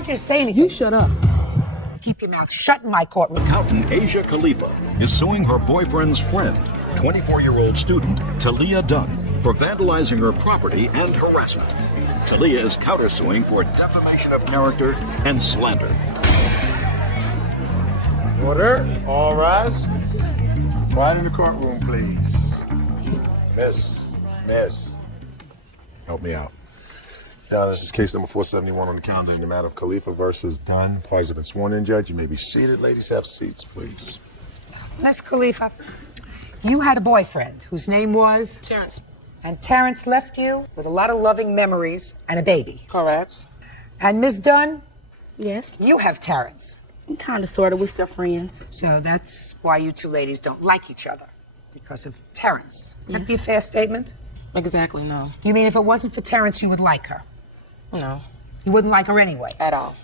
want you to say anything. You shut up. Keep your mouth shut in my courtroom. Accountant Asia Khalifa is suing her boyfriend's friend, 24-year-old student Talia Dunn, for vandalizing her property and harassment. Talia is countersuing for defamation of character and slander. Order. All rise. Quiet in the courtroom, please. Miss. Help me out. Now, this is case number 471 on the calendar in the matter of Khalifa versus Dunn. Parties have been sworn in, Judge. You may be seated. Ladies, have seats, please. Miss Khalifa, you had a boyfriend whose name was? Terrence. And Terrence left you with a lot of loving memories and a baby. Correct. And Miss Dunn? Yes. You have Terrence. Kind of, sort of. We're still friends. So that's why you two ladies don't like each other, because of Terrence. Would that be a fair statement? Exactly, no. You mean if it wasn't for Terrence, you would like her? No. You wouldn't like her anyway? At all.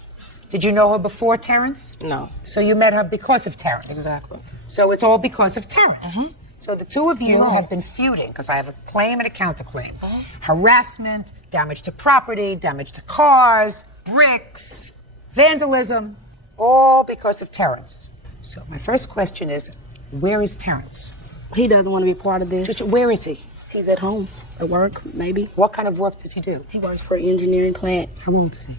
Did you know her before Terrence? No. So you met her because of Terrence? Exactly. So it's all because of Terrence? Mm-hmm. So the two of you have been feuding, because I have a claim and a counterclaim. Harassment, damage to property, damage to cars, bricks, vandalism, all because of Terrence. So my first question is, where is Terrence? He doesn't want to be part of this. Where is he? He's at home, at work, maybe. What kind of work does he do? He works for an engineering plant. How old is he?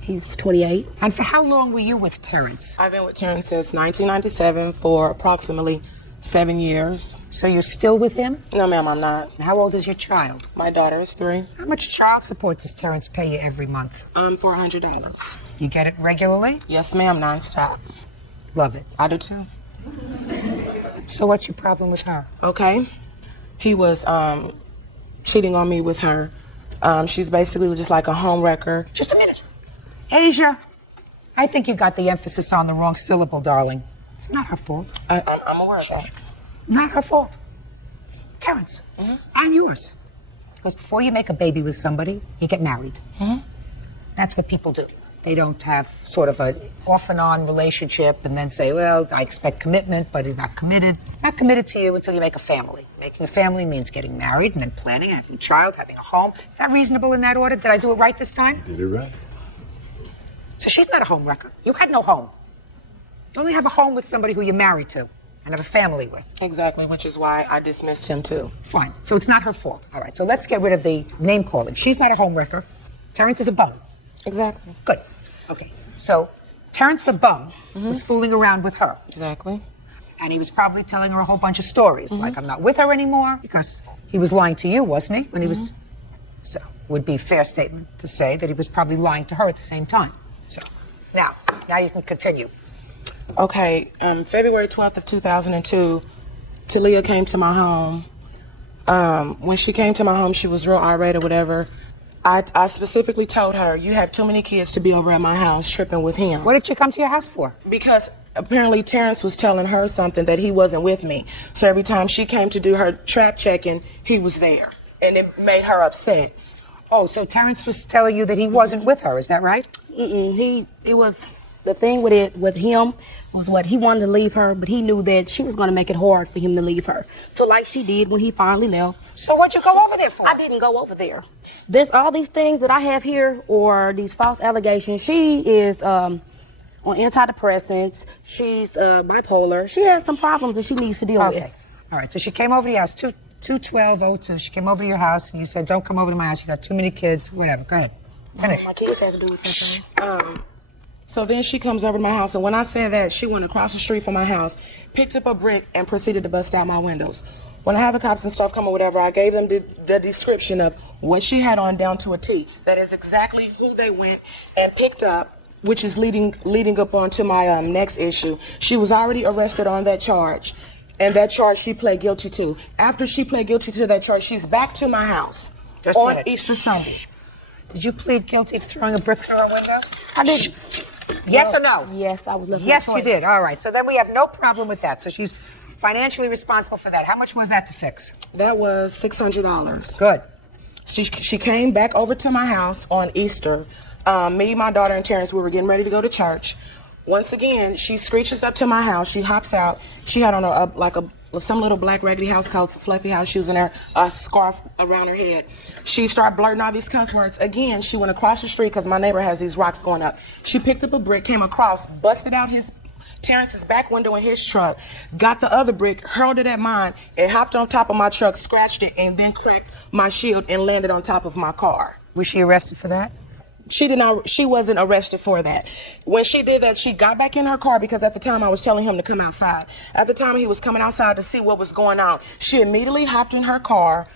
He's 28. And for how long were you with Terrence? I've been with Terrence since 1997 for approximately 7 years. So you're still with him? No, ma'am, I'm not. And how old is your child? My daughter is 3. How much child support does Terrence pay you every month? $400. You get it regularly? Yes, ma'am, nonstop. Love it. I do too. So what's your problem with her? Okay. He was cheating on me with her. She's basically just like a home wrecker. Just a minute. Asia, I think you got the emphasis on the wrong syllable, darling. It's not her fault. I'm aware of that. Not her fault. It's Terrence. And yours. Because before you make a baby with somebody, you get married. That's what people do. They don't have sort of an off and on relationship and then say, well, I expect commitment, but he's not committed. Not committed to you until you make a family. Making a family means getting married and then planning and having a child, having a home. Is that reasonable in that order? Did I do it right this time? You did it right. So she's not a home wrecker. You had no home. You only have a home with somebody who you're married to and have a family with. Exactly, which is why I dismissed him too. Fine. So it's not her fault. All right. So let's get rid of the name calling. She's not a home wrecker. Terrence is a bum. Exactly. Good. Okay. So Terrence the bum was fooling around with her. Exactly. And he was probably telling her a whole bunch of stories, like I'm not with her anymore, because he was lying to you, wasn't he? When he was. So would be a fair statement to say that he was probably lying to her at the same time. So now you can continue. Okay, February 12th of 2002, Talia came to my home. When she came to my home, she was real irate or whatever. I specifically told her, you have too many kids to be over at my house tripping with him. What did you come to your house for? Because apparently Terrence was telling her something that he wasn't with me. So every time she came to do her trap checking, he was there. And it made her upset. Oh, so Terrence was telling you that he wasn't with her, is that right? It was the thing with him was what he wanted to leave her, but he knew that she was going to make it hard for him to leave her. So like she did when he finally left. So what'd you go over there for? I didn't go over there. All these things that I have here, or these false allegations, she is on antidepressants. She's bipolar. She has some problems that she needs to deal with. All right, so she came over to your house, 21202. She came over to your house, and you said, don't come over to my house. You got too many kids, whatever. Go ahead. Finish. My kids have to do with that. So then she comes over to my house, and when I said that, she went across the street from my house, picked up a brick, and proceeded to bust out my windows. When I had the cops and stuff come or whatever, I gave them the description of what she had on down to a T. That is exactly who they went and picked up, which is leading up onto my next issue. She was already arrested on that charge, and that charge she pled guilty to. After she pled guilty to that charge, she's back to my house on Easter Sunday. Did you plead guilty to throwing a brick through her window? I did. Yes or no? Yes, I was left. Yes, you did. All right. So then we have no problem with that. So she's financially responsible for that. How much was that to fix? That was $600. Good. She came back over to my house on Easter. Me, my daughter, and Terrence, we were getting ready to go to church. Once again, she screeches up to my house. She hops out. She had on some little black raggedy house coats, fluffy house shoes in there, a scarf around her head. She started blurting all these cuss words. Again, she went across the street because my neighbor has these rocks going up. She picked up a brick, came across, busted out Terrence's back window in his truck, got the other brick, hurled it at mine, and hopped on top of my truck, scratched it, and then cracked my shield and landed on top of my car. Was she arrested for that? She wasn't arrested for that. When she did that, she got back in her car because at the time I was telling him to come outside. At the time he was coming outside to see what was going on. She immediately hopped in her car,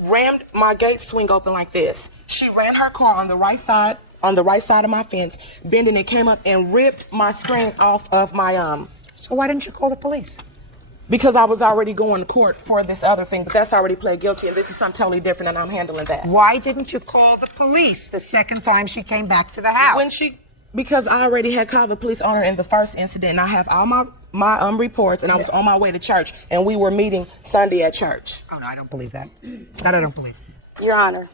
rammed my gate swing open like this. She ran her car on the right side of my fence, bending and came up and ripped my screen off of my So why didn't you call the police? Because I was already going to court for this other thing, but that's already pled guilty, and this is something totally different, and I'm handling that. Why didn't you call the police the second time she came back to the house? Because I already had called the police on her in the first incident, and I have all my reports, and I was on my way to church, and we were meeting Sunday at church. Oh, no, I don't believe that. That I don't believe. Your Honor.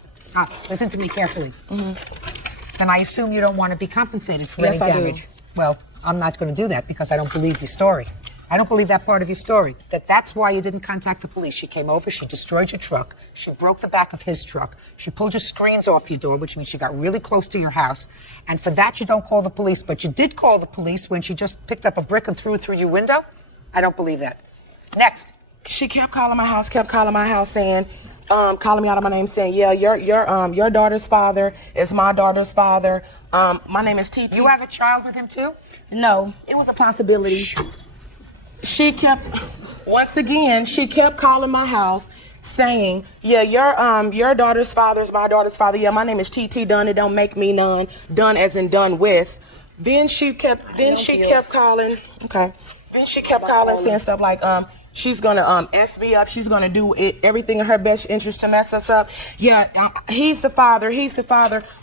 Listen to me carefully. Then I assume you don't want to be compensated for any Yes, I do. damage. Well, I'm not going to do that because I don't believe your story. I don't believe that part of your story. That's why you didn't contact the police. She came over, she destroyed your truck, she broke the back of his truck, she pulled your screens off your door, which means she got really close to your house. And for that, you don't call the police. But you did call the police when she just picked up a brick and threw it through your window? I don't believe that. Next. She kept calling my house, saying, calling me out of my name, saying, yeah, your daughter's father is my daughter's father. My name is TT. You have a child with him too? No, it was a possibility. She kept calling my house, saying, yeah, your daughter's father is my daughter's father. Yeah, my name is TT Dunn. It don't make me none. Done as in done with. Then she kept calling. Okay. Then she kept calling, saying stuff like, she's gonna F me up. She's gonna do everything in her best interest to mess us up. Yeah, he's the father.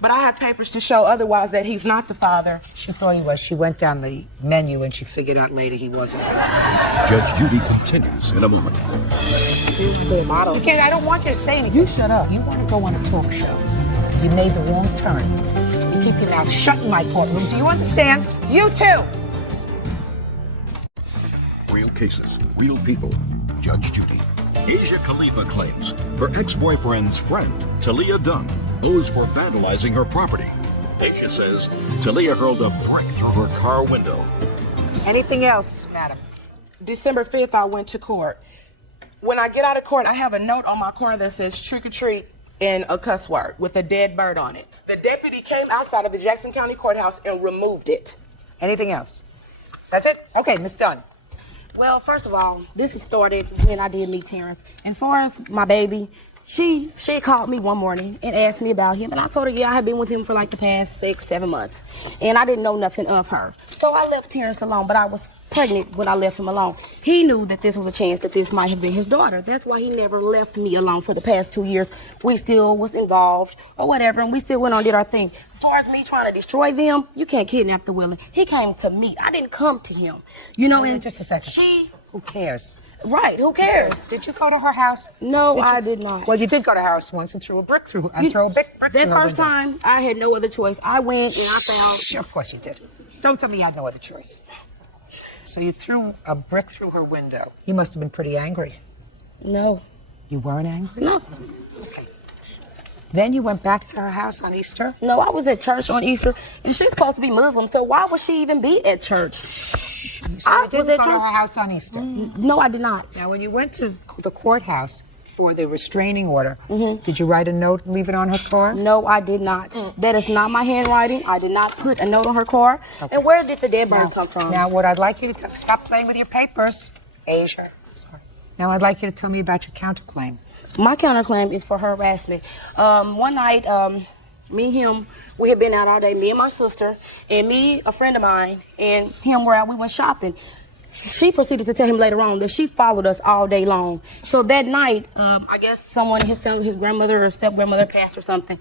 But I have papers to show otherwise that he's not the father. She thought he was. She went down the menu and she figured out later he wasn't. Judge Judy continues in a moment. Okay, I don't want you to say anything. You shut up. You want to go on a talk show. You made the wrong turn. You keep your mouth shut in my courtroom. Do you understand? You too. Real cases, real people. Judge Judy. Asia Khalifa claims her ex-boyfriend's friend, Talia Dunn, owes for vandalizing her property. Asia says Talia hurled a brick through her car window. Anything else, madam? December 5th, I went to court. When I get out of court, I have a note on my car that says trick or treat in a cuss word with a dead bird on it. The deputy came outside of the Jackson County Courthouse and removed it. Anything else? That's it? Okay, Miss Dunn. Well, first of all, this has started when I did meet Terrence. As far as my baby, she called me one morning and asked me about him, and I told her, yeah, I had been with him for like the past 6-7 months, and I didn't know nothing of her. So I left Terrence alone, but I was pregnant when I left him alone. He knew that this was a chance that this might have been his daughter. That's why he never left me alone for the past 2 years. We still was involved or whatever, and we still went on and did our thing. As far as me trying to destroy them, you can't kidnap the willing. He came to me. I didn't come to him. You know, and just a second. Who cares? Right, who cares? Did you go to her house? No, I did not. Well, you did go to her house once and threw a brick through and throw a brick through her That first window. time, I had no other choice. I went and I found... Sure, of course you did. Don't tell me you had no other choice. So you threw a brick through her window. You must have been pretty angry. No. You weren't angry? No. Okay. Then you went back to her house on Easter? No, I was at church on Easter, and she's supposed to be Muslim, so why would she even be at church? So you didn't go to her house on Easter? No, I did not. Now, when you went to the courthouse for the restraining order, did you write a note, leave it on her car? No, I did not. That is not my handwriting. I did not put a note on her car. Okay. And where did the dead bird come from? Now, what I'd like you to stop playing with your papers, Asia. Sorry. Now, I'd like you to tell me about your counterclaim. My counterclaim is for harassment. One night, me and him, we had been out all day, me and my sister, and me, a friend of mine, and him were out, we went shopping. She proceeded to tell him later on that she followed us all day long. So that night, I guess someone, his grandmother or step-grandmother passed or something.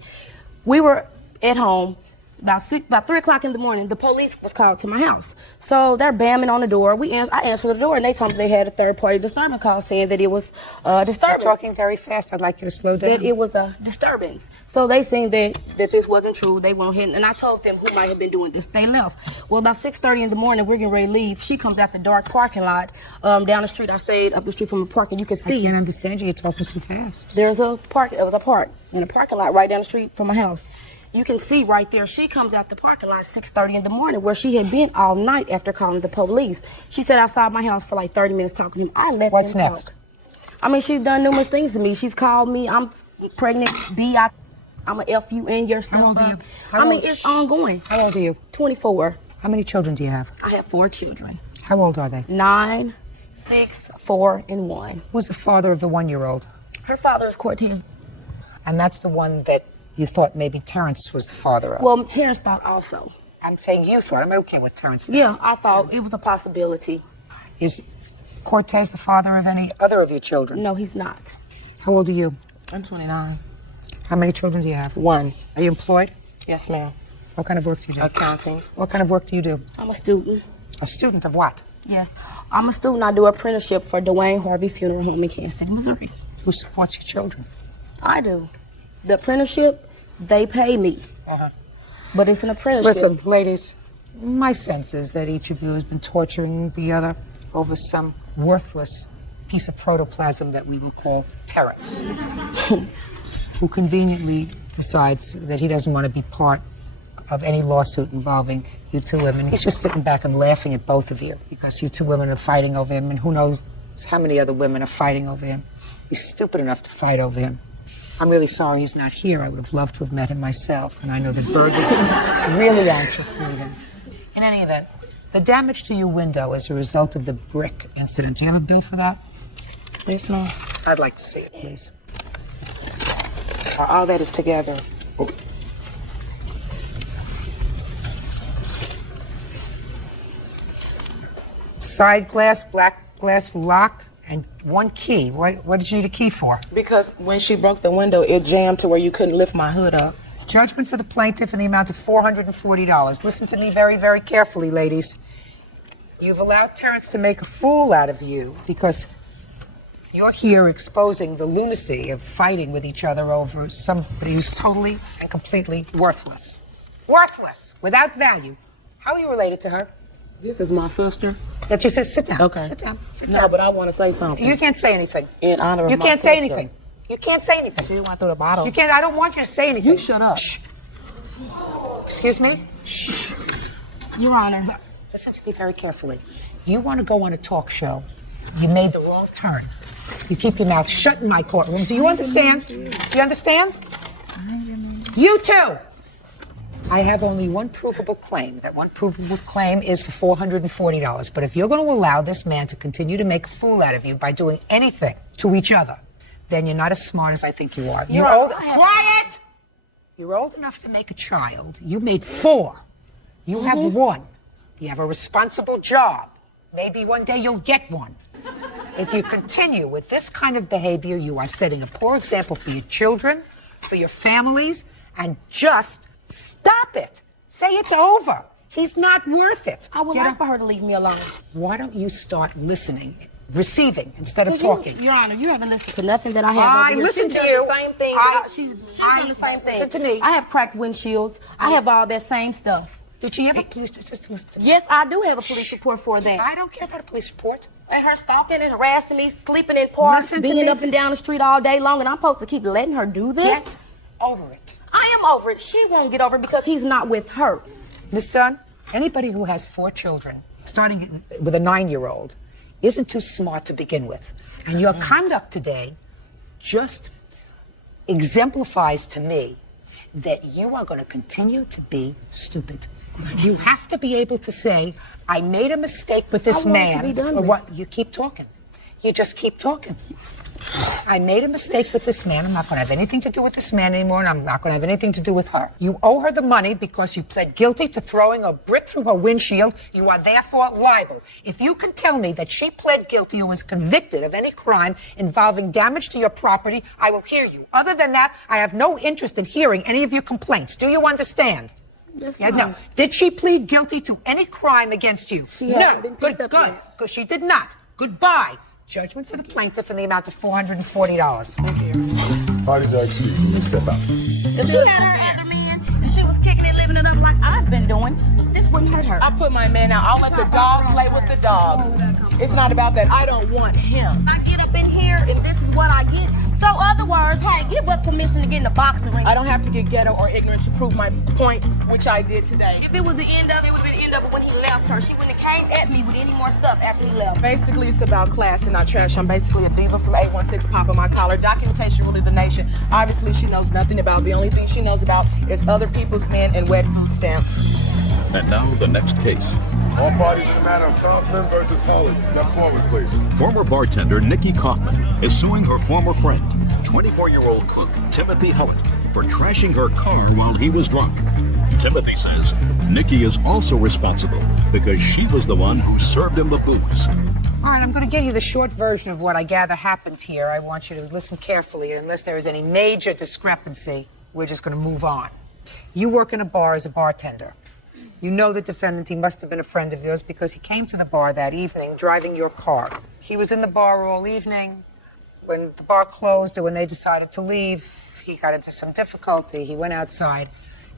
We were at home. About 3 o'clock in the morning, the police was called to my house. So they're bamming on the door. I answered the door, and they told me they had a third-party disturbance call saying that it was a disturbance. You're talking very fast. I'd like you to slow down. That it was a disturbance. So they saying that this wasn't true. They won't hit, and I told them who might have been doing this. They left. Well, about 6:30 in the morning, we're getting ready to leave. She comes out the dark parking lot down the street. I stayed up the street from the park, and you can see. I can't understand you. You're talking too fast. There's a park. It was a park in a parking lot right down the street from my house. You can see right there, she comes out the parking lot 6:30 in the morning, where she had been all night after calling the police. She sat outside my house for like 30 minutes talking to him. I let What's them next? talk. I mean, she's done numerous things to me. She's called me, I'm pregnant, I'm a F you in your stuff. How old are you? I mean, it's ongoing. How old are you? 24. How many children do you have? I have 4 children. How old are they? 9, 6, 4, and 1. Who's the father of the 1-year-old? Her father is Cortez. And that's the one that you thought maybe Terrence was the father of. Well, Terrence thought also. I'm saying you thought. I'm okay with Terrence. Yeah, I thought it was a possibility. Is Cortez the father of any other of your children? No, he's not. How old are you? I'm 29. How many children do you have? 1. Are you employed? Yes, ma'am. What kind of work do you do? Accounting. What kind of work do you do? I'm a student. A student of what? Yes, I'm a student. I do apprenticeship for Dwayne Harvey Funeral Home in Kansas City, Missouri. Who supports your children? I do. The apprenticeship, they pay me. But it's an apprenticeship. Listen, ladies, my sense is that each of you has been torturing the other over some worthless piece of protoplasm that we will call Terrence, who conveniently decides that he doesn't want to be part of any lawsuit involving you two women. He's just sitting back and laughing at both of you because you two women are fighting over him, and who knows how many other women are fighting over him. He's stupid enough to fight over him. I'm really sorry he's not here. I would have loved to have met him myself, and I know that Berg was really anxious to meet him. In any event, the damage to your window as a result of the brick incident, do you have a bill for that? Yes, ma'am. I'd like to see it, please. All that is together. Side glass, black glass lock, and 1 key. What did you need a key for? Because when she broke the window, it jammed to where you couldn't lift my hood up. Judgment for the plaintiff in the amount of $440. Listen to me very, very carefully, ladies. You've allowed Terrence to make a fool out of you because you're here exposing the lunacy of fighting with each other over somebody who's totally and completely worthless. Worthless, without value. How are you related to her? This is my sister. That she says, sit down. Okay. Sit down. Sit No, down. but I want to say something. You can't say anything. In honor of You my can't say sister. anything. You can't say anything. She went through the bottle. You can't. I don't want you to say anything. You shut up. Shh. Excuse me? Shh. Your Honor. Listen to me very carefully. You want to go on a talk show. You made the wrong turn. You keep your mouth shut in my courtroom. Do you understand? Do you understand? You too. I have only one provable claim. That one provable claim is for $440. But if you're going to allow this man to continue to make a fool out of you by doing anything to each other, then you're not as smart as I think you are. You're old. Quiet! You're old enough to make a child. You made 4. You have 1. You have a responsible job. Maybe one day you'll get one. If you continue with this kind of behavior, you are setting a poor example for your children, for your families, and just stop it. Say it's over. He's not worth it. I would like for her to leave me alone. Why don't you start listening, receiving, instead of talking? Your Honor, you haven't listened to nothing that I have. I over here. listen She's to done you. The same thing. She's done the same thing. Listen to me. I have cracked windshields. I have all that same stuff. Did she ever police? Just listen to me. Yes, I do have a police report for that. I don't care about a police report. And her stalking and harassing me, sleeping in parks, Listen to being me. up and down the street all day long, and I'm supposed to keep letting her do this? Get over it. I am over it. She won't get over it because he's not with her. Miss Dunn, anybody who has 4 children, starting with a 9-year-old, isn't too smart to begin with. And your conduct today just exemplifies to me that you are going to continue to be stupid. You have to be able to say, I made a mistake with this I want it man. to be done Or with. what? You keep talking. You just keep talking. I made a mistake with this man. I'm not going to have anything to do with this man anymore, and I'm not going to have anything to do with her. You owe her the money because you pled guilty to throwing a brick through her windshield. You are therefore liable. If you can tell me that she pled guilty or was convicted of any crime involving damage to your property, I will hear you. Other than that, I have no interest in hearing any of your complaints. Do you understand? That's Yeah, fine. no. Did she plead guilty to any crime against you? She hasn't been Good, picked up good. yet. Because she did not. Goodbye. Judgment for the plaintiff in the amount of $440. Parties are excused. You may step out. If she had her other man and she was kicking it, living it up like I've been doing, this wouldn't hurt her. I put my man out. I'll let the dogs play with the dogs. It's not about that. I don't want him. I get up in here and this is what I get. So other words, hey, give up permission to get in the boxing ring. I don't have to get ghetto or ignorant to prove my point, which I did today. If it was the end of it, it would have been the end of it when he left her. She wouldn't have came at me with any more stuff after he left. Basically, it's about class and not trash. I'm basically a diva from 816 popping my collar. Documentation really the nation. Obviously, she knows nothing about. The only thing she knows about is other people's men and wet food stamps. And now the next case. All parties in the matter of Kaufman versus Holly. Step forward, please. Former bartender Nikki Kaufman is suing her former friend, 24-year-old cook Timothy Hullett, for trashing her car while he was drunk. Timothy says Nikki is also responsible because she was the one who served him the booze. All right, I'm going to give you the short version of what I gather happened here. I want you to listen carefully. Unless there is any major discrepancy, we're just going to move on. You work in a bar as a bartender. You know the defendant. He must have been a friend of yours because he came to the bar that evening driving your car. He was in the bar all evening. When the bar closed or when they decided to leave, he got into some difficulty. He went outside,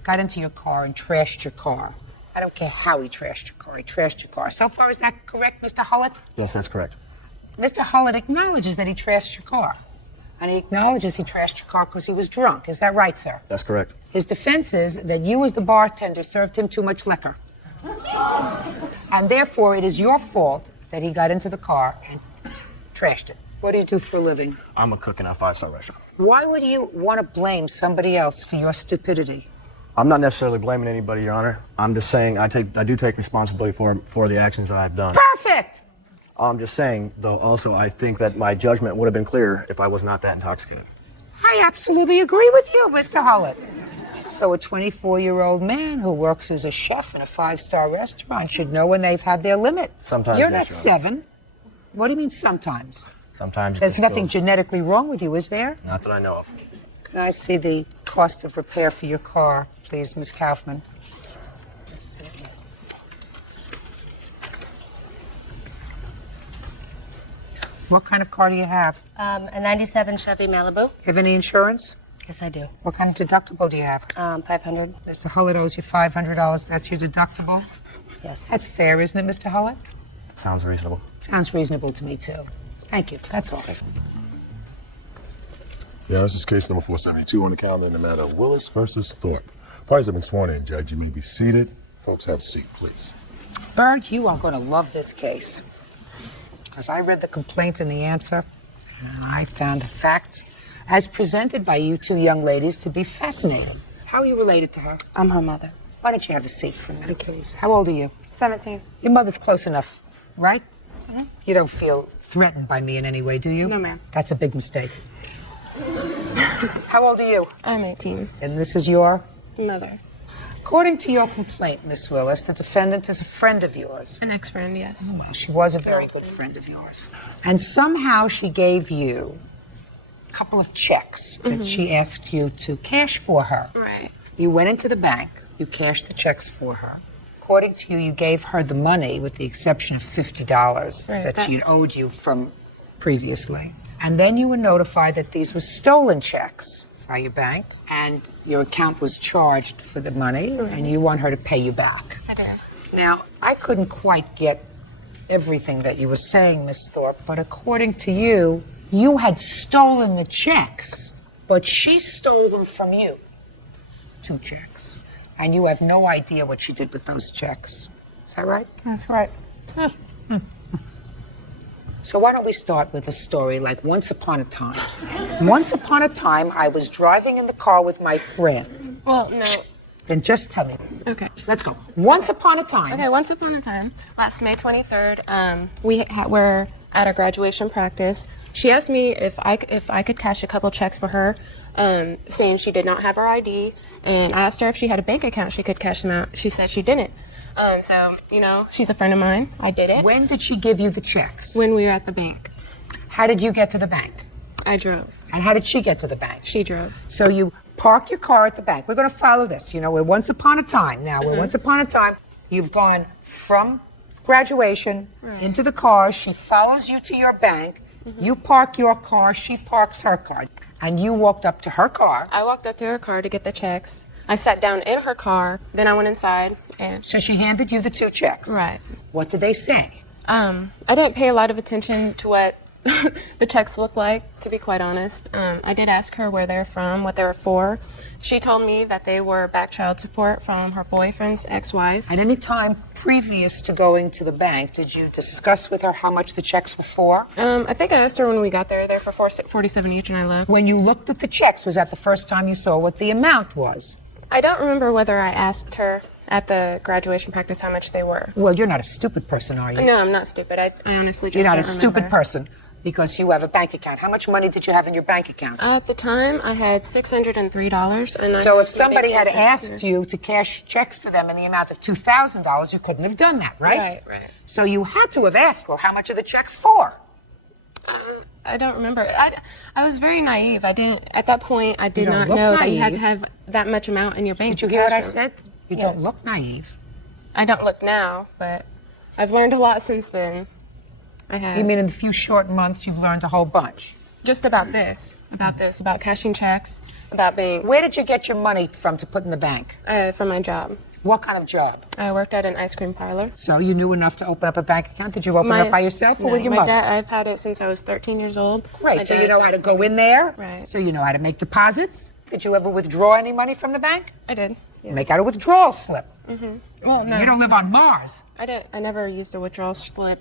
got into your car and trashed your car. I don't care how he trashed your car. He trashed your car. So far, is that correct, Mr. Hullett? Yes, that's correct. Mr. Hullett acknowledges that he trashed your car. And he acknowledges he trashed your car because he was drunk. Is that right, sir? That's correct. His defense is that you, as the bartender, served him too much liquor. And therefore, it is your fault that he got into the car and trashed it. What do you do for a living? I'm a cook in a five-star restaurant. Why would you want to blame somebody else for your stupidity? I'm not necessarily blaming anybody, Your Honor. I'm just saying I do take responsibility for the actions that I've done. Perfect! I'm just saying, though, also, I think that my judgment would have been clearer if I was not that intoxicated. I absolutely agree with you, Mr. Hullett. So a 24-year-old man who works as a chef in a five-star restaurant should know when they've had their limit. Sometimes, You're yes, not Your Honor. 7. What do you mean sometimes? Sometimes There's it's nothing still- genetically wrong with you, is there? Not that I know of. Can I see the cost of repair for your car, please, Ms. Kaufman? What kind of car do you have? A 97 Chevy Malibu. Have any insurance? Yes, I do. What kind of deductible do you have? 500. Mr. Hullett owes you $500. That's your deductible? Yes. That's fair, isn't it, Mr. Hullett? Sounds reasonable. Sounds reasonable to me, too. Thank you. That's all. Yeah, this is case number 472 on the calendar in the matter of Willis versus Thorpe. Parties have been sworn in, Judge. You may be seated. Folks, have a seat, please. Bird, you are going to love this case. Because I read the complaint and the answer, and I found the facts as presented by you two young ladies to be fascinating. How are you related to her? I'm her mother. Why don't you have a seat for a minute, please? How old are you? 17. Your mother's close enough, right? You don't feel threatened by me in any way, do you? No, ma'am. That's a big mistake. How old are you? I'm 18. And this is your? Mother. According to your complaint, Miss Willis, the defendant is a friend of yours. An ex-friend, yes. Well, she was a very good friend of yours. And somehow she gave you a couple of checks that she asked you to cash for her. Right. You went into the bank, you cashed the checks for her. According to you, you gave her the money with the exception of $50 Right. that she had owed you from previously. And then you were notified that these were stolen checks by your bank, and your account was charged for the money, and you want her to pay you back. I do. Now, I couldn't quite get everything that you were saying, Miss Thorpe, but according to you, you had stolen the checks, but she stole them from you. 2 checks. And you have no idea what she did with those checks. Is that right? That's right. So why don't we start with a story like once upon a time. Once upon a time, I was driving in the car with my friend. Well, no. Then just tell me. Okay. Let's go. Once upon a time. Okay, once upon a time, last May 23rd, we were at a graduation practice. She asked me if I could cash a couple checks for her, saying she did not have her ID, and I asked her if she had a bank account she could cash them out. She said she didn't. So, you know, she's a friend of mine. I did it. When did she give you the checks? When we were at the bank. How did you get to the bank? I drove. And how did she get to the bank? She drove. So you park your car at the bank. We're going to follow this. You know, we're once upon a time now. We're once upon a time. You've gone from graduation into the car. She follows you to your bank. You park your car. She parks her car. And you walked up to her car. I walked up to her car to get the checks. I sat down in her car. Then I went inside. And So she handed you the 2 checks. right. What did they say? I didn't pay a lot of attention to what the checks looked like, to be quite honest. I did ask her where they're from, what they were for. She told me that they were back child support from her boyfriend's ex-wife. At any time previous to going to the bank, did you discuss with her how much the checks were for? I think I asked her when we got there. They're for $47 each, and I left. When you looked at the checks, was that the first time you saw what the amount was? I don't remember whether I asked her at the graduation practice how much they were. Well, you're not a stupid person, are you? No, I'm not stupid. I honestly just You're not don't a stupid remember. person because you have a bank account. How much money did you have in your bank account? At the time, I had $603. And I So had if some somebody big had savings. asked you to cash checks for them in the amount of $2,000, you couldn't have done that, right? Right. So you had to have asked, well, how much are the checks for? I don't remember. I was very naive. I didn't, at that point, I did don't not look know that you had naive. to have that much amount in your bank. Did you to hear what I cash them. said? You Yeah. don't look naive. I don't look now, but I've learned a lot since then. I have. You mean in the few short months you've learned a whole bunch? Just about cashing checks, about banks. Where did you get your money from to put in the bank? From my job. What kind of job? I worked at an ice cream parlor. So you knew enough to open up a bank account? Did you open it up by yourself or No, with your my mother? dad, I've had it since I was 13 years old. Great, My so dad- you know how to go in there? Right. So you know how to make deposits? Did you ever withdraw any money from the bank? I did. Yeah. Make out a withdrawal slip. Well, no. You don't live on Mars. I never used a withdrawal slip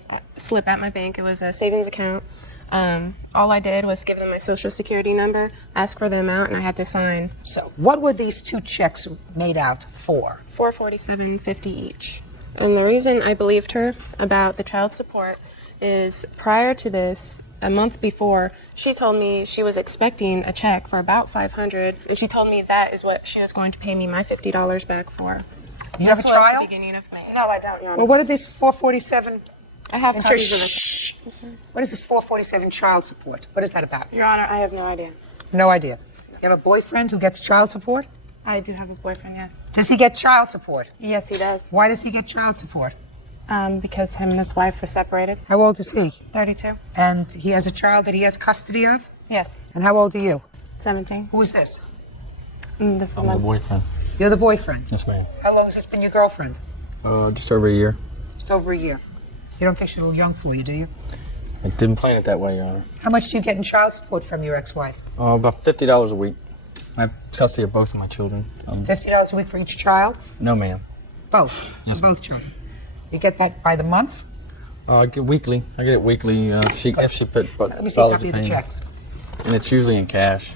at my bank. It was a savings account. All I did was give them my social security number, ask for the amount, and I had to sign. So what were these 2 checks made out for? $447.50 each. And the reason I believed her about the child support is prior to this, a month before, she told me she was expecting a check for about $500, and she told me that is what she was going to pay me my $50 back for. You have a This was the child? beginning of May. No, I don't, Your Honor. Well, what are these 447? I have and copies of shh. it. Yes, sir. What is this 447 child support? What is that about? Your Honor, I have no idea. No idea. You have a boyfriend who gets child support? I do have a boyfriend, yes. Does he get child support? Yes, he does. Why does he get child support? Because him and his wife are separated. How old is he? 32. And he has a child that he has custody of? Yes. And how old are you? 17. Who is this? This is I'm the boyfriend. You're the boyfriend. Yes, ma'am. How long has this been your girlfriend? Just over a year. Just over a year. You don't think she's a little young for you, do you? I didn't plan it that way, Your Honor. How much do you get in child support from your ex-wife? About $50 a week. I have custody of both of my children. $50 a week for each child? No, ma'am. Both? Yes, Both children. You get that by the month? I get weekly. I get it weekly. If she put Let me see a copy of the checks. And it's usually in cash.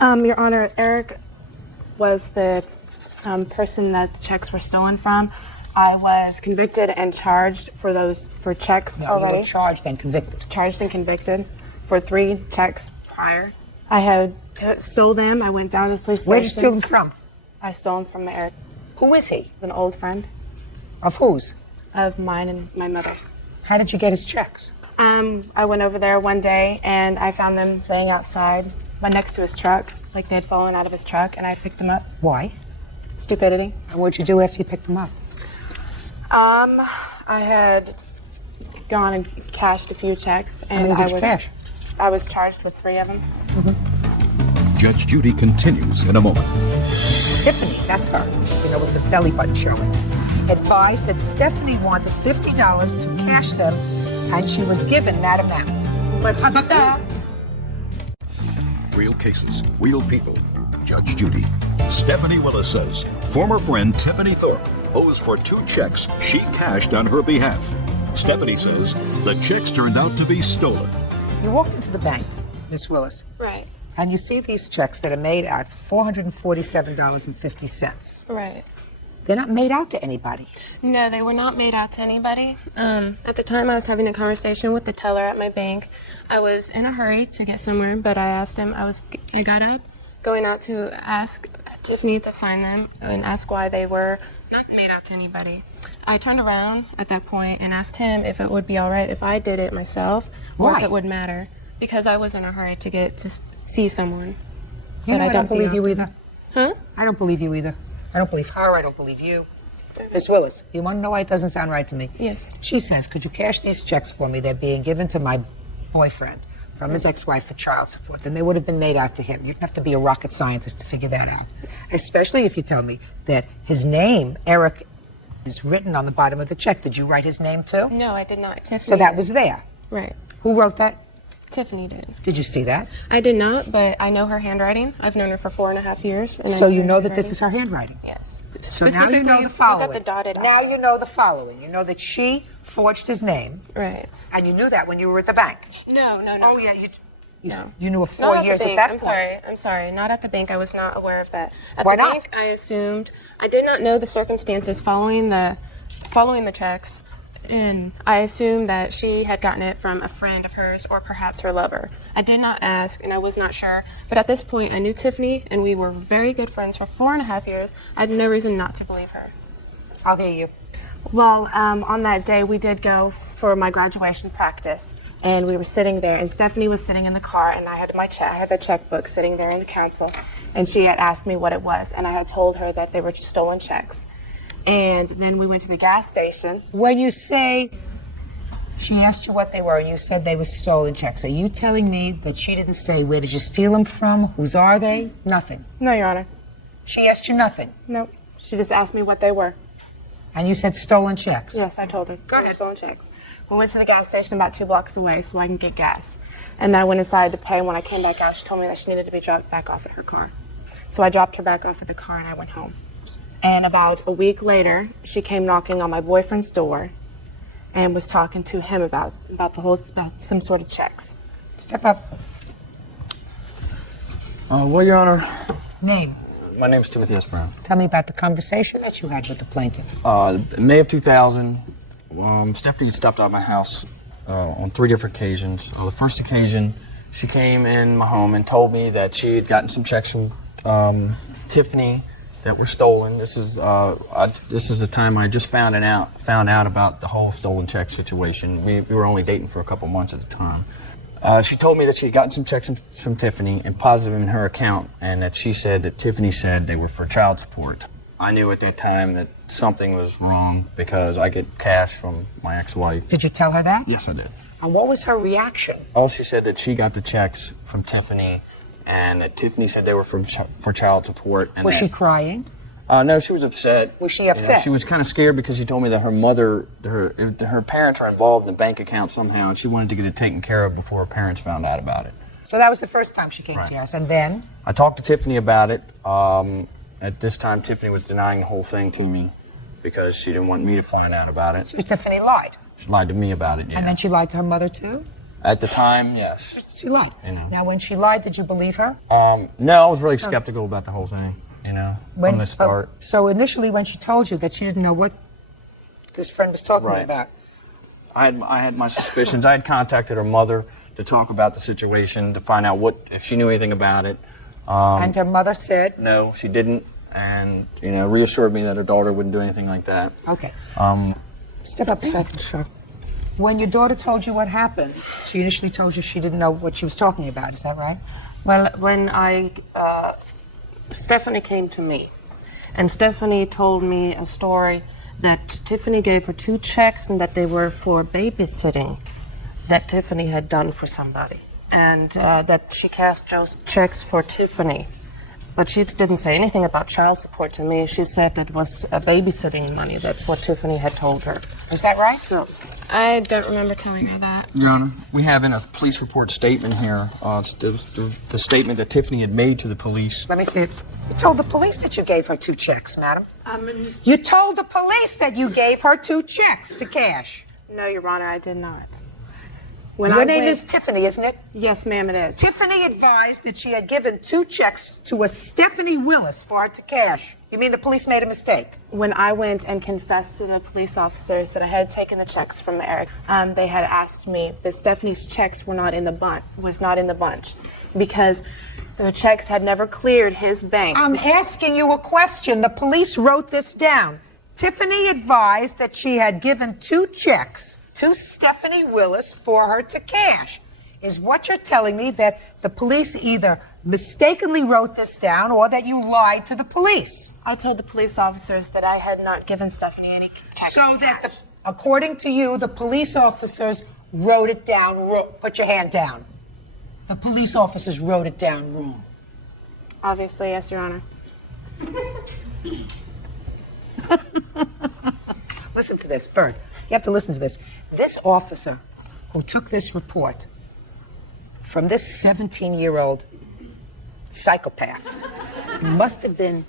Your Honor, Eric was the person that the checks were stolen from. I was convicted and charged for checks No, already. you were charged and convicted. Charged and convicted for 3 checks prior. I had stole them. I went down to the police station. Where did you steal them from? I stole them from Eric, Who is he? an old friend Of whose? of mine and my mother's. How did you get his checks? I went over there one day and I found them laying outside, right next to his truck, like they had fallen out of his truck, and I picked them up. Why? Stupidity. And what'd you do after you picked them up? I had gone and cashed a few checks, and many did you cash? I was charged with 3 of them. Judge Judy continues in a moment. Tiffany, that's her, with the belly button showing, advised that Stephanie wanted $50 to cash them, and she was given that amount. Real cases, real people. Judge Judy. Stephanie Willis says former friend Tiffany Thorpe owes for 2 checks she cashed on her behalf. Stephanie says the checks turned out to be stolen. You walked into the bank, Miss Willis, Right. and you see these checks that are made out for $447.50. Right. They're not made out to anybody. No, they were not made out to anybody. At the time, I was having a conversation with the teller at my bank. I was in a hurry to get somewhere, but I asked him. I got up, going out to ask Tiffany to sign them and ask why they were not made out to anybody. I turned around at that point and asked him if it would be all right if I did it myself or Why? if it would matter. because I was in a hurry to get to see someone. You know, I don't believe you either. Huh? I don't believe you either. I don't believe her. I don't believe you. Miss Willis, you want to know why it doesn't sound right to me? Yes. She says, could you cash these checks for me? They're being given to my boyfriend from his ex-wife for child support. And they would have been made out to him. You'd have to be a rocket scientist to figure that out. Especially if you tell me that his name, Eric, is written on the bottom of the check. Did you write his name too? No, I did not. Tiffany. So that was there. Right. Who wrote that? Tiffany did. Did you see that? I did not, but I know her handwriting. I've known her for 4.5 years. And So I you her know that this handwriting. is her handwriting? Yes. So now you know the Look following. at the dotted Now I. you know the following. You know that she forged his name. Right. And you knew that when you were at the bank. No. Oh, yeah. No. You knew of Not 4 at years the at bank. that point. I'm sorry. Not at the bank. I was not aware of that. At Why the not? bank, I assumed. I did not know the circumstances following the checks, and I assumed that she had gotten it from a friend of hers or perhaps her lover. I did not ask, and I was not sure. But at this point, I knew Tiffany, and we were very good friends for 4.5 years. I had no reason not to believe her. I'll hear you. Well, on that day, we did go for my graduation practice, and we were sitting there, and Stephanie was sitting in the car, and I had the checkbook sitting there in the council, and she had asked me what it was, and I had told her that they were stolen checks. And then we went to the gas station. When you say she asked you what they were and you said they were stolen checks, are you telling me that she didn't say where did you steal them from? Whose are they? Nothing. No, Your Honor. She asked you nothing. No. She just asked me what they were. And you said stolen checks. Yes, I told her. Go ahead. Stolen checks. We went to the gas station about 2 blocks away so I can get gas. And I went inside to pay. When I came back out, she told me that she needed to be dropped back off at her car. So I dropped her back off at the car and I went home. And about a week later, she came knocking on my boyfriend's door and was talking to him about some sort of checks. Step up. Well, Your Honor, Name. my name is Timothy S. Brown. Tell me about the conversation that you had with the plaintiff. In May of 2000, Stephanie had stopped at my house on 3 different occasions. The first occasion, she came in my home and told me that she had gotten some checks from Tiffany that were stolen. This is the time I just found out about the whole stolen check situation. We were only dating for a couple months at the time. She told me that she had gotten some checks from Tiffany and positive in her account, and that she said that Tiffany said they were for child support. I knew at that time that something was wrong because I get cash from my ex-wife. Did you tell her that? Yes, I did. And what was her reaction? Oh, she said that she got the checks from Tiffany, and that Tiffany said they were for child support. And Was she crying? No, she was upset. Was she upset? She was kind of scared because she told me that her mother, her parents are involved in the bank account somehow, and she wanted to get it taken care of before her parents found out about it. So that was the first time she came to your house, and then? I talked to Tiffany about it. At this time, Tiffany was denying the whole thing to me because she didn't want me to find out about it. So Tiffany lied? She lied to me about it, yeah. And then she lied to her mother, too? At the time, yes. She lied. You know. Now, when she lied, did you believe her? No, I was really skeptical about the whole thing, from the start. So initially, when she told you that she didn't know what this friend was talking Right. about. I had my suspicions. I had contacted her mother to talk about the situation, to find out if she knew anything about it. And her mother said? No, she didn't, and reassured me that her daughter wouldn't do anything like that. Okay. Step up a second. Sure. When your daughter told you what happened, she initially told you she didn't know what she was talking about. Is that right? Well, when Stephanie came to me, and Stephanie told me a story that Tiffany gave her 2 checks and that they were for babysitting that Tiffany had done for somebody, and that she cashed those checks for Tiffany. But she didn't say anything about child support to me. She said that was babysitting money. That's what Tiffany had told her. Is that right? So, I don't remember telling her that. Your Honor, we have in a police report statement here, it's the statement that Tiffany had made to the police. Let me see it. You told the police that you gave her 2 checks, madam. You told the police that you gave her 2 checks to cash. No, Your Honor, I did not. Your name is Tiffany, isn't it? Yes, ma'am, it is. Tiffany advised that she had given 2 checks to a Stephanie Willis for her to cash. You mean the police made a mistake? When I went and confessed to the police officers that I had taken the checks from Eric, they had asked me that Stephanie's checks were not in the bunch because the checks had never cleared his bank. I'm asking you a question. The police wrote this down. Tiffany advised that she had given 2 checks to Stephanie Willis for her to cash. is what you're telling me, that the police either mistakenly wrote this down or that you lied to the police. I told the police officers that I had not given Stephanie any cash. So that, according to you, the police officers wrote it down. Put your hand down. The police officers wrote it down wrong. Obviously, yes, Your Honor. Listen to this, Bert. You have to listen to this. This officer who took this report from this 17-year-old psychopath must have been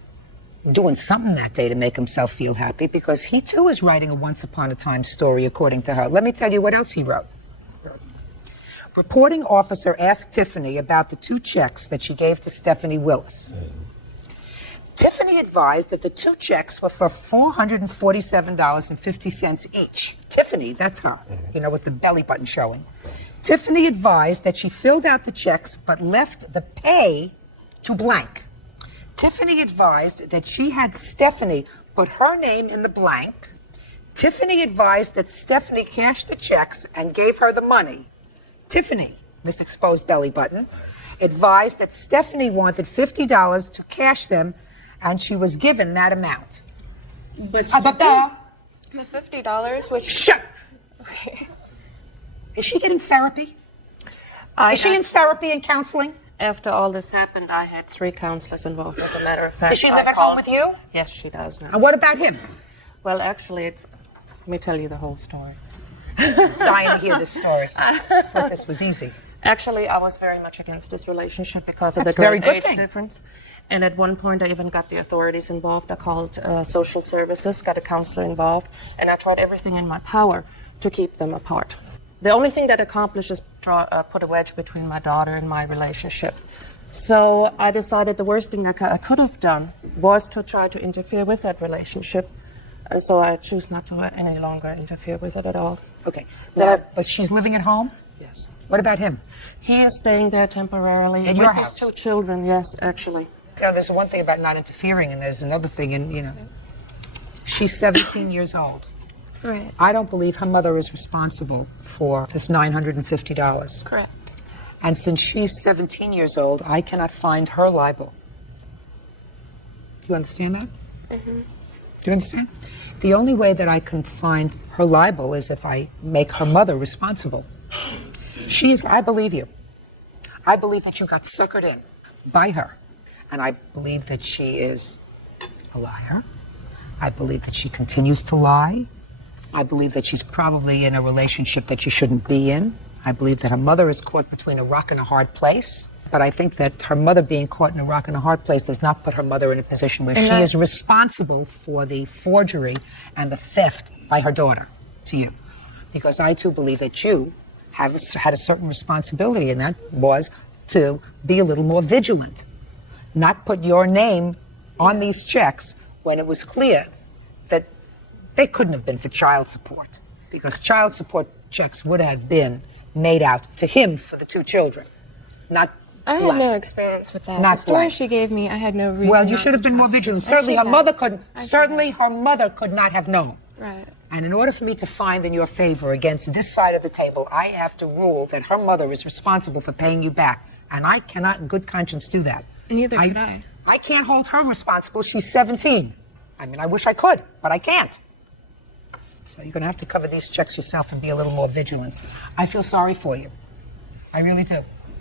doing something that day to make himself feel happy, because he too is writing a once-upon-a-time story, according to her. Let me tell you what else he wrote. Reporting officer asked Tiffany about the 2 checks that she gave to Stephanie Willis. Tiffany advised that the 2 checks were for $447.50 each. Tiffany, that's her, you know, with the belly button showing. Tiffany advised that she filled out the checks but left the pay to blank. Tiffany advised that she had Stephanie put her name in the blank. Tiffany advised that Stephanie cashed the checks and gave her the money. Tiffany, Miss Exposed Belly Button, advised that Stephanie wanted $50 to cash them, and she was given that amount. But the $50, which... Shut! Okay. Is she getting therapy? Is she in therapy and counseling? After all this happened, I had 3 counselors involved, as a matter of fact. Does she live at home with you? Yes, she does now. And what about him? Well, actually, let me tell you the whole story. Dying to hear this story. I thought this was easy. Actually, I was very much against this relationship because of That's the a very great good age thing. difference. And at one point, I even got the authorities involved. I called social services, got a counselor involved, and I tried everything in my power to keep them apart. The only thing that accomplished is put a wedge between my daughter and my relationship. So I decided the worst thing I could have done was to try to interfere with that relationship. And so I choose not to any longer interfere with it at all. Okay. But she's living at home? Yes. What about him? He is staying there temporarily. In your with house? his 2 children, yes, actually. You know, there's one thing about not interfering, and there's another thing, and, you know, she's 17 years old. Right. I don't believe her mother is responsible for this $950. Correct. And since she's 17 years old, I cannot find her liable. Do you understand that? Mm-hmm. Do you understand? The only way that I can find her liable is if I make her mother responsible. I believe you. I believe that you got suckered in by her. And I believe that she is a liar. I believe that she continues to lie. I believe that she's probably in a relationship that you shouldn't be in. I believe that her mother is caught between a rock and a hard place. But I think that her mother being caught in a rock and a hard place does not put her mother in a position where she is responsible for the forgery and the theft by her daughter to you. Because I too believe that you had a certain responsibility, and that was to be a little more vigilant. Not put your name on these checks when it was clear that they couldn't have been for child support. Because child support checks would have been made out to him for the 2 children, not I had no experience with that. Not the story blank. she gave me, I had no reason. Well, you not should have to been more trust vigilant. her. Certainly, her mother couldn't. I Certainly, her mother could not have known. Right. And in order for me to find in your favor against this side of the table, I have to rule that her mother is responsible for paying you back, and I cannot, in good conscience, do that. Neither could I. I can't hold her responsible. She's 17. I mean, I wish I could, but I can't. So you're going to have to cover these checks yourself and be a little more vigilant. I feel sorry for you. I really do.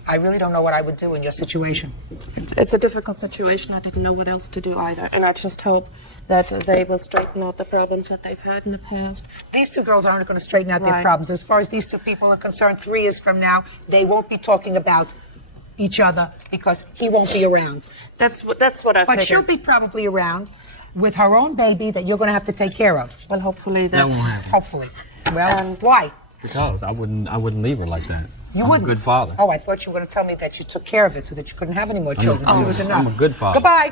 I really don't know what I would do in your situation. It's a difficult situation. I didn't know what else to do either. And I just hope that they will straighten out the problems that they've had in the past. These 2 girls aren't going to straighten out their Right. problems. As far as these 2 people are concerned, 3 years from now, they won't be talking about each other because he won't be around. That's what I But figured. she'll be probably around with her own baby that you're going to have to take care of. Well, hopefully That that's... won't happen. Hopefully. Well, why? Because I wouldn't leave her like that. You I'm wouldn't. a good father. Oh, I thought you were going to tell me that you took care of it so that you couldn't have any more children. I'm 2 was enough. a good father. Goodbye.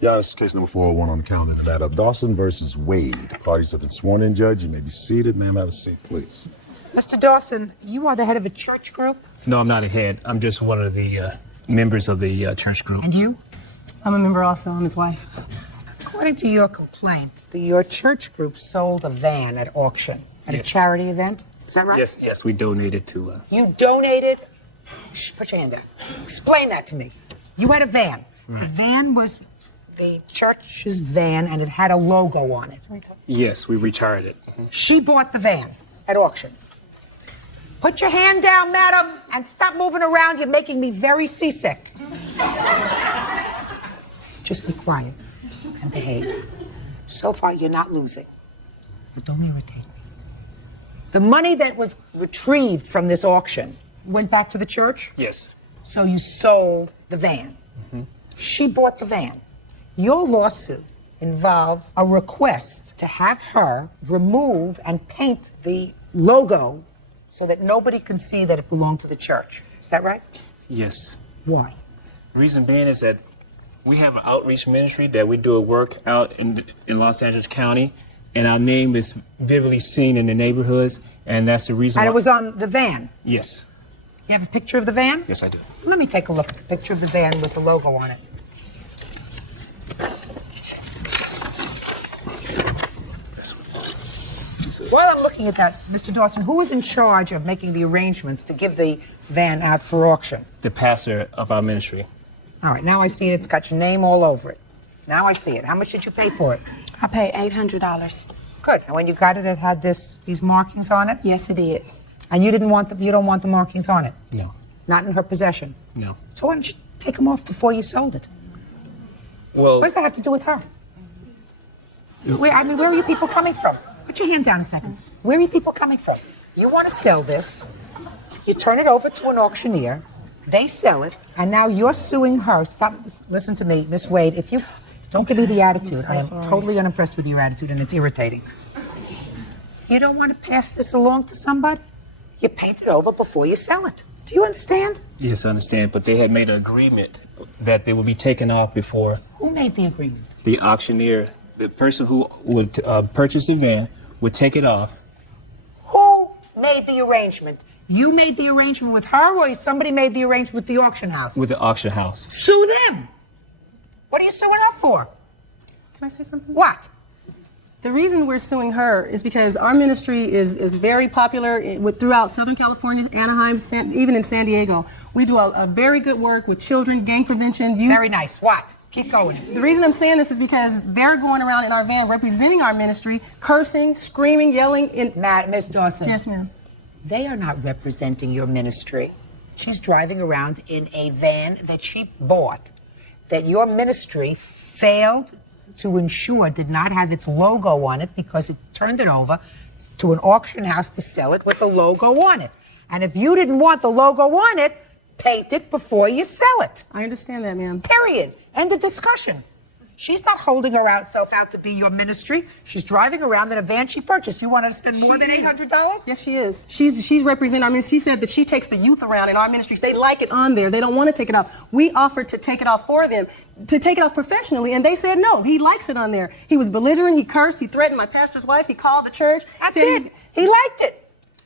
Yeah, this is case number 401 on the calendar. The matter of Dawson versus Wade. Parties have been sworn in, Judge. You may be seated. Ma'am, have a seat, please. Mr. Dawson, you are the head of a church group, No, I'm not a head. I'm just one of the members of the church group. and you? I'm a member also. I'm his wife. According to your complaint, your church group sold a van at auction at a Yes. charity event. Is that right? Yes, we donated to. You donated Shh, put your hand down. Explain that to me. You had a van. Right. The van was the church's van, and it had a logo on it. Yes, we retired it. She bought the van at auction. Put your hand down, madam, and stop moving around. You're making me very seasick. Just be quiet and behave. So far, you're not losing. But don't irritate me. The money that was retrieved from this auction went back to the church? Yes. So you sold the van. Mm-hmm. She bought the van. Your lawsuit involves a request to have her remove and paint the logo so that nobody can see that it belonged to the church. Is that right? Yes. Why? Reason being is that we have an outreach ministry that we do a work out in Los Angeles County, and our name is vividly seen in the neighborhoods, and that's the reason And why. it was on the van. Yes. You have a picture of the van? Yes, I do. Let me take a look at the picture of the van with the logo on it. While I'm looking at that, Mr. Dawson, who was in charge of making the arrangements to give the van out for auction? The pastor of our ministry. All right, now I see it. It's got your name all over it. Now I see it. How much did you pay for it? I paid $800. Good. And when you got it, it had these markings on it? Yes, it did. And you don't want the markings on it? No. Not in her possession? No. So why don't you take them off before you sold it? Well, What does that have to do with her? Where are you people coming from? Put your hand down a second. Where are you people coming from? You want to sell this, you turn it over to an auctioneer, they sell it, and now you're suing her. Stop, listen to me, Miss Wade, if you don't give me the attitude, I am totally unimpressed with your attitude and it's irritating. You don't want to pass this along to somebody? You paint it over before you sell it. Do you understand? yes, I understand, but they had made an agreement that they would be taken off before Who made the agreement? the auctioneer, the person who would purchase the van, would take it off. Who made the arrangement? You made the arrangement with her, or somebody made the arrangement with the auction house? With the auction house. Sue them. What are you suing her for? Can I say something? What? The reason we're suing her is because our ministry is very popular throughout Southern California, Anaheim, even in San Diego. We do a very good work with children, gang prevention, youth. Very nice. What? Keep going. The reason I'm saying this is because they're going around in our van representing our ministry, cursing, screaming, yelling. Miss Dawson. Yes, ma'am. They are not representing your ministry. She's driving around in a van that she bought, that your ministry failed to ensure did not have its logo on it because it turned it over to an auction house to sell it with the logo on it. And if you didn't want the logo on it, paint it before you sell it. I understand that, ma'am. Period. End of discussion. She's not holding herself out to be your ministry. She's driving around in a van she purchased. You want her to spend more than $800? Yes, she is. She's representing our ministry. She said that she takes the youth around in our ministry. They like it on there. They don't want to take it off. We offered to take it off for them, to take it off professionally, and they said no. He likes it on there. He was belligerent. He cursed. He threatened my pastor's wife. He called the church. That's it. He liked it.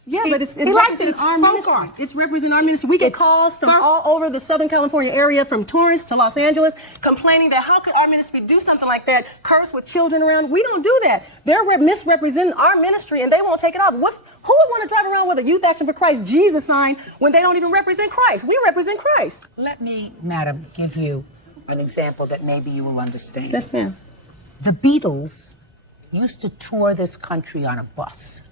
Yeah, but it's he liked it. representing It's our folk ministry. art. It's representing our ministry. We get calls from all over the Southern California area, from Torrance to Los Angeles, complaining that how could our ministry do something like that, curse with children around. We don't do that. They're misrepresenting our ministry, and they won't take it off. Who would want to drive around with a Youth Action for Christ Jesus sign when they don't even represent Christ? We represent Christ. Let me, madam, give you an example that maybe you will understand. Yes, ma'am. The Beatles used to tour this country on a bus.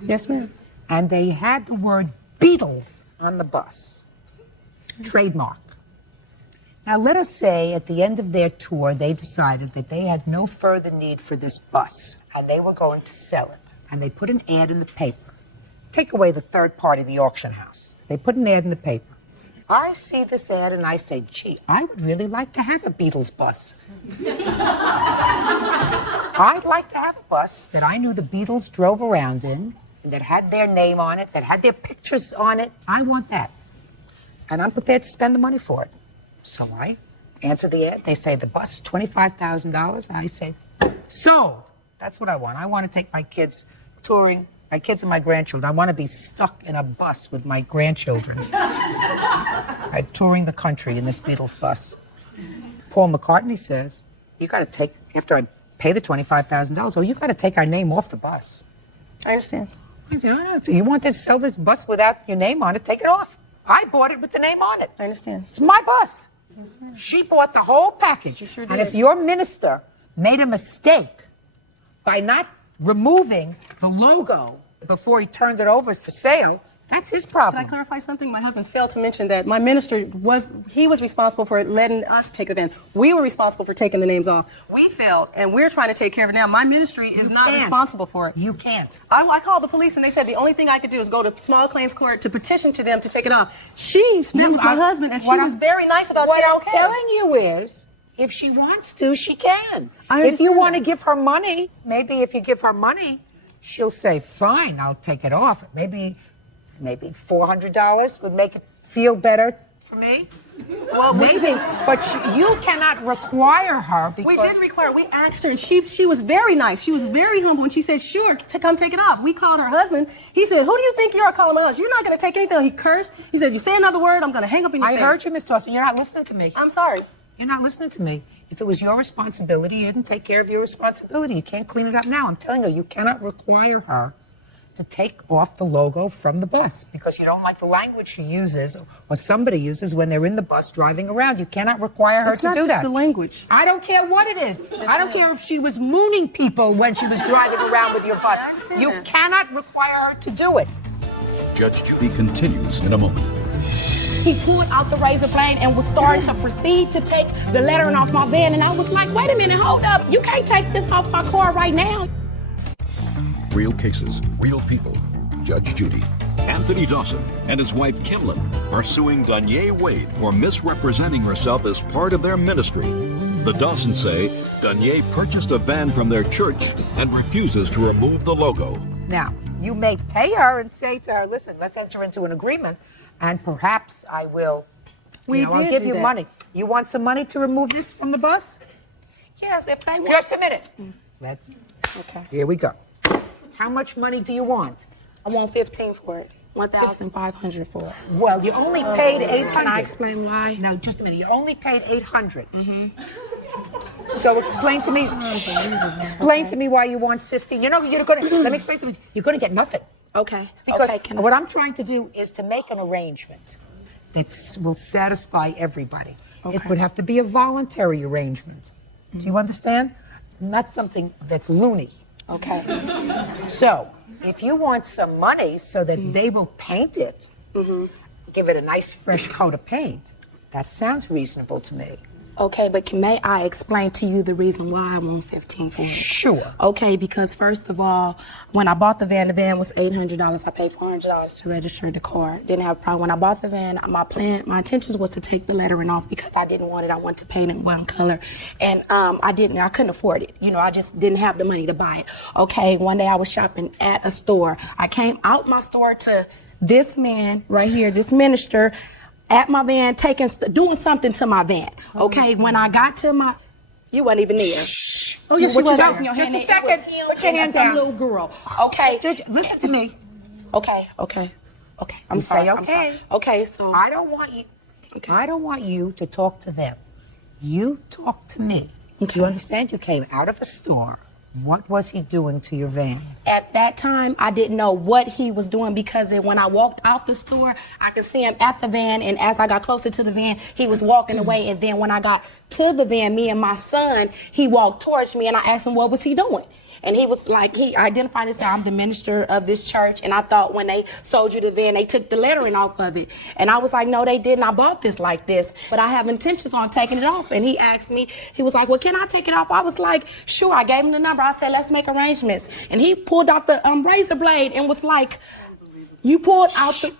Yes, ma'am. And they had the word Beatles on the bus. Trademark. Now, let us say at the end of their tour, they decided that they had no further need for this bus, and they were going to sell it. And they put an ad in the paper. Take away the third party, the auction house. They put an ad in the paper. I see this ad and I say, gee, I would really like to have a Beatles bus. I'd like to have a bus that I knew the Beatles drove around in, that had their name on it, that had their pictures on it. I want that. And I'm prepared to spend the money for it. So I answer the ad. They say the bus is $25,000. I say, sold. That's what I want. I want to take my kids touring, my kids and my grandchildren. I want to be stuck in a bus with my grandchildren. Touring the country in this Beatles bus. Paul McCartney says, you got to take, after I pay the $25,000, you got to take our name off the bus. I understand. I said, oh, so you want to sell this bus without your name on it? Take it off. I bought it with the name on it. I understand. It's my bus. She bought the whole package. She sure And did. if your minister made a mistake by not removing the logo before he turned it over for sale, that's his Can problem. I clarify something? My husband failed to mention that my minister was responsible for letting us take the van. We were responsible for taking the names off. We failed, and we're trying to take care of it now. My ministry is not can't. responsible for it. You can't. I called the police, and they said the only thing I could do is go to small claims court to petition to them to take it off. She met with my husband, and she was very nice about saying, What I'm okay. telling you is, if she wants to, she can. I If you understand want to that. give her money, maybe if you give her money, she'll say, fine, I'll take it off. Maybe $400 would make it feel better for me. Well, Maybe, but you cannot require her because We did require. We asked her, and she was very nice. She was very humble, and she said, "Sure, to come take it off." We called her husband. He said, "Who do you think you are calling us? You're not going to take anything." He cursed. He said, "You say another word, I'm going to hang up in your I face." heard you, Miss Dawson. You're not listening to me. I'm sorry. You're not listening to me. If it was your responsibility, you didn't take care of your responsibility. You can't clean it up now. I'm telling you cannot require her to take off the logo from the bus because you don't like the language she uses or somebody uses when they're in the bus driving around. You cannot require her It's to not do just that. the language. I don't care what it is. I don't care if she was mooning people when she was driving around with your bus. I understand You that. cannot require her to do it. Judge Judy continues in a moment. He pulled out the razor blade and was starting to proceed to take the lettering off my van. And I was like, wait a minute, hold up. You can't take this off my car right now. Real cases, real people. Judge Judy. Anthony Dawson and his wife Kimlin are suing Danye Wade for misrepresenting herself as part of their ministry. The Dawsons say Danye purchased a van from their church and refuses to remove the logo. Now, you may pay her and say to her, listen, let's enter into an agreement and perhaps I will, I'll did give do you that. money. You want some money to remove this from the bus? Yes, if they want. Just a minute. Okay. Here we go. How much money do you want? I want 15 for it. 1,500 for it. Well, you only paid 800. Can I explain why? No, just a minute. You only paid 800. So explain to me. Explain to me why you want 15. You know, you're going to. Let me explain to you. You're going to get nothing Okay. because okay, what I'm trying to do is to make an arrangement that will satisfy everybody. It Okay. would have to be a voluntary arrangement. Do you understand? Not something that's loony. Okay. So, if you want some money so that they will paint it, give it a nice fresh coat of paint, that sounds reasonable to me. Okay, but may I explain to you the reason why I want 15 for it? Sure. Okay, because first of all, when I bought the van was $800. I paid $400 to register the car. Didn't have a problem. When I bought the van, my intentions was to take the lettering off because I didn't want it. I wanted to paint it one color, and I couldn't afford it. I just didn't have the money to buy it. Okay, one day I was shopping at a store. I came out my store to this man right here, this minister, at my van, doing something to my van. Okay, when I got to you wasn't even there. Oh, yes, What she you was. got? Open your Just hand, a it second. was him Put your and hand some down. little girl. Okay. Listen to me. Okay. I'm You sorry. say I'm okay. sorry. Okay, so I don't want you. Okay. I don't want you to talk to them. You talk to me. Okay. You understand? You came out of a store. What was he doing to your van? at that time, I didn't know what he was doing because when I walked out the store, I could see him at the van, and as I got closer to the van, he was walking away. And then when I got to the van, me and my son, he walked towards me, and I asked him what was he doing. And he was like, he identified himself, I'm the minister of this church. And I thought when they sold you the van, they took the lettering off of it. And I was like, no, they didn't. I bought this like this, but I have intentions on taking it off. And he asked me, he was like, well, can I take it off? I was like, sure. I gave him the number. I said, let's make arrangements. And he pulled out the razor blade and was like, he pulled out the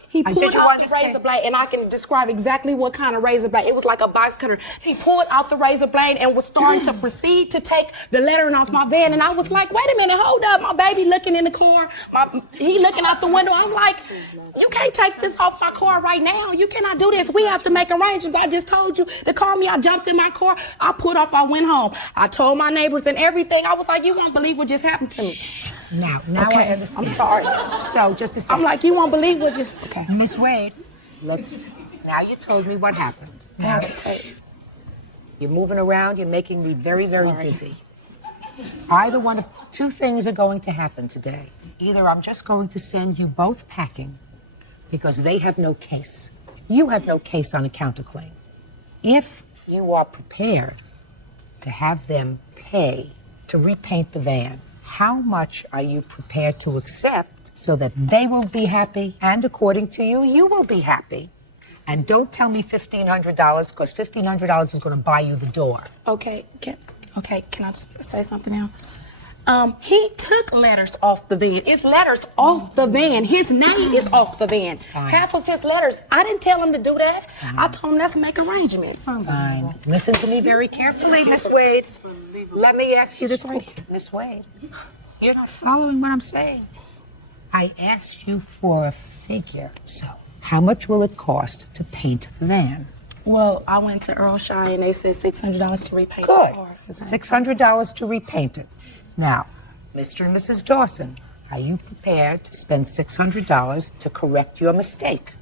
razor blade, and I can describe exactly what kind of razor blade. It was like a box cutter. He pulled out the razor blade and was starting to proceed to take the lettering off my van. And I was like, wait a minute, hold up. My baby looking in the car. He looking out the window. I'm like, you can't take this off my car right now. You cannot do this. We have to make arrangements. I just told you to call me. I jumped in my car. I pulled off. I went home. I told my neighbors and everything. I was like, you won't believe what just happened to me. Now Okay, I understand. I'm sorry. So, just a second. I'm like, you won't believe what just... Okay. Miss Wade, now you told me what happened. Now, you're moving around, you're making me very, very dizzy. Either one of two things are going to happen today. Either I'm just going to send you both packing because they have no case, You have no case on a counterclaim. If you are prepared to have them pay to repaint the van, how much are you prepared to accept so that they will be happy and according to you, you will be happy? And don't tell me $1,500 because $1,500 is going to buy you the door. Okay, can I say something now? He took letters off the van. It's letters off the van. His name is off the van. Fine. Half of his letters. I didn't tell him to do that. I told him let's make arrangements. Fine. Listen to me very carefully, Miss Wade. Let me ask you this right here. Miss Wade, you're not following what I'm saying. I asked you for a figure. So, how much will it cost to paint the van? Well, I went to Earl Shy and they said $600 to repaint Good. the car. $600 to repaint it. Now, Mr. and Mrs. Dawson, are you prepared to spend $600 to correct your mistake?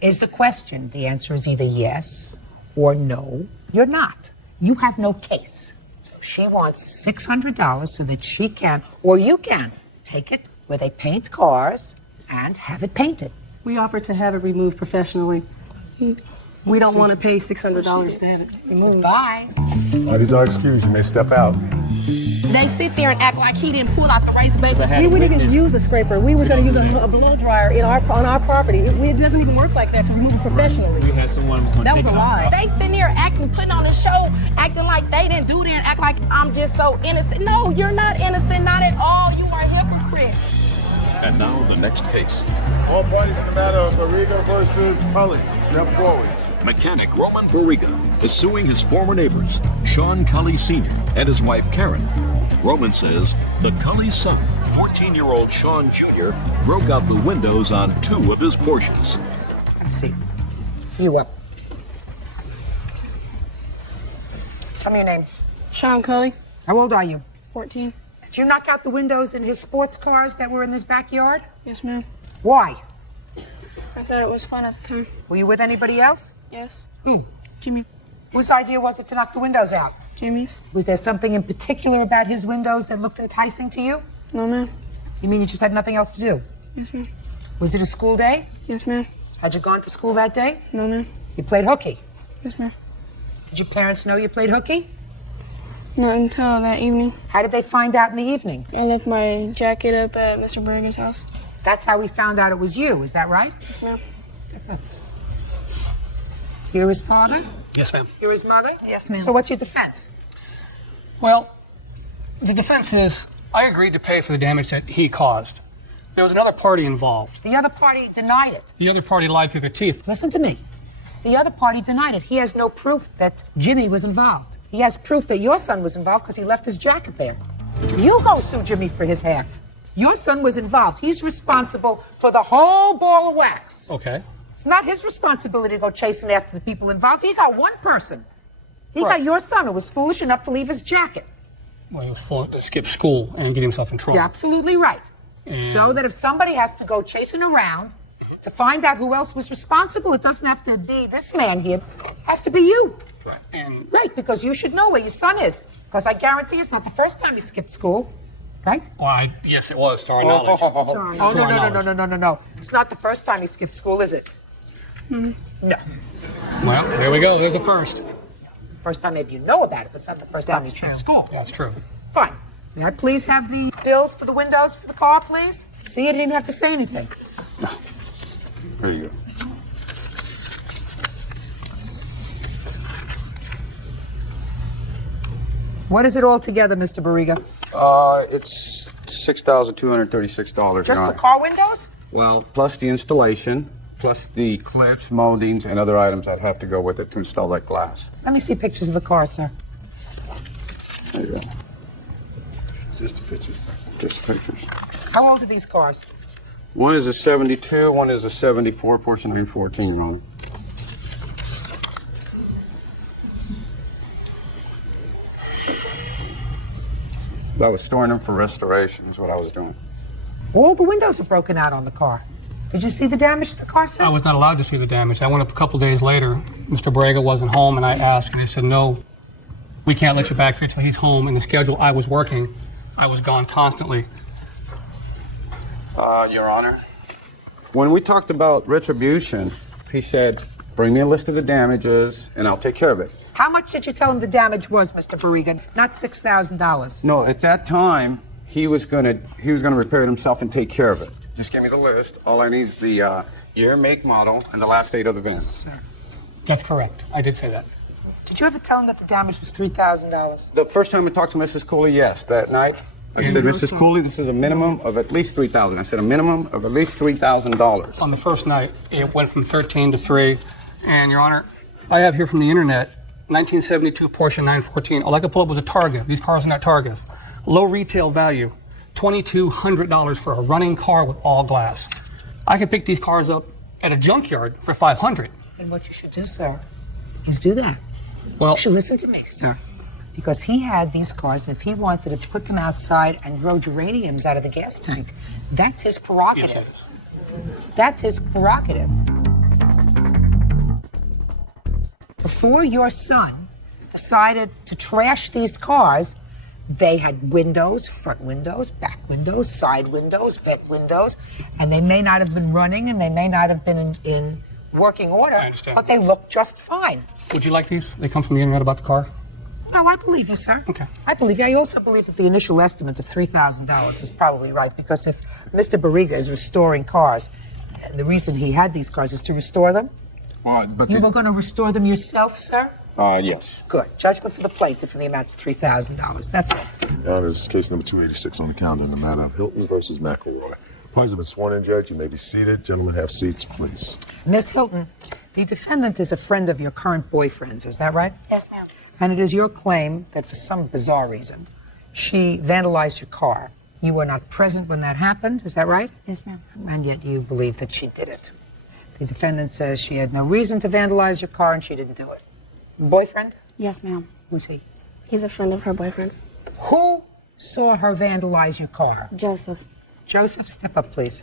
Is the question. The answer is either yes or no, you're not. You have no case. So she wants $600 so that she can, or you can, take it where they paint cars and have it painted. We offer to have it removed professionally. We don't want to pay $600 to have it removed. Bye. These are excused. You may step out. They sit there and act like he didn't pull out the race base. We wouldn't even use a scraper. We were going to use a blow dryer on our property. It doesn't even work like that to remove it professionally. We had someone who was going to That take was a it off. lie. They sitting there acting, putting on a show, acting like they didn't do that and act like I'm just so innocent. No, you're not innocent, not at all. You are hypocrites. And now the next case. All parties in the matter of Bariga versus Cully. Step forward. Mechanic Roman Bariga is suing his former neighbors, Sean Cully Sr. and his wife Karen. Roman says the Cully son, 14-year-old Sean Jr., broke out the windows on 2 of his Porsches. Let's see. You up. Tell me your name. Sean Cully, How old are you? 14. Did you knock out the windows in his sports cars that were in his backyard? Yes, ma'am. Why? I thought it was fun at the time. Were you with anybody else? Yes. Who? Jimmy. Whose idea was it to knock the windows out? Jimmy's. Was there something in particular about his windows that looked enticing to you? No, ma'am. You mean you just had nothing else to do? Yes, ma'am. Was it a school day? Yes, ma'am. Had you gone to school that day? No, ma'am. You played hooky. Yes, ma'am. Did your parents know you played hooky? Not until that evening. How did they find out in the evening? I left my jacket up at Mr. Berger's house. That's how we found out it was you, is that right? Yes, ma'am. Step up. You're his father? Yes, ma'am. You're his mother? Yes, ma'am. So what's your defense? Well, the defense is I agreed to pay for the damage that he caused. There was another party involved. The other party denied it. The other party lied through their teeth. Listen to me. The other party denied it. He has no proof that Jimmy was involved. He has proof that your son was involved because he left his jacket there. You go sue Jimmy for his half. Your son was involved. He's responsible for the whole ball of wax. Okay. It's not his responsibility to go chasing after the people involved. He got one person. He got your son who was foolish enough to leave his jacket. Well, he was forced to skip school and get himself in trouble. You're absolutely right. So that if somebody has to go chasing around to find out who else was responsible, it doesn't have to be this man here. It has to be you. And Right, because you should know where your son is. Because I guarantee it's not the first time he skipped school. Right? well, yes, it was, to our knowledge. Oh, no. It's not the first time he skipped school, is it? No. Well, there we go. There's a first. First time maybe you know about it, but it's not the first time he skipped school. That's true. Fine. May I please have the bills for the windows for the car, please? See, I didn't even have to say anything. There you go. What is it all together, Mr. Bariga? It's $6,236. Just Your the Honor. car windows? Well, plus the installation, plus the clips, moldings, and other items that have to go with it to install that glass. Let me see pictures of the car, sir. There you go. Just a picture. Just pictures. How old are these cars? One is a 72, one is a 74, Porsche 914, Your Honor. I was storing them for restoration, is what I was doing. All the windows are broken out on the car. Did you see the damage to the car, sir? I was not allowed to see the damage. I went up a couple days later. Mr. Braga wasn't home, and I asked, and he said, no, we can't let you back here until he's home. In the schedule I was working, I was gone constantly. Your Honor, when we talked about retribution, He said, bring me a list of the damages, and I'll take care of it. How much did you tell him the damage was, Mr. Barriga? Not $6,000. No, at that time, he was gonna repair it himself and take care of it. Just give me the list. All I need is the year, make, model, and the last date of the VIN. Sir. That's correct. I did say that. Did you ever tell him that the damage was $3,000? The first time I talked to Mrs. Cooley, yes, that night. I said, Mrs. Cooley, this is a minimum of at least $3,000. I said a minimum of at least $3,000. On the first night, it went from 13 to 3. And, Your Honor, I have here from the internet, 1972 Porsche 914. All I could pull up was a Targa. These cars are not Targas. Low retail value, $2,200 for a running car with all glass. I could pick these cars up at a junkyard for $500. And what you should do, sir, is do that. Well, you should listen to me, sir. Because he had these cars, and if he wanted to put them outside and grow geraniums out of the gas tank, that's his prerogative. That's his prerogative. Before your son decided to trash these cars, they had windows, front windows, back windows, side windows, vent windows, and they may not have been running and they may not have been in working order, I understand. but they look just fine. Would you like these? They come from the internet about the car? No, I believe you, sir. Okay. I believe you. I also believe that the initial estimate of $3,000 is probably right, because if Mr. Barriga is restoring cars, and the reason he had these cars is to restore them, you were going to restore them yourself, sir? Yes. Good. Judgment for the plaintiff in the amount of $3,000. That's it. Your Honor, this is case number 286 on the calendar in the matter of Hilton versus McElroy. Parties have been sworn in, Judge. You may be seated. Gentlemen, have seats, please. Miss Hilton, the defendant is a friend of your current boyfriend's, is that right? Yes, ma'am. And it is your claim that for some bizarre reason, she vandalized your car. You were not present when that happened, is that right? Yes, ma'am. And yet you believe that she did it. The defendant says she had no reason to vandalize your car and she didn't do it. Boyfriend? Yes, ma'am. Who's he? He's a friend of her boyfriend's. Who saw her vandalize your car? Joseph. Joseph, step up, please.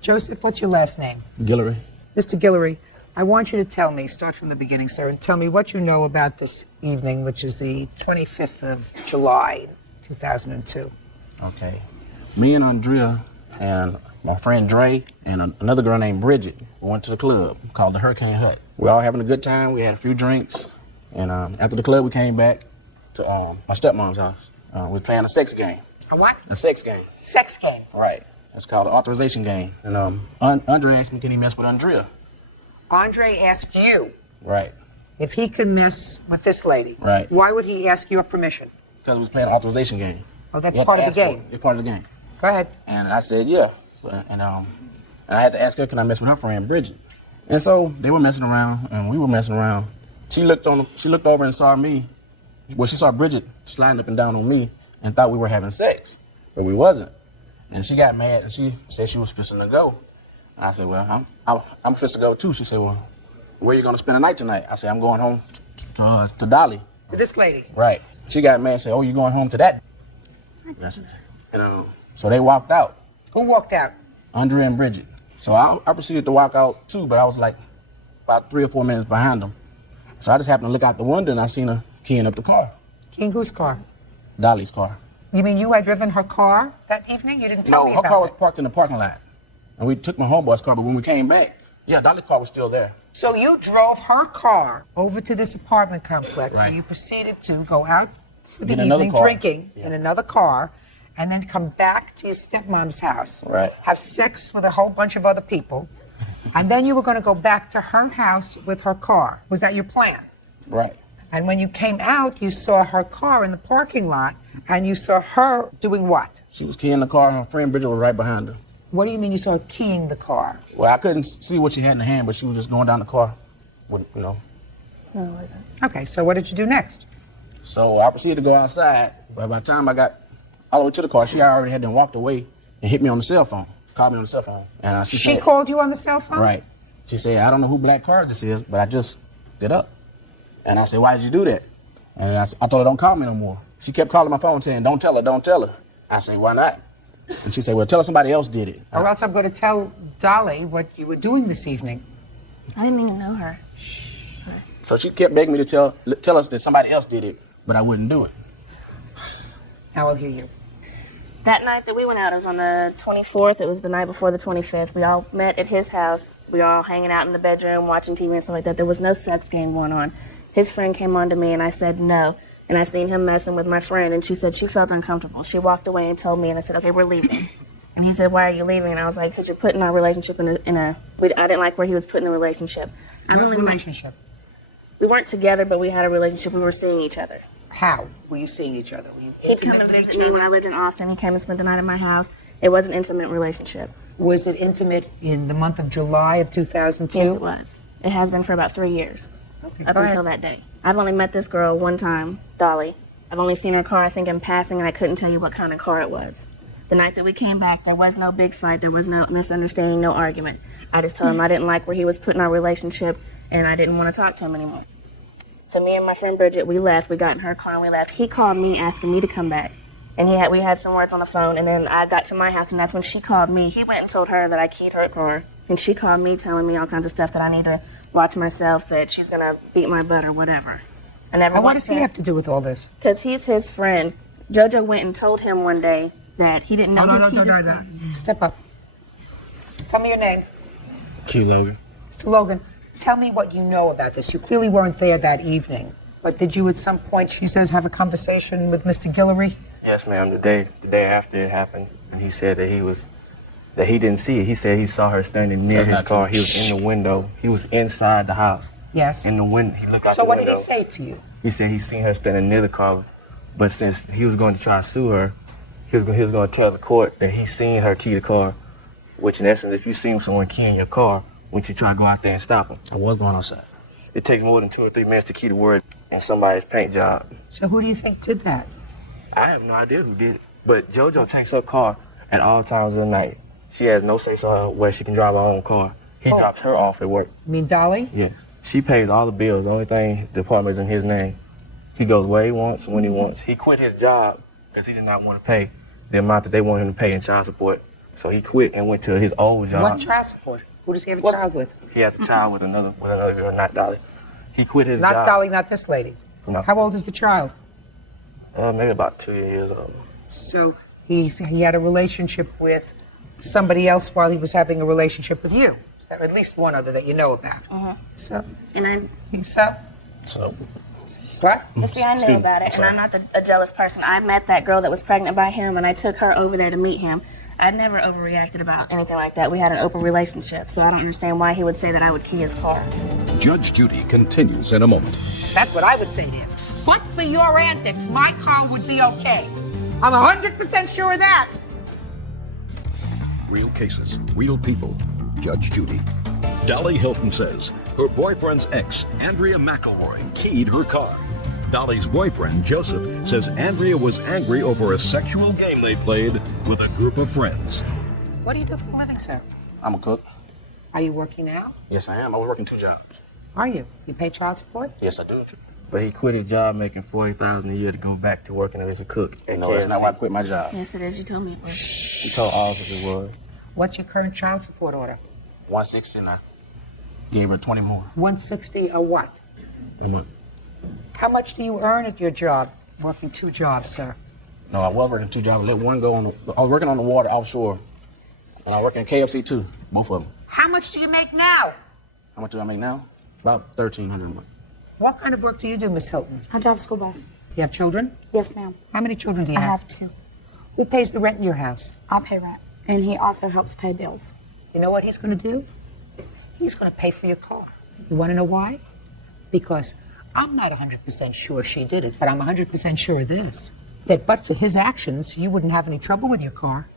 Joseph, what's your last name? Guillory. Mr. Guillory, I want you to tell me, start from the beginning, sir, and tell me what you know about this evening, which is the 25th of July, 2002. Okay. Me and Andrea and my friend Dre and another girl named Bridget went to the club called the Hurricane Hut. We were all having a good time. We had a few drinks. And after the club, we came back to my stepmom's house. We were playing a sex game. A what? A sex game. Sex game. Right. It's called an authorization game. And Andre asked me, can he mess with Andrea? Andre asked you Right. if he could mess with this lady. Right. Why would he ask your permission? Because we was playing an authorization game. Oh, that's You had part to of the ask for game. it. It's part of the game. Go ahead. And I said, yeah. And I had to ask her, can I mess with her friend Bridget? And so they were messing around, and we were messing around. She looked over and saw me. Well, she saw Bridget sliding up and down on me and thought we were having sex, but we wasn't. And she got mad and she said she was fixing to go. And I said, well, I'm fixing to go too. She said, well, where are you going to spend the night tonight? I said, I'm going home to Dolly. To this lady. Right. She got mad and said, oh, you going home to that? And so they walked out. Who walked out? Andrea and Bridget. So I proceeded to walk out too, but I was like about 3 or 4 minutes behind them. So I just happened to look out the window and I seen her keying up the car. Keying whose car? Dolly's car. You mean you had driven her car that evening? You didn't tell me No, about her car was it. parked in the parking lot. And we took my homeboy's car, but when we came back, yeah, Dolly's car was still there. So you drove her car over to this apartment complex Right. and you proceeded to go out for the Get another evening car. drinking in another car and then come back to your stepmom's house. Right. Have sex with a whole bunch of other people. And then you were going to go back to her house with her car. Was that your plan? Right. And when you came out, you saw her car in the parking lot and you saw her doing what? She was keying the car and her friend Bridget was right behind her. What do you mean you saw her keying the car? Well, I couldn't see what she had in her hand, but she was just going down the car with, No, it wasn't. Okay, so what did you do next? So I proceeded to go outside, but by the time I got all the way to the car, she already had then walked away and hit me on the cell phone, called me on the cell phone. And She said, called you on the cell phone? Right. She said, I don't know who Black Card this is, but I just did up. And I said, why did you do that? And I told her, don't call me no more. She kept calling my phone saying, don't tell her, don't tell her. I said, why not? And she said, well, tell her somebody else did it. Or else I'm going to tell Dolly what you were doing this evening. I didn't even know her. So she kept begging me to tell us that somebody else did it, but I wouldn't do it. Now I'll hear you. That night that we went out, it was on the 24th. It was the night before the 25th. We all met at his house. We were all hanging out in the bedroom, watching TV and stuff like that. There was no sex game going on. His friend came on to me, and I said no. And I seen him messing with my friend, and she said she felt uncomfortable. She walked away and told me, and I said, okay, we're leaving. And he said, why are you leaving? And I was like, because you're putting our relationship I didn't like where he was putting the relationship. Relationship? We weren't together, but we had a relationship. We were seeing each other. How were you seeing each other? He'd come and visit me when I lived in Austin. He came and spent the night at my house. It was an intimate relationship. Was it intimate in the month of July of 2002? Yes, it was. It has been for about 3 years, up until that day. I've only met this girl one time, Dolly. I've only seen her car, I think, in passing, and I couldn't tell you what kind of car it was. The night that we came back, there was no big fight. There was no misunderstanding, no argument. I just told him I didn't like where he was putting our relationship, and I didn't want to talk to him anymore. So me and my friend Bridget, we left. We got in her car and we left. He called me asking me to come back. And we had some words on the phone, and then I got to my house, and that's when she called me. He went and told her that I keyed her car, and she called me telling me all kinds of stuff that I need to watch myself, that she's going to beat my butt or whatever. And what does he have to do with all this? Because he's his friend. JoJo went and told him one day that he didn't know No. Step up. Tell me your name. Q Logan. Mr. Logan, tell me what you know about this. You clearly weren't there that evening, but did you at some point, she says, have a conversation with Mr. Guillory? Yes, ma'am. The day after it happened, and he said that he didn't see it. He said he saw her standing near his car. He was in the window. He was inside the house. Yes. In the window. He looked out so the window. what did he say to you? He said he seen her standing near the car, but since he was going to try to sue her, he was going to tell the court that he seen her key the car, which in essence, if you seen someone keying your car, wouldn't you try to go out there and stop him? I was going outside. It takes more than 2 or 3 minutes to key the word in somebody's paint job. So who do you think did that? I have no idea who did it, but JoJo takes her car at all times of the night. She has no say so where she can drive her own car. He drops her off at work. You mean Dolly? Yes. She pays all the bills. The only thing the apartment is in his name. He goes where he wants, when he wants. He quit his job because he did not want to pay the amount that they wanted him to pay in child support. So he quit and went to his old job. What child support? Who does he have a child with? He has a child with another girl, not Dolly. He quit his job. Not Dolly, not this lady. No. How old is the child? Maybe about 2 years old. So he had a relationship with somebody else while he was having a relationship with you. Is there at least one other that you know about? So, and I think so. So, what? You see, I knew about it, and I'm not a jealous person. I met that girl that was pregnant by him, and I took her over there to meet him. I never overreacted about anything like that. We had an open relationship, so I don't understand why he would say that I would key his car. Judge Judy continues in a moment. That's what I would say to him. But for your antics, my car would be okay. I'm 100% sure of that. Real cases, real people. Judge Judy. Dolly Hilton says her boyfriend's ex, Andrea McElroy, keyed her car. Dolly's boyfriend, Joseph, says Andrea was angry over a sexual game they played with a group of friends. What do you do for a living, sir? I'm a cook. Are you working now? Yes, I am. I was working 2 jobs. Are you? You pay child support? Yes, I do. But he quit his job making $40,000 a year to go back to working as a cook. No, that's not why I quit my job. Yes, it is. You told me it was. He told all of us it was. What's your current child support order? 160, and I gave her 20 more. 160 a what? A month. How much do you earn at your job, working 2 jobs, sir? No, I was working 2 jobs. I let one go on. I was working on the water offshore, and I work in KFC too, both of them. How much do you make now? How much do I make now? About $1,300 a month. What kind of work do you do, Miss Hilton? I drive a school bus. You have children? Yes, ma'am. How many children do you I have? have 2. Who pays the rent in your house? I pay rent, and he also helps pay bills. You know what he's going to do? He's going to pay for your car. You want to know why? Because I'm not 100% sure she did it, but I'm 100% sure of this. That but for his actions, you wouldn't have any trouble with your car.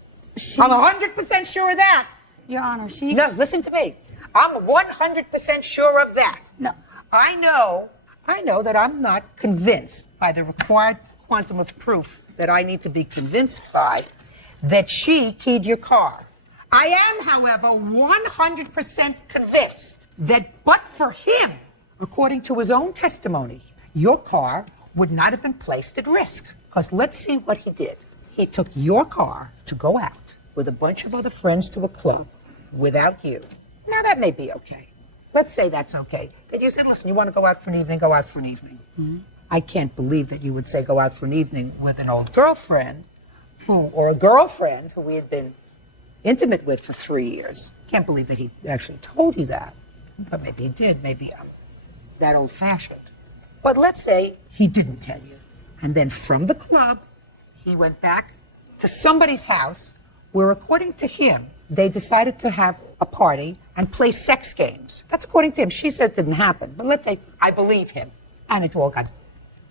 I'm 100% sure of that. Your Honor, she... No, listen to me. I'm 100% sure of that. No. I know that I'm not convinced by the required quantum of proof that I need to be convinced by that she keyed your car. I am, however, 100% convinced that but for him, according to his own testimony, your car would not have been placed at risk. Because let's see what he did. He took your car to go out with a bunch of other friends to a club without you. Now, that may be okay. Let's say that's okay. That you said, listen, you want to go out for an evening, go out for an evening. Mm-hmm. I can't believe that you would say go out for an evening with an old girlfriend, or a girlfriend who we had been intimate with for 3 years. Can't believe that he actually told you that. But maybe he did. Maybe I'm that old-fashioned. But let's say he didn't tell you. And then from the club, he went back to somebody's house where, according to him, they decided to have a party and play sex games. That's according to him. She said it didn't happen. But let's say I believe him. And it all got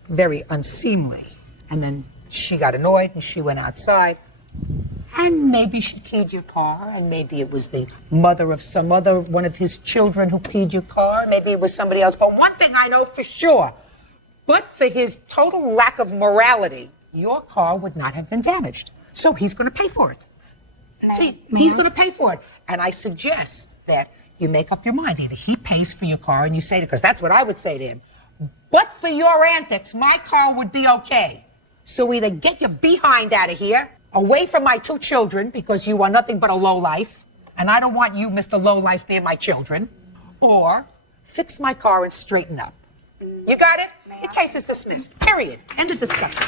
very unseemly. And then she got annoyed and she went outside. And maybe she keyed your car, and maybe it was the mother of some other one of his children who keyed your car. Maybe it was somebody else. But one thing I know for sure, but for his total lack of morality, your car would not have been damaged. So he's going to pay for it. See, he's going to pay for it. And I suggest that you make up your mind. Either he pays for your car and you say, because that's what I would say to him, but for your antics, my car would be okay. So either get your behind out of here, away from my 2 children, because you are nothing but a lowlife, and I don't want you, Mr. Lowlife, near my children, or fix my car and straighten up. You got it? Your case is dismissed. Period. End of discussion.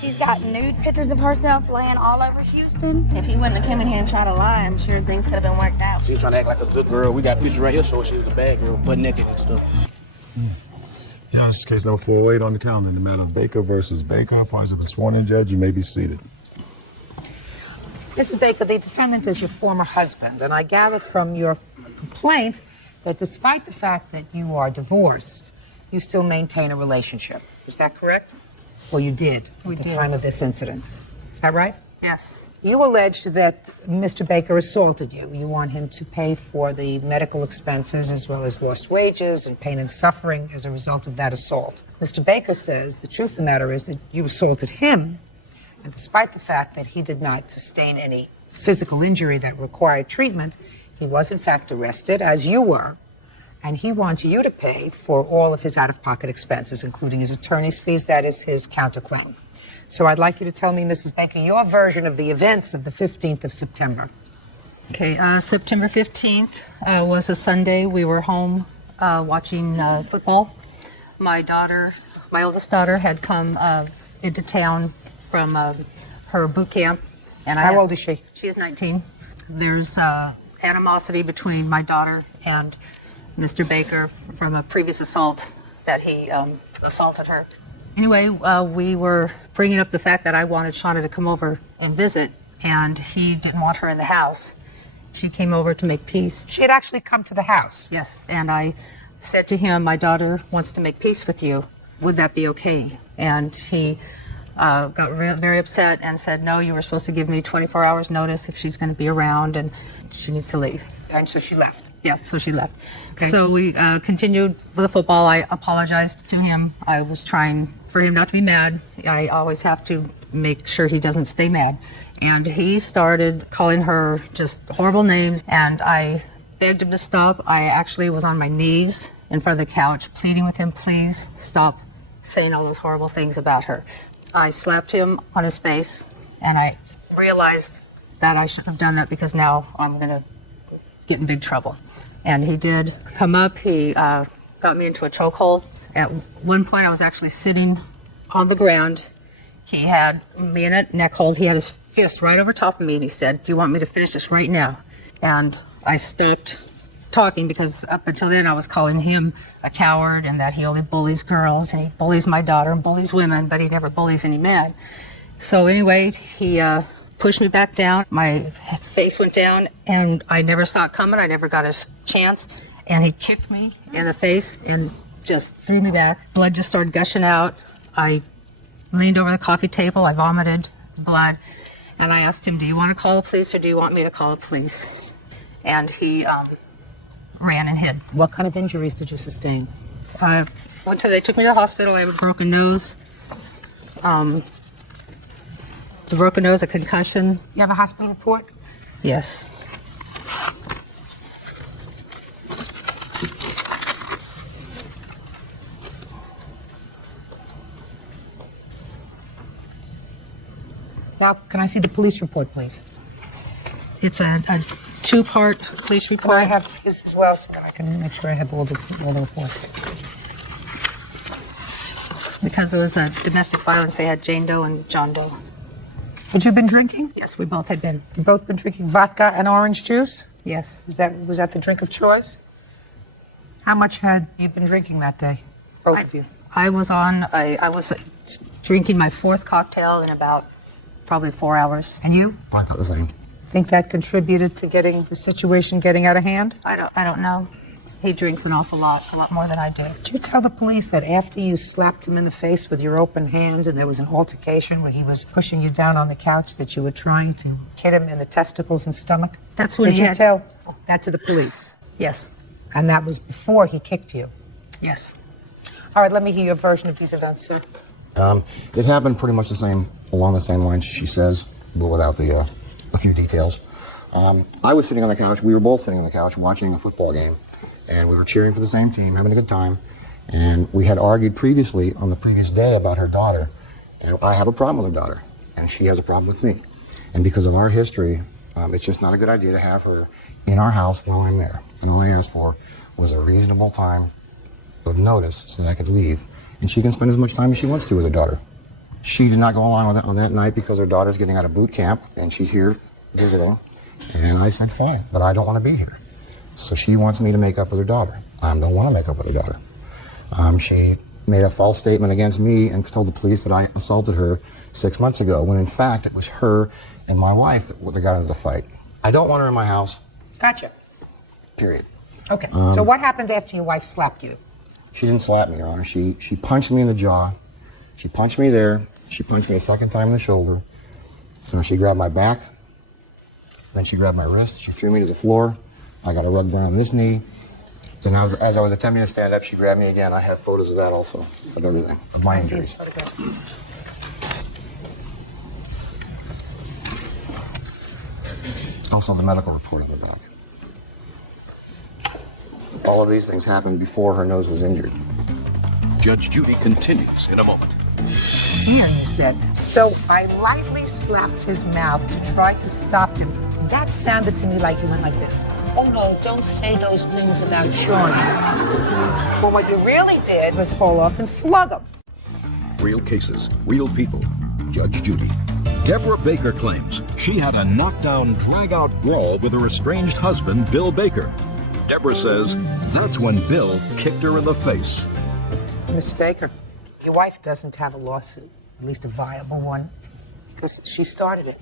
She's got nude pictures of herself laying all over Houston. If he wouldn't have come in here and tried to lie, I'm sure things could have been worked out. She was trying to act like a good girl. We got pictures right here showing she was a bad girl, butt naked and stuff. Yeah, this is case number 408 on the calendar in the matter of Baker versus Baker. Parties have been sworn in, Judge. You may be seated. Mrs. Baker, the defendant is your former husband, and I gather from your complaint that despite the fact that you are divorced, you still maintain a relationship. Is that correct? Well, you did at the time of this incident. Is that right? Yes. You allege that Mr. Baker assaulted you. You want him to pay for the medical expenses as well as lost wages and pain and suffering as a result of that assault. Mr. Baker says the truth of the matter is that you assaulted him, and despite the fact that he did not sustain any physical injury that required treatment, he was in fact arrested, as you were, and he wants you to pay for all of his out-of-pocket expenses, including his attorney's fees. That is his counterclaim. So I'd like you to tell me, Mrs. Baker, your version of the events of the 15th of September. Okay, September 15th was a Sunday. We were home watching football. My oldest daughter, had come into town from her boot camp. And How old is she? She is 19. There's animosity between my daughter and Mr. Baker from a previous assault that he assaulted her. Anyway, we were bringing up the fact that I wanted Shauna to come over and visit, and he didn't want her in the house. She came over to make peace. She had actually come to the house? Yes, and I said to him, my daughter wants to make peace with you. Would that be okay? And he got very upset and said, no, you were supposed to give me 24 hours notice if she's going to be around, and she needs to leave. And so she left? Yeah, so she left. Okay. So we continued with the football. I apologized to him. I was trying for him not to be mad. I always have to make sure he doesn't stay mad. And he started calling her just horrible names, and I begged him to stop. I actually was on my knees in front of the couch pleading with him, please stop saying all those horrible things about her. I slapped him on his face, and I realized that I shouldn't have done that because now I'm going to get in big trouble. And he did come up. He got me into a chokehold. At one point, I was actually sitting on the ground. He had me in a neck hold. He had his fist right over top of me, and he said, do you want me to finish this right now? And I stopped talking because up until then I was calling him a coward and that he only bullies girls, and he bullies my daughter and bullies women, but he never bullies any men. So anyway, he pushed me back down. My face went down, and I never saw it coming. I never got a chance. And he kicked me in the face and just threw me back. Blood just started gushing out. I leaned over the coffee table. I vomited blood. And I asked him, do you want to call the police or do you want me to call the police? And he ran and hid. What kind of injuries did you sustain? They took me to the hospital. I have a broken nose. The broken nose, a concussion. You have a hospital report? Yes. Now, can I see the police report, please? It's a two-part police report. Can I have his as well so that I can make sure I have all the reports? Because it was a domestic violence, they had Jane Doe and John Doe. Had you been drinking? Yes, we both had been. You both been drinking vodka and orange juice? Yes. Was that the drink of choice? How much had you been drinking that day? Both of you. I was drinking my fourth cocktail in about probably 4 hours. And you? About the same. Think that contributed to getting the situation getting out of hand? I don't know. He drinks an awful lot, a lot more than I do. Did you tell the police that after you slapped him in the face with your open hands and there was an altercation where he was pushing you down on the couch that you were trying to hit him in the testicles and stomach? That's when Did you tell that to the police? Yes. And that was before he kicked you? Yes. All right, let me hear your version of these events, sir. It happened pretty much along the same lines she says, but without a few details. I was sitting on the couch. We were both sitting on the couch watching a football game, and we were cheering for the same team, having a good time. And we had argued previously on the previous day about her daughter. And I have a problem with her daughter, and she has a problem with me. And because of our history, it's just not a good idea to have her in our house while I'm there. And all I asked for was a reasonable time of notice so that I could leave, and she can spend as much time as she wants to with her daughter. She did not go along with it on that night because her daughter's getting out of boot camp, and she's here visiting. And I said, fine, but I don't want to be here. So she wants me to make up with her daughter. I don't want to make up with her daughter. She made a false statement against me and told the police that I assaulted her 6 months ago, when in fact it was her and my wife that got into the fight. I don't want her in my house. Gotcha. Period. Okay, so what happened after your wife slapped you? She didn't slap me, Your Honor. She punched me in the jaw. She punched me there. She punched me a second time in the shoulder. So she grabbed my back. Then she grabbed my wrist. She threw me to the floor. I got a rug burn on this knee. Then as I was attempting to stand up, she grabbed me again. I have photos of that also, of everything, of my injuries. Also the medical report on the back. All of these things happened before her nose was injured. Judge Judy continues in a moment. Here, you said, so I lightly slapped his mouth to try to stop him. That sounded to me like you went like this. Oh no, don't say those things about Shawnee. Well, what you really did was haul off and slug him. Real cases, real people. Judge Judy. Deborah Baker claims she had a knockdown, drag-out brawl with her estranged husband, Bill Baker. Deborah says that's when Bill kicked her in the face. Mr. Baker, your wife doesn't have a lawsuit, at least a viable one, because she started it.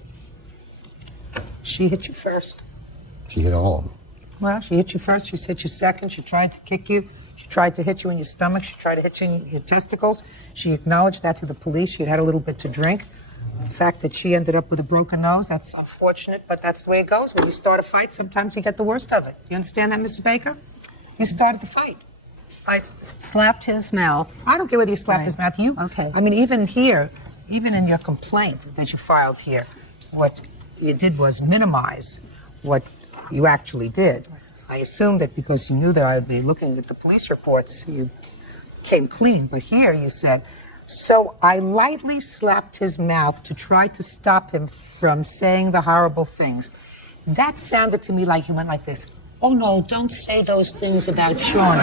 She hit you first. She hit all of them. Well, she hit you first, she hit you second, she tried to kick you, she tried to hit you in your stomach, she tried to hit you in your testicles. She acknowledged that to the police. She had had a little bit to drink. The fact that she ended up with a broken nose, that's unfortunate, but that's the way it goes. When you start a fight, sometimes you get the worst of it. You understand that, Mrs. Baker? You started the fight. I slapped his mouth. I don't care whether you slapped his mouth. Okay. I mean, even here, even in your complaint that you filed here, what you did was minimize what you actually did. I assumed that because you knew that I would be looking at the police reports, you came clean. But here you said, so I lightly slapped his mouth to try to stop him from saying the horrible things. That sounded to me like he went like this. Oh no, don't say those things about Shawnee.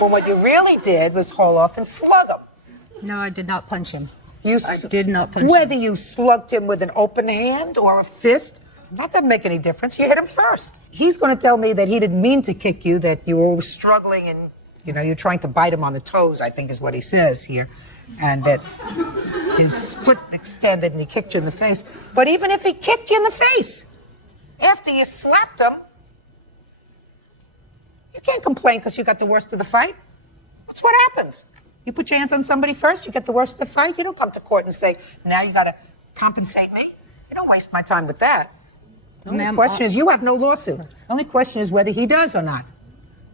Well, what you really did was haul off and slug him. No, I did not punch him. I did not punch him. Whether you slugged him with an open hand or a fist, that doesn't make any difference. You hit him first. He's going to tell me that he didn't mean to kick you, that you were struggling and, you're trying to bite him on the toes, I think is what he says here, and that his foot extended and he kicked you in the face. But even if he kicked you in the face, after you slapped him, you can't complain because you got the worst of the fight. That's what happens. You put your hands on somebody first, you get the worst of the fight. You don't come to court and say, now you got to compensate me. You don't waste my time with that. The only question is, you have no lawsuit. The only question is whether he does or not.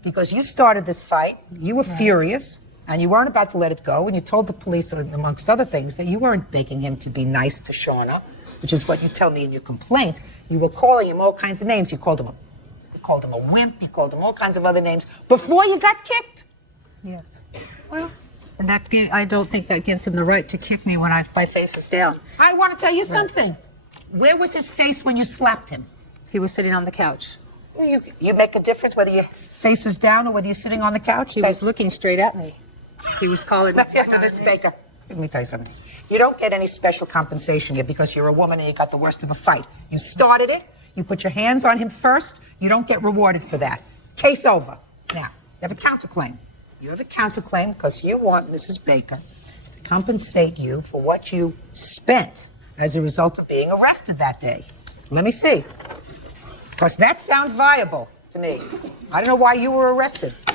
Because you started this fight, you were furious, and you weren't about to let it go, and you told the police, amongst other things, that you weren't begging him to be nice to Shauna, which is what you tell me in your complaint. You were calling him all kinds of names. You called him a wimp, you called him all kinds of other names before you got kicked. Yes. Well, and I don't think that gives him the right to kick me when my face is down. I want to tell you something. Where was his face when you slapped him? He was sitting on the couch. You make a difference whether your face is down or whether you're sitting on the couch? He was looking straight at me. He was calling. Mrs. Baker, let me tell you something. You don't get any special compensation here because you're a woman and you got the worst of a fight. You started it. You put your hands on him first. You don't get rewarded for that. Case over. Now, you have a counterclaim. You have a counterclaim because you want Mrs. Baker to compensate you for what you spent as a result of being arrested that day. Let me see. Because that sounds viable to me. I don't know why you were arrested. I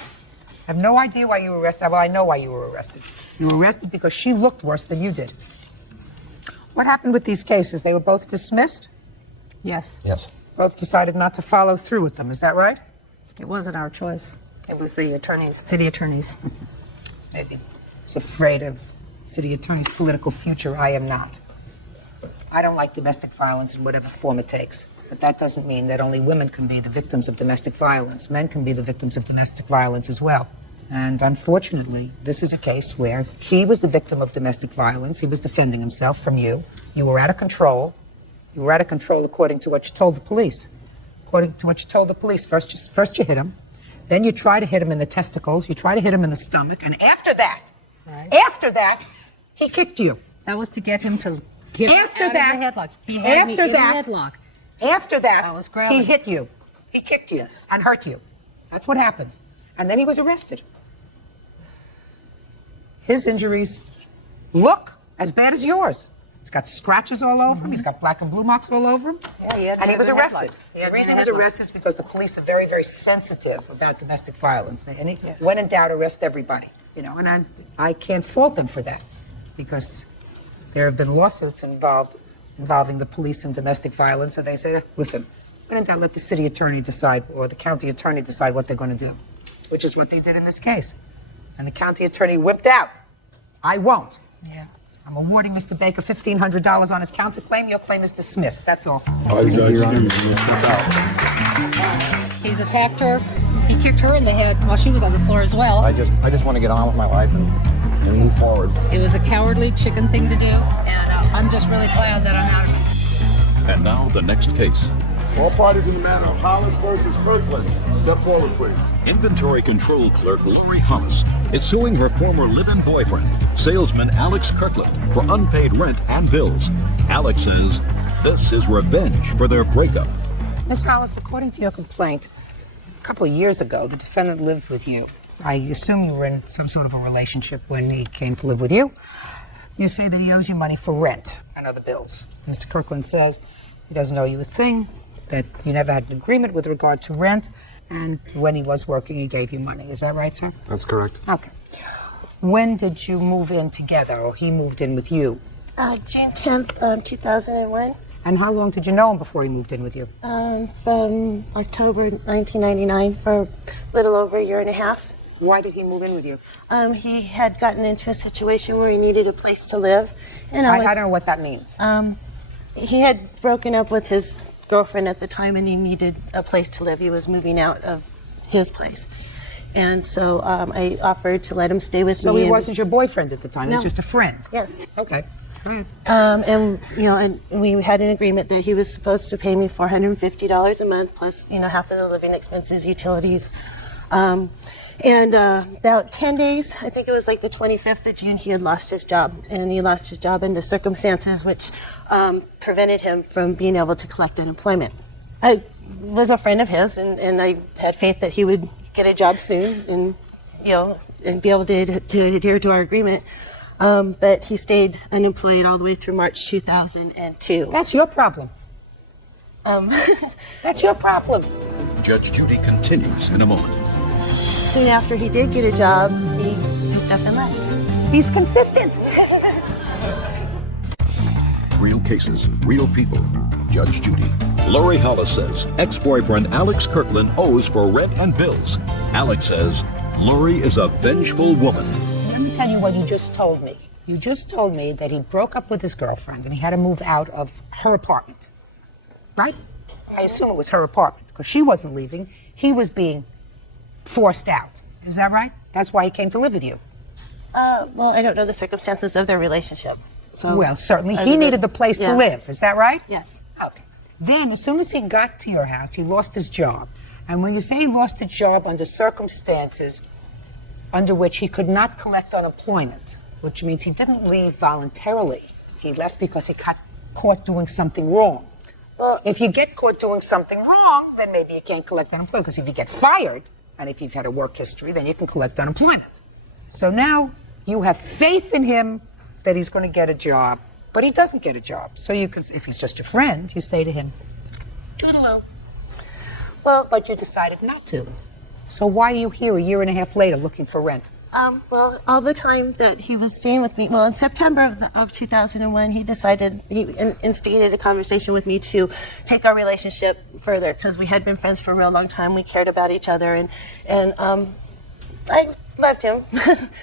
have no idea why you were arrested. Well, I know why you were arrested. You were arrested because she looked worse than you did. What happened with these cases? They were both dismissed? Yes. Yes. Both decided not to follow through with them. Is that right? It wasn't our choice. It was the attorneys, city attorneys. Maybe it's afraid of city attorney's political future. I am not. I don't like domestic violence in whatever form it takes. But that doesn't mean that only women can be the victims of domestic violence. Men can be the victims of domestic violence as well. And unfortunately, this is a case where he was the victim of domestic violence. He was defending himself from you. You were out of control. You were out of control according to what you told the police. According to what you told the police, first you hit him. Then you try to hit him in the testicles. You try to hit him in the stomach. And after that, he kicked you. That was to get him to get After out that, of the headlock. He had me in the headlock. After that, I was grabbing. he hit you. He kicked you and hurt you. That's what happened. And then he was arrested. His injuries look as bad as yours. He's got scratches all over him. He's got black and blue marks all over him. Yeah, and he was arrested. The reason he was arrested is because the police are very, very sensitive about domestic violence. And when in doubt, arrest everybody. You know, and I can't fault them for that because there have been lawsuits involving the police and domestic violence, and they say, listen, when in doubt, let the city attorney decide or the county attorney decide what they're going to do, which is what they did in this case. And the county attorney whipped out. I won't. Yeah. I'm awarding Mr. Baker $1,500 on his counterclaim. Your claim is dismissed. That's all. He's attacked her. He kicked her in the head while she was on the floor as well. I just want to get on with my life and move forward. It was a cowardly chicken thing to do, and I'm just really glad that I'm out of it. And now the next case. All parties in the matter of Hollis versus Kirkland. Step forward, please. Inventory control clerk Lori Hollis is suing her former live-in boyfriend, salesman Alex Kirkland, for unpaid rent and bills. Alex says this is revenge for their breakup. Ms. Hollis, according to your complaint, a couple of years ago, the defendant lived with you. I assume you were in some sort of a relationship when he came to live with you. You say that he owes you money for rent and other bills. Mr. Kirkland says he doesn't owe you a thing, that you never had an agreement with regard to rent, and when he was working, he gave you money. Is that right, sir? That's correct. Okay. When did you move in together, or he moved in with you? June 10th, 2001. And how long did you know him before he moved in with you? From October 1999 for a little over a year and a half. Why did he move in with you? He had gotten into a situation where he needed a place to live. And I don't know what that means. He had broken up with his girlfriend at the time and he needed a place to live. He was moving out of his place. And so I offered to let him stay with me. So he wasn't your boyfriend at the time, he was No. just a friend? Yes. Okay. Go ahead. And we had an agreement that he was supposed to pay me $450 a month plus, half of the living expenses, utilities. And about 10 days, I think it was like the 25th of June, he had lost his job. And he lost his job under circumstances which prevented him from being able to collect unemployment. I was a friend of his, and I had faith that he would get a job soon and, and be able to adhere to our agreement. But he stayed unemployed all the way through March 2002. That's your problem. That's your problem. Judge Judy continues in a moment. Soon after he did get a job, he picked up and left. He's consistent. Real cases, real people. Judge Judy. Lori Hollis says ex-boyfriend Alex Kirkland owes for rent and bills. Alex says Lori is a vengeful woman. Let me tell you what you just told me. You just told me that he broke up with his girlfriend and he had to move out of her apartment. Right? I assume it was her apartment because she wasn't leaving. He was being forced out. Is that right? That's why he came to live with you. Well, I don't know the circumstances of their relationship. So well, certainly he needed the place to live. Is that right? Yes. Okay. Then, as soon as he got to your house, he lost his job. And when you say he lost his job under circumstances under which he could not collect unemployment, which means he didn't leave voluntarily. He left because he got caught doing something wrong. Well, if you get caught doing something wrong, then maybe you can't collect unemployment, because if you get fired, and if you've had a work history, then you can collect unemployment. So now you have faith in him that he's going to get a job, but he doesn't get a job. So you can, if he's just your friend, you say to him, toodaloo. Well, but you decided not to. So why are you here a year and a half later looking for rent? Well, all the time that he was staying with me, well, in September of 2001, he instigated a conversation with me to take our relationship further, because we had been friends for a real long time. We cared about each other, and I loved him.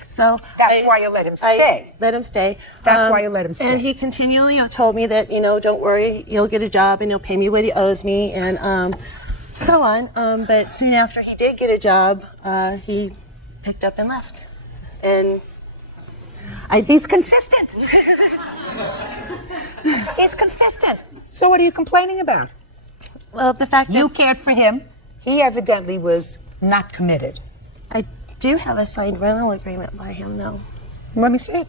So that's why you let him stay. I let him stay. That's why you let him stay. And he continually told me that, don't worry, you'll get a job and he'll pay me what he owes me, and so on. But soon after he did get a job, he picked up and left. And he's consistent. He's consistent. So what are you complaining about? Well, the fact that you cared for him. He evidently was not committed. I do have a signed rental agreement by him, though. Let me see it.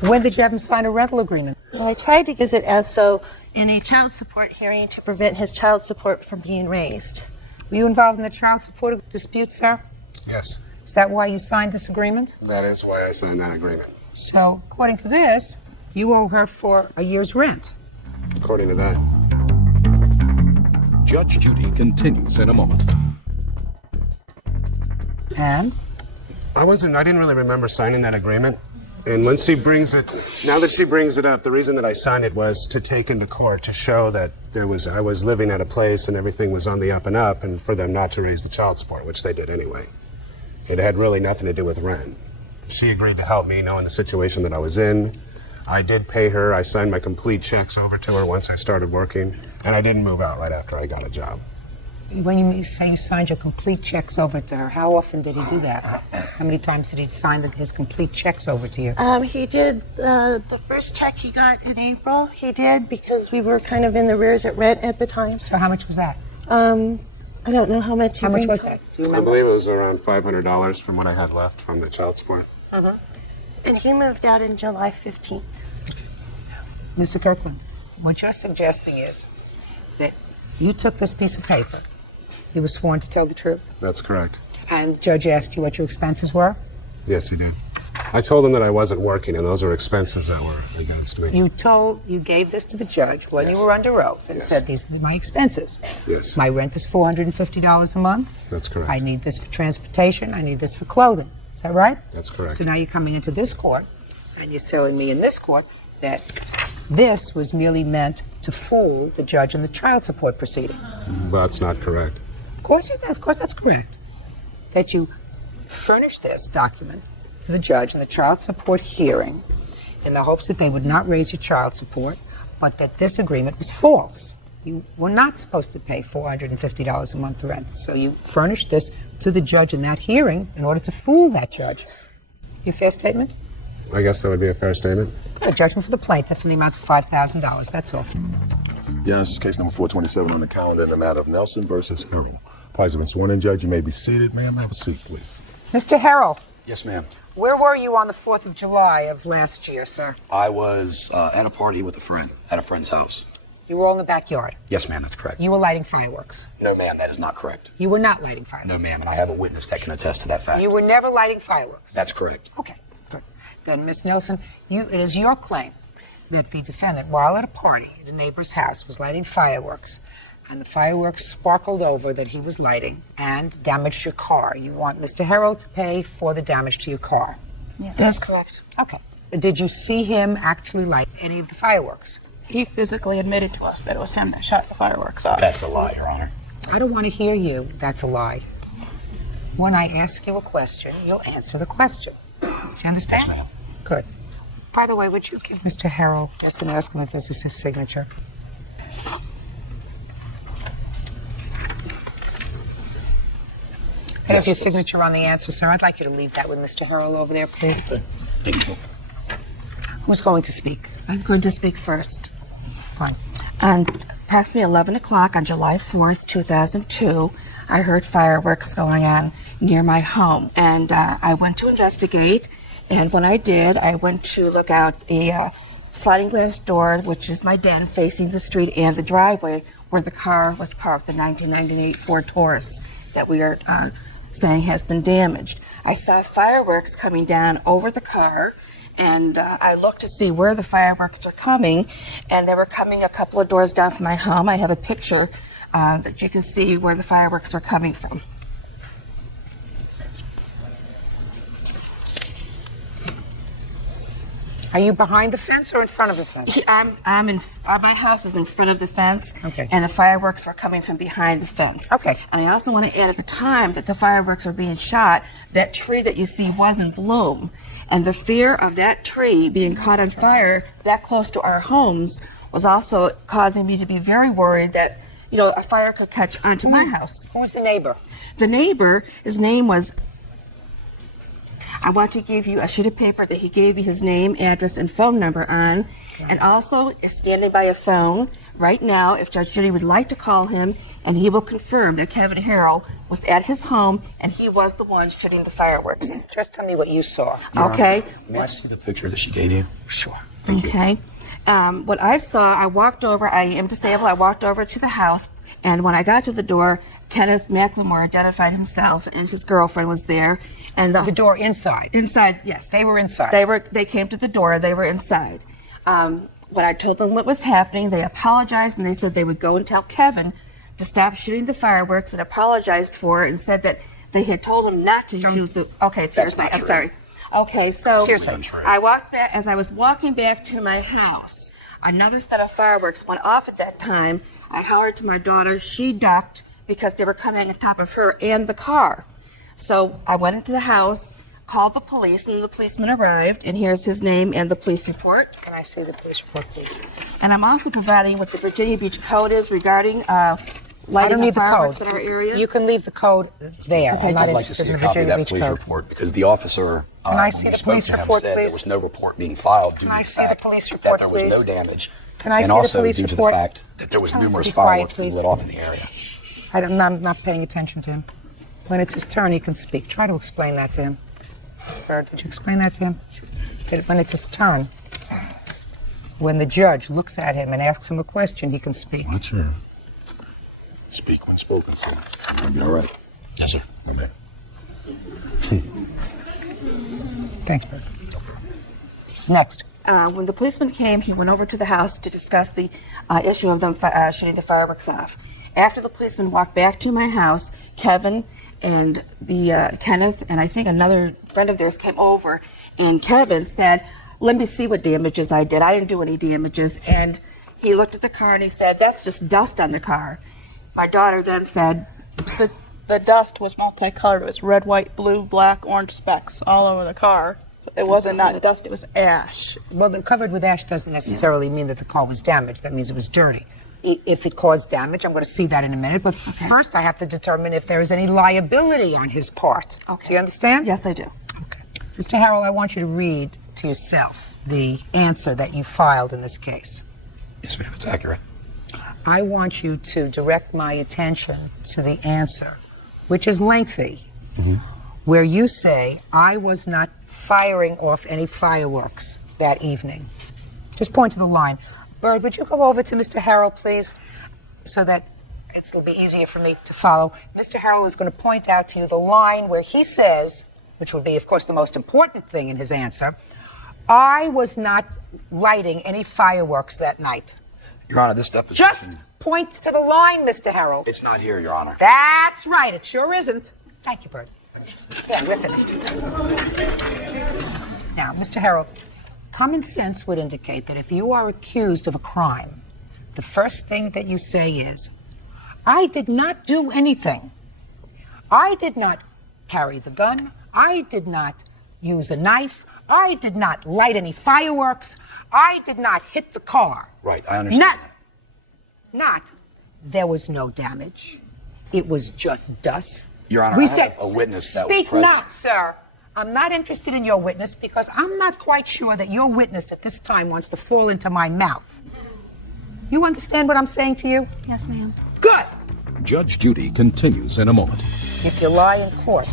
When did you have him sign a rental agreement? Well, I tried to use it as so in a child support hearing to prevent his child support from being raised. Were you involved in the child support dispute, sir? Yes. Is that why you signed this agreement? That is why I signed that agreement. So, according to this, you owe her for a year's rent. According to that. Judge Judy continues in a moment. And? I didn't really remember signing that agreement. And once she brings it, now that she brings it up, the reason that I signed it was to take into court to show that I was living at a place and everything was on the up and up, and for them not to raise the child support, which they did anyway. It had really nothing to do with rent. She agreed to help me knowing the situation that I was in. I did pay her. I signed my complete checks over to her once I started working, and I didn't move out right after I got a job. When you say you signed your complete checks over to her, how often did he do that? How many times did he sign his complete checks over to you? He did the first check he got in April. He did, because we were kind of in the rears at rent at the time. So how much was that? I don't know how much. How much was that? Do you remember? I believe it was around $500 from what I had left from the child support. And he moved out in July 15th. Mr. Kirkland, what you're suggesting is that you took this piece of paper. You were sworn to tell the truth. That's correct. And the judge asked you what your expenses were? Yes, he did. I told him that I wasn't working, and those are expenses that were against me. You gave this to the judge when you were under oath and said, these are my expenses. Yes. My rent is $450 a month. That's correct. I need this for transportation. I need this for clothing. Is that right? That's correct. So now you're coming into this court, and you're telling me in this court that this was merely meant to fool the judge in the child support proceeding. That's not correct. Of course that's correct. That you furnished this document to the judge in the child support hearing in the hopes that they would not raise your child support, but that this agreement was false. You were not supposed to pay $450 a month rent. So you furnished this to the judge in that hearing in order to fool that judge. Your fair statement? I guess that would be a fair statement. A judgment for the plaintiff in the amount of $5,000. That's all. Yeah, this is case number 427 on the calendar in the matter of Nelson versus Harrell. Parties have been sworn in, Judge. You may be seated. Ma'am, have a seat, please. Mr. Harrell. Yes, ma'am. Where were you on the 4th of July of last year, sir? I was at a party with a friend, at a friend's house. You were all in the backyard. Yes, ma'am, that's correct. You were lighting fireworks. No, ma'am, that is not correct. You were not lighting fireworks. No, ma'am, and I have a witness that can attest to that fact. You were never lighting fireworks. That's correct. Okay, good. Then, Miss Nelson, it is your claim that the defendant, while at a party at a neighbor's house, was lighting fireworks, and the fireworks sparkled over that he was lighting and damaged your car. You want Mr. Harrell to pay for the damage to your car. Yeah, that's correct. Okay. Did you see him actually light any of the fireworks? He physically admitted to us that it was him that shot the fireworks off. That's a lie, Your Honor. I don't want to hear you. That's a lie. When I ask you a question, you'll answer the question. Do you understand? Yes, ma'am. Good. By the way, would you give Mr. Harrell this and ask him if this is his signature? There's your signature on the answer, sir. I'd like you to leave that with Mr. Harrell over there, please. Thank you. Who's going to speak? I'm going to speak first. Fine. On approximately 11 o'clock on July 4th, 2002, I heard fireworks going on near my home. And I went to investigate, and when I did, I went to look out the sliding glass door, which is my den facing the street, and the driveway where the car was parked, the 1998 Ford Taurus that we are saying has been damaged. I saw fireworks coming down over the car, and I looked to see where the fireworks were coming, and they were coming a couple of doors down from my home. I have a picture that you can see where the fireworks were coming from. Are you behind the fence or in front of the fence? I'm in. My house is in front of the fence, Okay. and the fireworks were coming from behind the fence. Okay. And I also want to add, at the time that the fireworks were being shot, that tree that you see was in bloom, and the fear of that tree being caught on fire that close to our homes was also causing me to be very worried that, you know, a fire could catch onto my house. Who was the neighbor? The neighbor, his name was. I want to give you a sheet of paper that he gave me his name, address, and phone number on, and also is standing by a phone right now if Judge Judy would like to call him, and he will confirm that Kevin Harrell was at his home and he was the one shooting the fireworks. Just tell me what you saw. Okay. May I see the picture that she gave you? Sure. Okay. What I saw, I walked over, I am disabled, I walked over to the house, and when I got to the door, Kenneth McLemore identified himself, and his girlfriend was there. And the door inside? Inside, yes. They were inside? They came to the door, they were inside. When I told them what was happening, they apologized, and they said they would go and tell Kevin to stop shooting the fireworks, and apologized for it, and said that they had told him not to shoot the... Okay, seriously, I'm sorry. Okay, so I walked back, as I was walking back to my house, another set of fireworks went off at that time. I hollered to my daughter, she ducked because they were coming on top of her and the car. So I went into the house, called the police, and the policeman arrived, and here's his name and the police report. Can I see the police report, please? And I'm also providing what the Virginia Beach Code is regarding lighting of fireworks in our area. You can leave the code there. Okay, I'm not I'd like to interested see in a the copy of Virginia that Beach police Code. report because the officer, Can I when see we the spoke police to him, report, said please? there was no report being filed due Can to I the see the fact police that report, there was please? no damage, Can I and see the also police due to the report? fact that there was Tell him to numerous be quiet, fireworks being please. lit off in the area. I'm not paying attention to him. When it's his turn, he can speak. Try to explain that to him. Bird, did you explain that to him? That when it's his turn, when the judge looks at him and asks him a question, he can speak. My turn. Speak when spoken, sir. I'll be all right. Yes, sir. Okay. Thanks, Bird. Next. When the policeman came, he went over to the house to discuss the issue of them shooting the fireworks off. After the policeman walked back to my house, Kevin and Kenneth and I think another friend of theirs came over, and Kevin said, "Let me see what damages I did. I didn't do any damages." And he looked at the car and he said, "That's just dust on the car." My daughter then said, The dust was multicolored. It was red, white, blue, black, orange specks all over the car. So it wasn't not dust, it was ash. Well, covered with ash doesn't necessarily mean that the car was damaged. That means it was dirty. If it caused damage, I'm going to see that in a minute. But first, I have to determine if there is any liability on his part. Okay. Do you understand? Yes, I do. Okay. Mr. Harrell, I want you to read to yourself the answer that you filed in this case. Yes, ma'am, it's accurate. I want you to direct my attention to the answer, which is lengthy, where you say, "I was not firing off any fireworks that evening." Just point to the line. Bird, would you go over to Mr. Harrell, please, so that it'll be easier for me to follow. Mr. Harrell is going to point out to you the line where he says, which would be, of course, the most important thing in his answer, "I was not lighting any fireworks that night." Your Honor, this deposition... Just point to the line, Mr. Harrell. It's not here, Your Honor. That's right. It sure isn't. Thank you, Bird. Yeah, we're finished. Now, Mr. Harrell, common sense would indicate that if you are accused of a crime, the first thing that you say is, "I did not do anything. I did not carry the gun. I did not use a knife. I did not light any fireworks. I did not hit the car." Right, I understand. Not, there was no damage. It was just dust. Your Honor, We I said, have a witness that was speak present. not, sir. I'm not interested in your witness because I'm not quite sure that your witness at this time wants to fall into my mouth. You understand what I'm saying to you? Yes, ma'am. Good. Judge Judy continues in a moment. If you lie in court,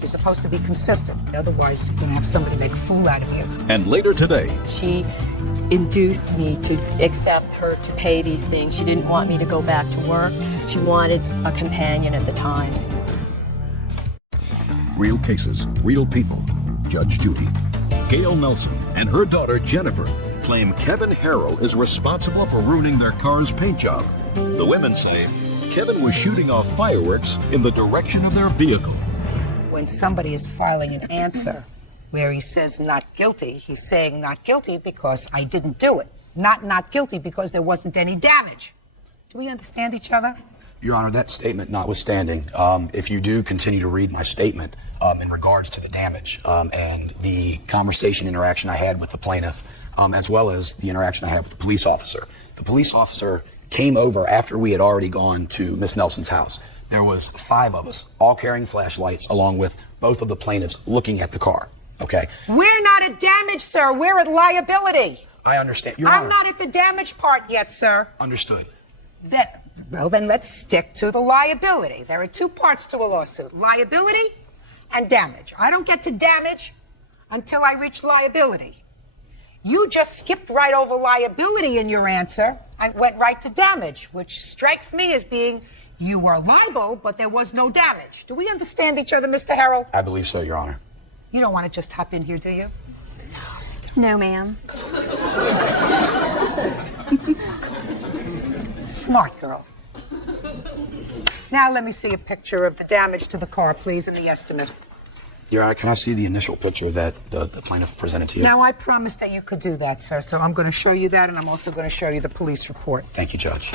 you're supposed to be consistent. Otherwise, you're going to have somebody make a fool out of you. And later today, She induced me to accept her to pay these things. She didn't want me to go back to work. She wanted a companion at the time. real cases, real people. Judge Judy. Gail Nelson and her daughter Jennifer claim Kevin Harrow is responsible for ruining their car's paint job. The women say Kevin was shooting off fireworks in the direction of their vehicle. When somebody is filing an answer where he says not guilty, he's saying not guilty because I didn't do it. Not guilty because there wasn't any damage. Do we understand each other? Your Honor, that statement notwithstanding, if you do continue to read my statement in regards to the damage and the conversation interaction I had with the plaintiff, as well as the interaction I had with the police officer came over after we had already gone to Miss Nelson's house. There was 5 of us, all carrying flashlights, along with both of the plaintiffs looking at the car, okay? We're not at damage, sir. We're at liability. I understand. Your I'm Honor. not at the damage part yet, sir. Understood. Then let's stick to the liability. There are 2 parts to a lawsuit, liability and damage. I don't get to damage until I reach liability. You just skipped right over liability in your answer and went right to damage, which strikes me as being you were liable, but there was no damage. Do we understand each other, Mr. Harrell? I believe so, Your Honor. You don't want to just hop in here, do you? No, ma'am. Smart girl. Now let me see a picture of the damage to the car, please, and the estimate. Your Honor, can I see the initial picture that the plaintiff presented to you? Now, I promised that you could do that, sir, so I'm going to show you that, and I'm also going to show you the police report. Thank you, Judge.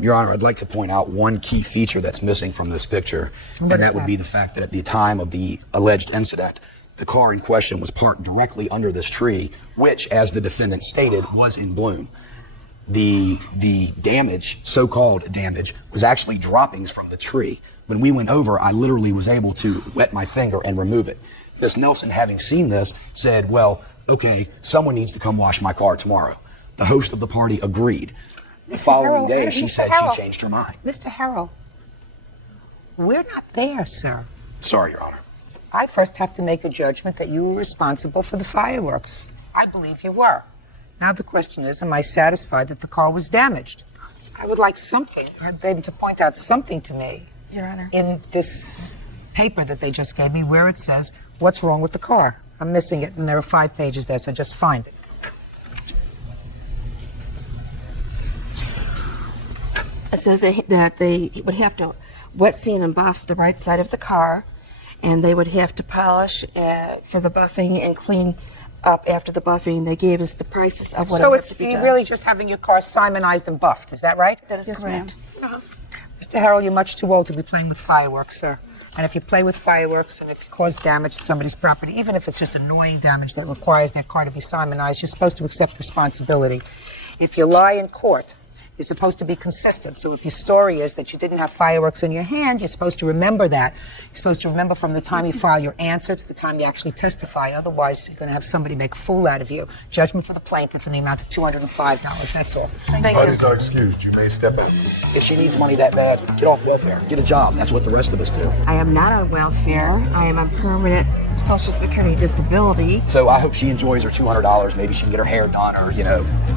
Your Honor, I'd like to point out one key feature that's missing from this picture, and that would be the fact that at the time of the alleged incident, the car in question was parked directly under this tree, which, as the defendant stated, was in bloom. The damage, so-called damage, was actually droppings from the tree. When we went over, I literally was able to wet my finger and remove it. Miss Nelson, having seen this, said, well, okay, someone needs to come wash my car tomorrow. The host of the party agreed. The following day, she said she changed her mind. Mr. Harrell, we're not there, sir. Sorry, Your Honor. I first have to make a judgment that you were responsible for the fireworks. I believe you were. Now the question is, am I satisfied that the car was damaged? I would like something, I'd be able to point out something to me, Your Honor, in this paper that they just gave me where it says what's wrong with the car. I'm missing it, and there are 5 pages there, so just find it. It says that they would have to wet sand and buff the right side of the car, and they would have to polish for the buffing and clean up after the buffing. They gave us the prices of what So it it's had to be done. really just having your car Simonized and buffed, is that right? That is correct. Mr. Harrell, you're much too old to be playing with fireworks, sir. And if you play with fireworks and if you cause damage to somebody's property, even if it's just annoying damage that requires their car to be Simonized, you're supposed to accept responsibility. If you lie in court, you're supposed to be consistent. So if your story is that you didn't have fireworks in your hand, you're supposed to remember that. You're supposed to remember from the time you file your answer to the time you actually testify. Otherwise, you're going to have somebody make a fool out of you. Judgment for the plaintiff in the amount of $205. That's all. Party's not excused. You may step out. If she needs money that bad, get off welfare. Get a job. That's what the rest of us do. I am not on welfare. I am on permanent Social Security disability. So I hope she enjoys her $200. Maybe she can get her hair done or,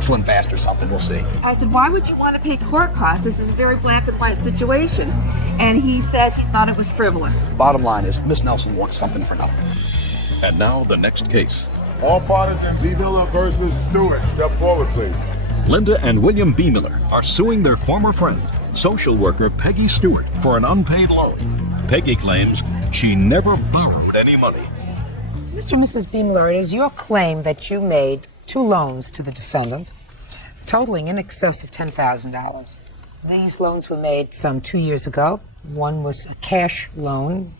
slim fast or something. We'll see. I said, why would you want to pay court costs? This is a very black and white situation. And he said he thought it was frivolous. Bottom line is, Miss Nelson wants something for nothing. And now the next case. All parties in B. Miller versus Stewart. Step forward, please. Linda and William B. Miller are suing their former friend, social worker Peggy Stewart, for an unpaid loan. Peggy claims she never borrowed any money. Mr. and Mrs. B. Miller, it is your claim that you made 2 loans to the defendant, totaling in excess of $10,000. These loans were made some 2 years ago. One was a cash loan,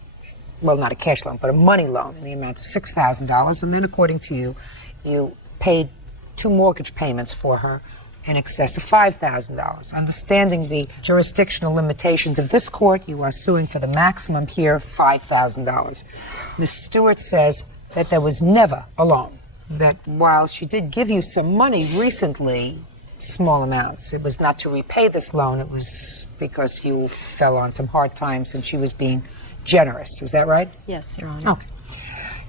well, not a cash loan, but a money loan in the amount of $6,000. And then, according to you, you paid 2 mortgage payments for her in excess of $5,000. Understanding the jurisdictional limitations of this court, you are suing for the maximum here of $5,000. Ms. Stewart says that there was never a loan. that while she did give you some money recently, small amounts, it was not to repay this loan, it was because you fell on some hard times and she was being generous. Is that right? Yes, Your Honor. Okay.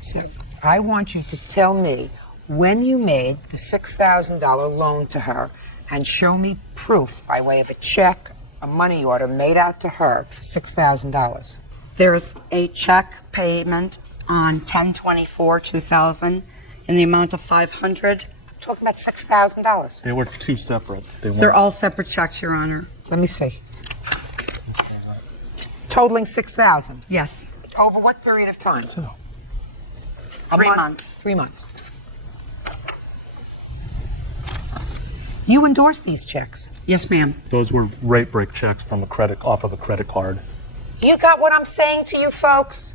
So I want you to tell me when you made the $6,000 loan to her and show me proof by way of a check, a money order made out to her for $6,000. There's a check payment on 10/24/2000 in the amount of $500. Talking about $6,000. They were two separate. They're all separate checks, Your Honor. Let me see. Totaling $6,000. Yes. Over what period of time? 3 months. 3 months. You endorsed these checks. Yes, ma'am. Those were rate break checks from off of a credit card. You got what I'm saying to you folks?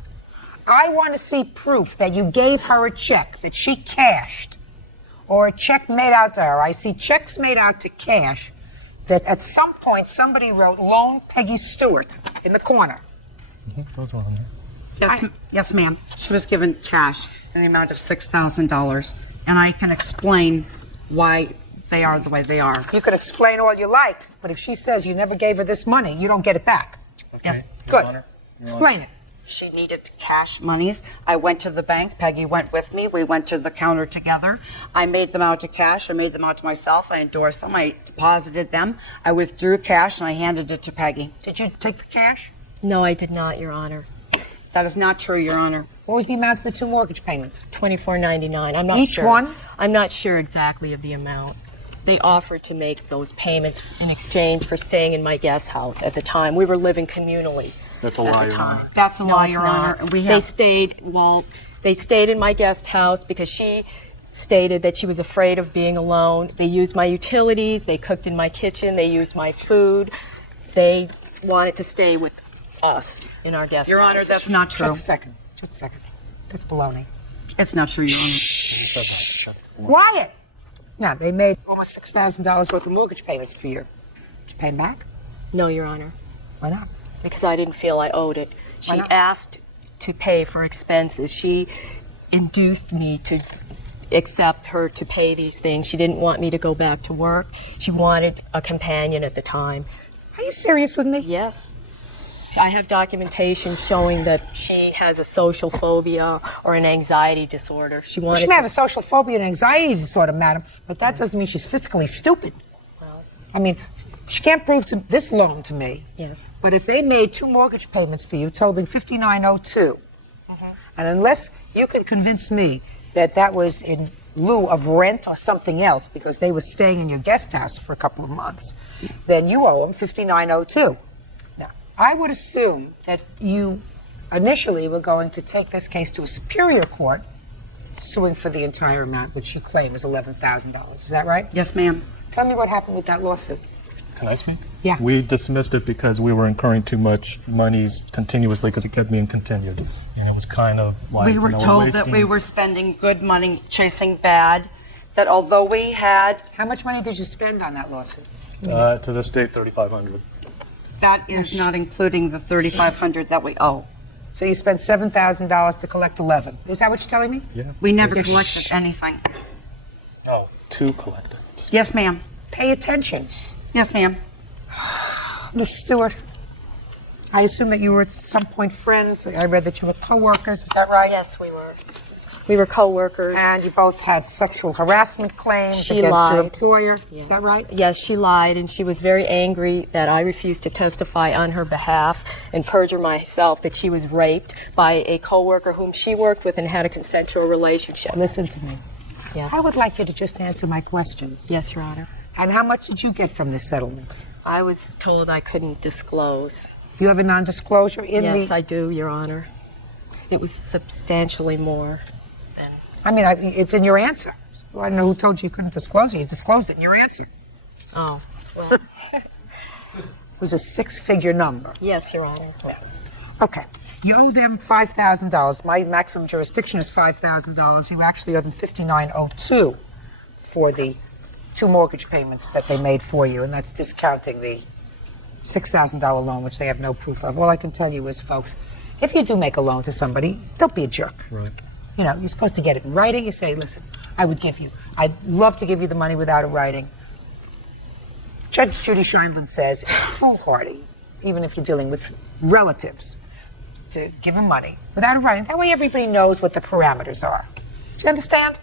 I want to see proof that you gave her a check that she cashed or a check made out to her. I see checks made out to cash that at some point somebody wrote loan Peggy Stewart in the corner. Those were on there. Yes, ma'am. She was given cash in the amount of $6,000, and I can explain why they are the way they are. You can explain all you like, but if she says you never gave her this money, you don't get it back. Okay. Good. Explain it. She needed cash monies. I went to the bank. Peggy went with me. We went to the counter together. I made them out to cash. I made them out to myself. I endorsed them. I deposited them. I withdrew cash and I handed it to Peggy. Did you take the cash? No, I did not, Your Honor. That is not true, Your Honor. What was the amount of the 2 mortgage payments? $24.99. I'm not Each sure. one? I'm not sure exactly of the amount. They offered to make those payments in exchange for staying in my guest house at the time. We were living communally. That's a lie, Your Honor. That's a lie, it's Your not. Honor. They stayed in my guest house because she stated that she was afraid of being alone. They used my utilities. They cooked in my kitchen. They used my food. They wanted to stay with us in our guest Your house. Honor, that's not true. Just a second. Just a second. That's baloney. It's not true, Your Honor. Quiet. Now, they made almost $6,000 worth of mortgage payments for you. Did you pay them back? No, Your Honor. Why not? Because I didn't feel I owed it. She Why not? asked to pay for expenses. She induced me to accept her to pay these things. She didn't want me to go back to work. She wanted a companion at the time. Are you serious with me? Yes. I have documentation showing that she has a social phobia or an anxiety disorder. She wanted She may have a social phobia and anxiety disorder, madam, but that doesn't mean she's physically stupid. I mean, she can't prove this loan to me. Yes. But if they made 2 mortgage payments for you totaling $59.02, and unless you can convince me that that was in lieu of rent or something else because they were staying in your guest house for a couple of months, then you owe them $59.02. Now, I would assume that you initially were going to take this case to a superior court, suing for the entire amount, which you claim is $11,000. Is that right? Yes, ma'am. Tell me what happened with that lawsuit. Can I speak? Yeah. We dismissed it because we were incurring too much monies continuously because it kept being continued. And it was kind of like, We were told that we were spending good money chasing bad, that although we had... How much money did you spend on that lawsuit? To this date, $3,500. That is not including the $3,500 that we owe. So you spent $7,000 to collect 11. Is that what you're telling me? Yeah. We never collected anything. Oh, to collect it. Yes, ma'am. Pay attention. Yes, ma'am. Miss Stewart, I assume that you were at some point friends. I read that you were co-workers. Is that right? Yes, we were. We were co-workers. And you both had sexual harassment claims She against lied. your employer. Yeah. Is that right? Yes, she lied, and she was very angry that I refused to testify on her behalf and perjure myself that she was raped by a co-worker whom she worked with and had a consensual relationship. Listen to me. Yes. I would like you to just answer my questions. Yes, Your Honor. And how much did you get from this settlement? I was told I couldn't disclose. You have a non-disclosure in Yes, the... I do, Your Honor. It was substantially more. It's in your answer. So I don't know who told you couldn't disclose it. You disclosed it in your answer. Oh, well. It was a 6-figure number. Yes, Your Honor. Yeah. Okay. You owe them $5,000. My maximum jurisdiction is $5,000. You actually owe them $59.02 for the 2 mortgage payments that they made for you, and that's discounting the $6,000 loan, which they have no proof of. All I can tell you is, folks, if you do make a loan to somebody, don't be a jerk. Right. You know, you're supposed to get it in writing. You say, listen, I'd love to give you the money without a writing. Judge Judy Sheindlin says it's foolhardy, even if you're dealing with relatives, to give them money without a writing. That way everybody knows what the parameters are. Do you understand?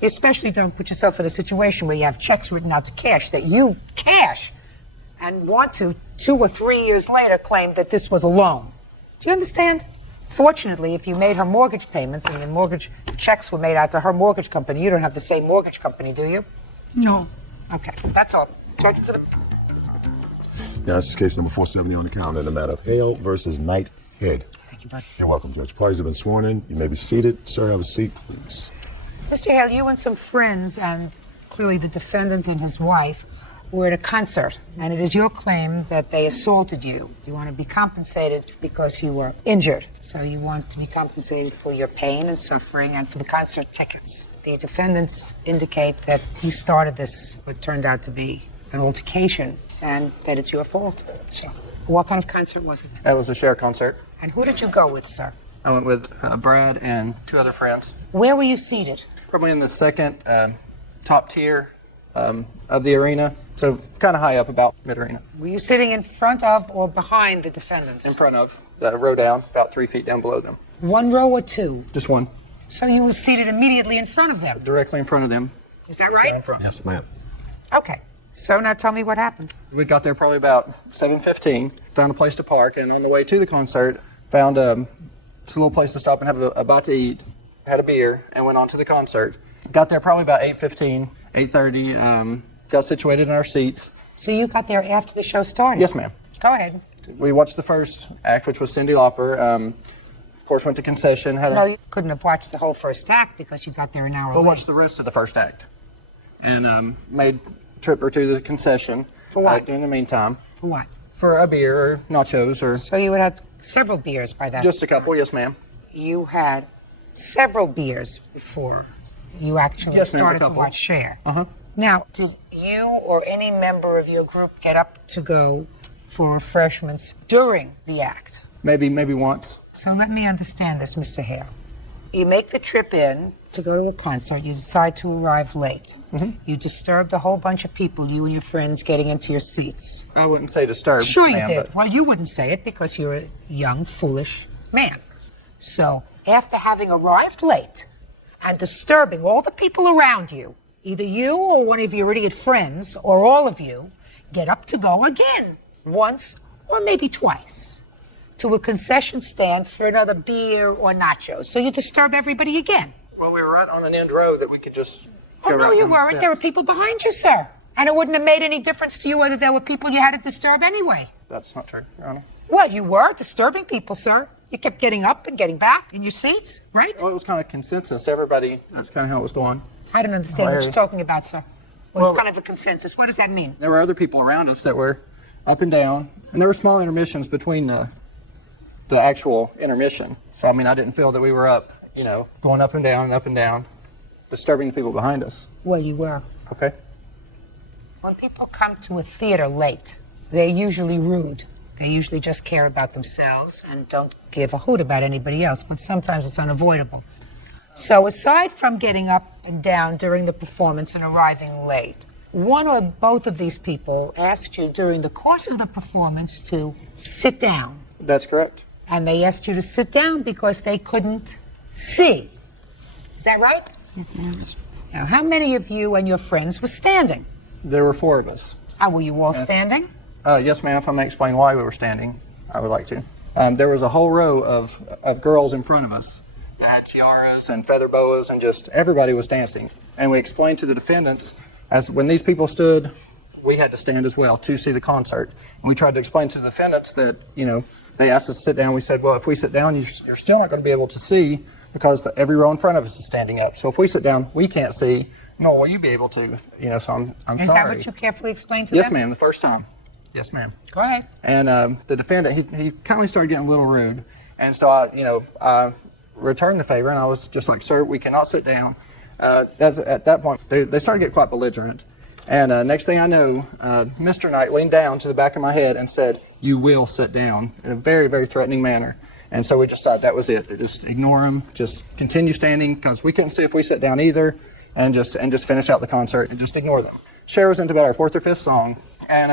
You especially don't put yourself in a situation where you have checks written out to cash that you cash and want to, 2 or 3 years later, claim that this was a loan. Do you understand? Fortunately, if you made her mortgage payments and the mortgage checks were made out to her mortgage company, you don't have the same mortgage company, do you? No. Okay, that's all. Judge for the... Now, this is case number 470 on the calendar in the matter of Hale versus Knighthead. Thank you, bud. You're welcome, Judge. Parties have been sworn in. You may be seated. Sir, have a seat, please. Mr. Hale, you and some friends, and clearly the defendant and his wife, were at a concert, and it is your claim that they assaulted you. You want to be compensated because you were injured. So you want to be compensated for your pain and suffering and for the concert tickets. The defendants indicate that you started this, what turned out to be an altercation, and that it's your fault. So, what kind of concert was it? That was a share concert. And who did you go with, sir? I went with Brad and 2 other friends. Where were you seated? Probably in the second top tier of the arena, so kind of high up, about mid-arena. Were you sitting in front of or behind the defendants? In front of, row down, about 3 feet down below them. 1 row or 2? Just 1. So you were seated immediately in front of them? Directly in front of them. Is that right? In front. Yes, ma'am. Okay. So now tell me what happened. We got there probably about 7:15, found a place to park, and on the way to the concert, found just a little place to stop and have a bite to eat, had a beer, and went on to the concert. Got there probably about 8:15, 8:30, got situated in our seats. So you got there after the show started? Yes, ma'am. Go ahead. We watched the first act, which was Cyndi Lauper. Of course, went to concession. No, you couldn't have watched the whole first act because you got there an hour We'll late. watch the rest of the first act. And made a trip or 2 to the concession. For what? In the meantime. For what? For a beer or nachos or... So you had several beers by that Just a couple, yes, ma'am. You had several beers before you actually Yes, ma'am, a started to couple. watch Cher. Uh-huh. Now, did you or any member of your group get up to go for refreshments during the act? Maybe once. So let me understand this, Mr. Hale. You make the trip in to go to a concert. You decide to arrive late. Mm-hmm. You disturbed a whole bunch of people, you and your friends, getting into your seats. I wouldn't say disturbed. Sure you ma'am, did. but- Well, you wouldn't say it because you're a young, foolish man. So, after having arrived late and disturbing all the people around you, either you or one of your idiot friends, or all of you, get up to go again, once or maybe twice, to a concession stand for another beer or nachos. So you disturb everybody again. Well, we were right on an end row that we could just Oh, go no, right you down the weren't. step. There were people behind you, sir. And it wouldn't have made any difference to you whether there were people you had to disturb anyway. That's not true, Your Honor. What, you were disturbing people, sir? You kept getting up and getting back in your seats, right? Well, it was kind of consensus. Everybody, that's kind of how it was going. I don't understand what you're talking about, sir. Well, Well- it's kind of a consensus. What does that mean? There were other people around us that were up and down, and there were small intermissions between the actual intermission. So, I mean, I didn't feel that we were up, going up and down, disturbing the people behind us. Well, you were. Okay. When people come to a theater late, they're usually rude. They usually just care about themselves and don't give a hoot about anybody else, but sometimes it's unavoidable. So aside from getting up and down during the performance and arriving late, one or both of these people asked you during the course of the performance to sit down. That's correct. And they asked you to sit down because they couldn't see. Is that right? Yes, ma'am. Now, how many of you and your friends were standing? There were 4 of us. Were you all standing? Yes, ma'am. If I may explain why we were standing, I would like to. There was a whole row of girls in front of us that had tiaras and feather boas, and just everybody was dancing. And we explained to the defendants, as when these people stood, we had to stand as well to see the concert. And we tried to explain to the defendants that, they asked us to sit down. We said, well, if we sit down, you're still not going to be able to see because every row in front of us is standing up. So if we sit down, we can't see, nor will you be able to. So I'm Is sorry. that what you carefully explained to Yes, them? ma'am, the first time. Yes, ma'am. Go ahead. And the defendant, he kind of started getting a little rude. And so I returned the favor, and I was just like, sir, we cannot sit down. At that point, they started to get quite belligerent. And next thing I know, Mr. Knight leaned down to the back of my head and said, you will sit down, in a very, very threatening manner. And so we just thought that was it. Just ignore him, just continue standing, because we couldn't see if we sat down either, and just finish out the concert and just ignore them. Cher was into about our 4th or 5th song, and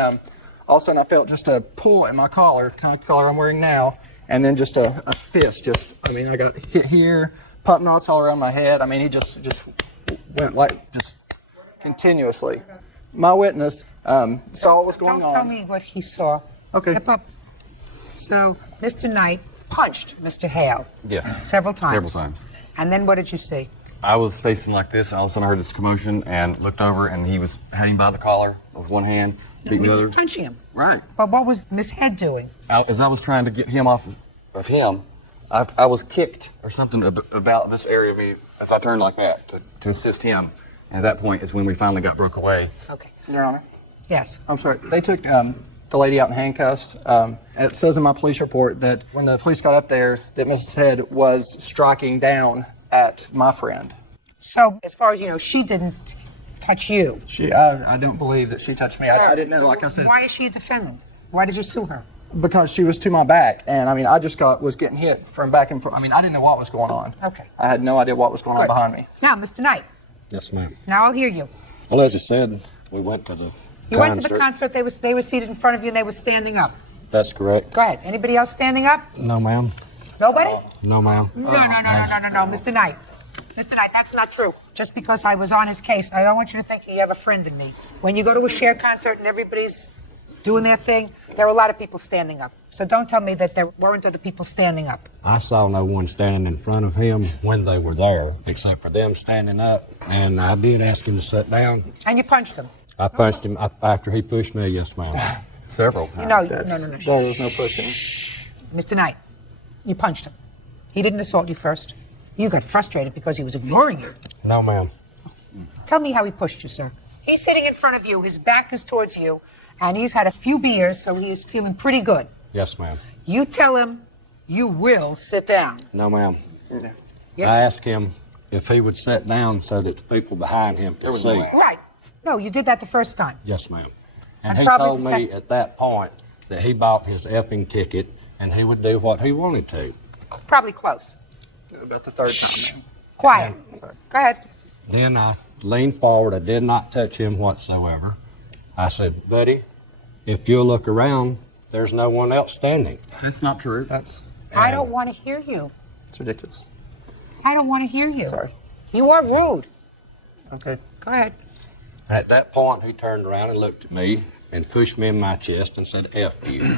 all of a sudden I felt just a pull at my collar, kind of collar I'm wearing now, and then just a fist. I got hit here, pump knots all around my head. I mean, he just went like just continuously. My witness saw what was going on. Don't tell me what he saw. Okay. Step up. So, Mr. Knight punched Mr. Hale. Yes. Several times. Several times. And then what did you see? I was facing like this, and all of a sudden I heard this commotion and looked over, and he was had him by the collar with one hand, beating He the was other. punching him. Right. But what was Miss Head doing? As I was trying to get him off of him, I was kicked or something about this area of me as I turned like that to assist him. And at that point is when we finally got broke away. Okay. Your Honor? Yes. I'm sorry. They took the lady out in handcuffs. It says in my police report that when the police got up there, that Mrs. Head was striking down at my friend. So, as far as you know, she didn't touch you. I don't believe that she touched me. I didn't know, like I said. Why is she a defendant? Why did you sue her? Because she was to my back, and I mean, I just was getting hit from back and forth. I mean, I didn't know what was going on. Okay. I had no idea what was going on behind me. Now, Mr. Knight, Yes, ma'am. now I'll hear you. Well, as you said, we went to the You went to the concert, they were seated in front of you and they were standing up. That's correct. Go ahead. Anybody else standing up? No, ma'am. Nobody? No, ma'am. No, Mr. Knight. Mr. Knight, that's not true. Just because I was on his case, I don't want you to think you have a friend in me. When you go to a Cher concert and everybody's doing their thing, there are a lot of people standing up. So don't tell me that there weren't other people standing up. I saw no one standing in front of him when they were there, except for them standing up. And I did ask him to sit down. And you punched him. I punched him after he pushed me, yes, ma'am. Several times. No. There was no pushing. Mr. Knight, you punched him. He didn't assault you first. You got frustrated because he was ignoring you. No, ma'am. Tell me how he pushed you, sir. He's sitting in front of you, his back is towards you, and he's had a few beers, so he's feeling pretty good. Yes, ma'am. You tell him you will sit down. No, ma'am. Yes, I sir. asked him if he would sit down so that the people behind him could see. Right. No, you did that the first time. Yes, ma'am. And That's he probably told the me at that point that he bought his effing ticket and he would do what he wanted to. Probably close. About the third time. Quiet. Go ahead. Then I leaned forward. I did not touch him whatsoever. I said, buddy, if you'll look around, there's no one else standing. That's not true. I don't want to hear you. It's ridiculous. I don't want to hear you. Sorry. You are rude. Okay. Go ahead. At that point, he turned around and looked at me and pushed me in my chest and said, F you.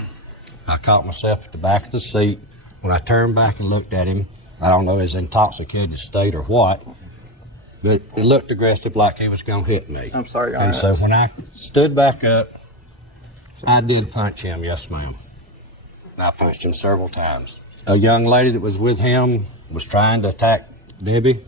I caught myself at the back of the seat. When I turned back and looked at him, I don't know if he was in intoxicated state or what, but it looked aggressive like he was going to hit me. I'm sorry, Your And Honor. so when I stood back up, I did punch him, yes, ma'am. And I punched him several times. A young lady that was with him was trying to attack Debbie.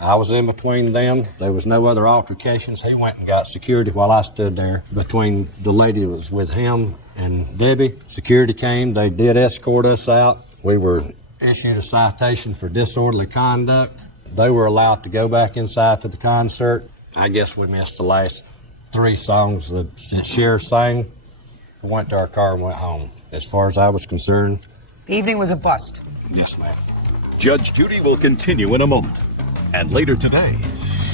I was in between them. There was no other altercations. He went and got security while I stood there between the lady that was with him and Debbie. Security came. They did escort us out. We were issued a citation for disorderly conduct. They were allowed to go back inside to the concert. I guess we missed the last 3 songs that Cher sang. We went to our car and went home. As far as I was concerned, The evening was a bust. yes, ma'am. Judge Judy will continue in a moment. And later today,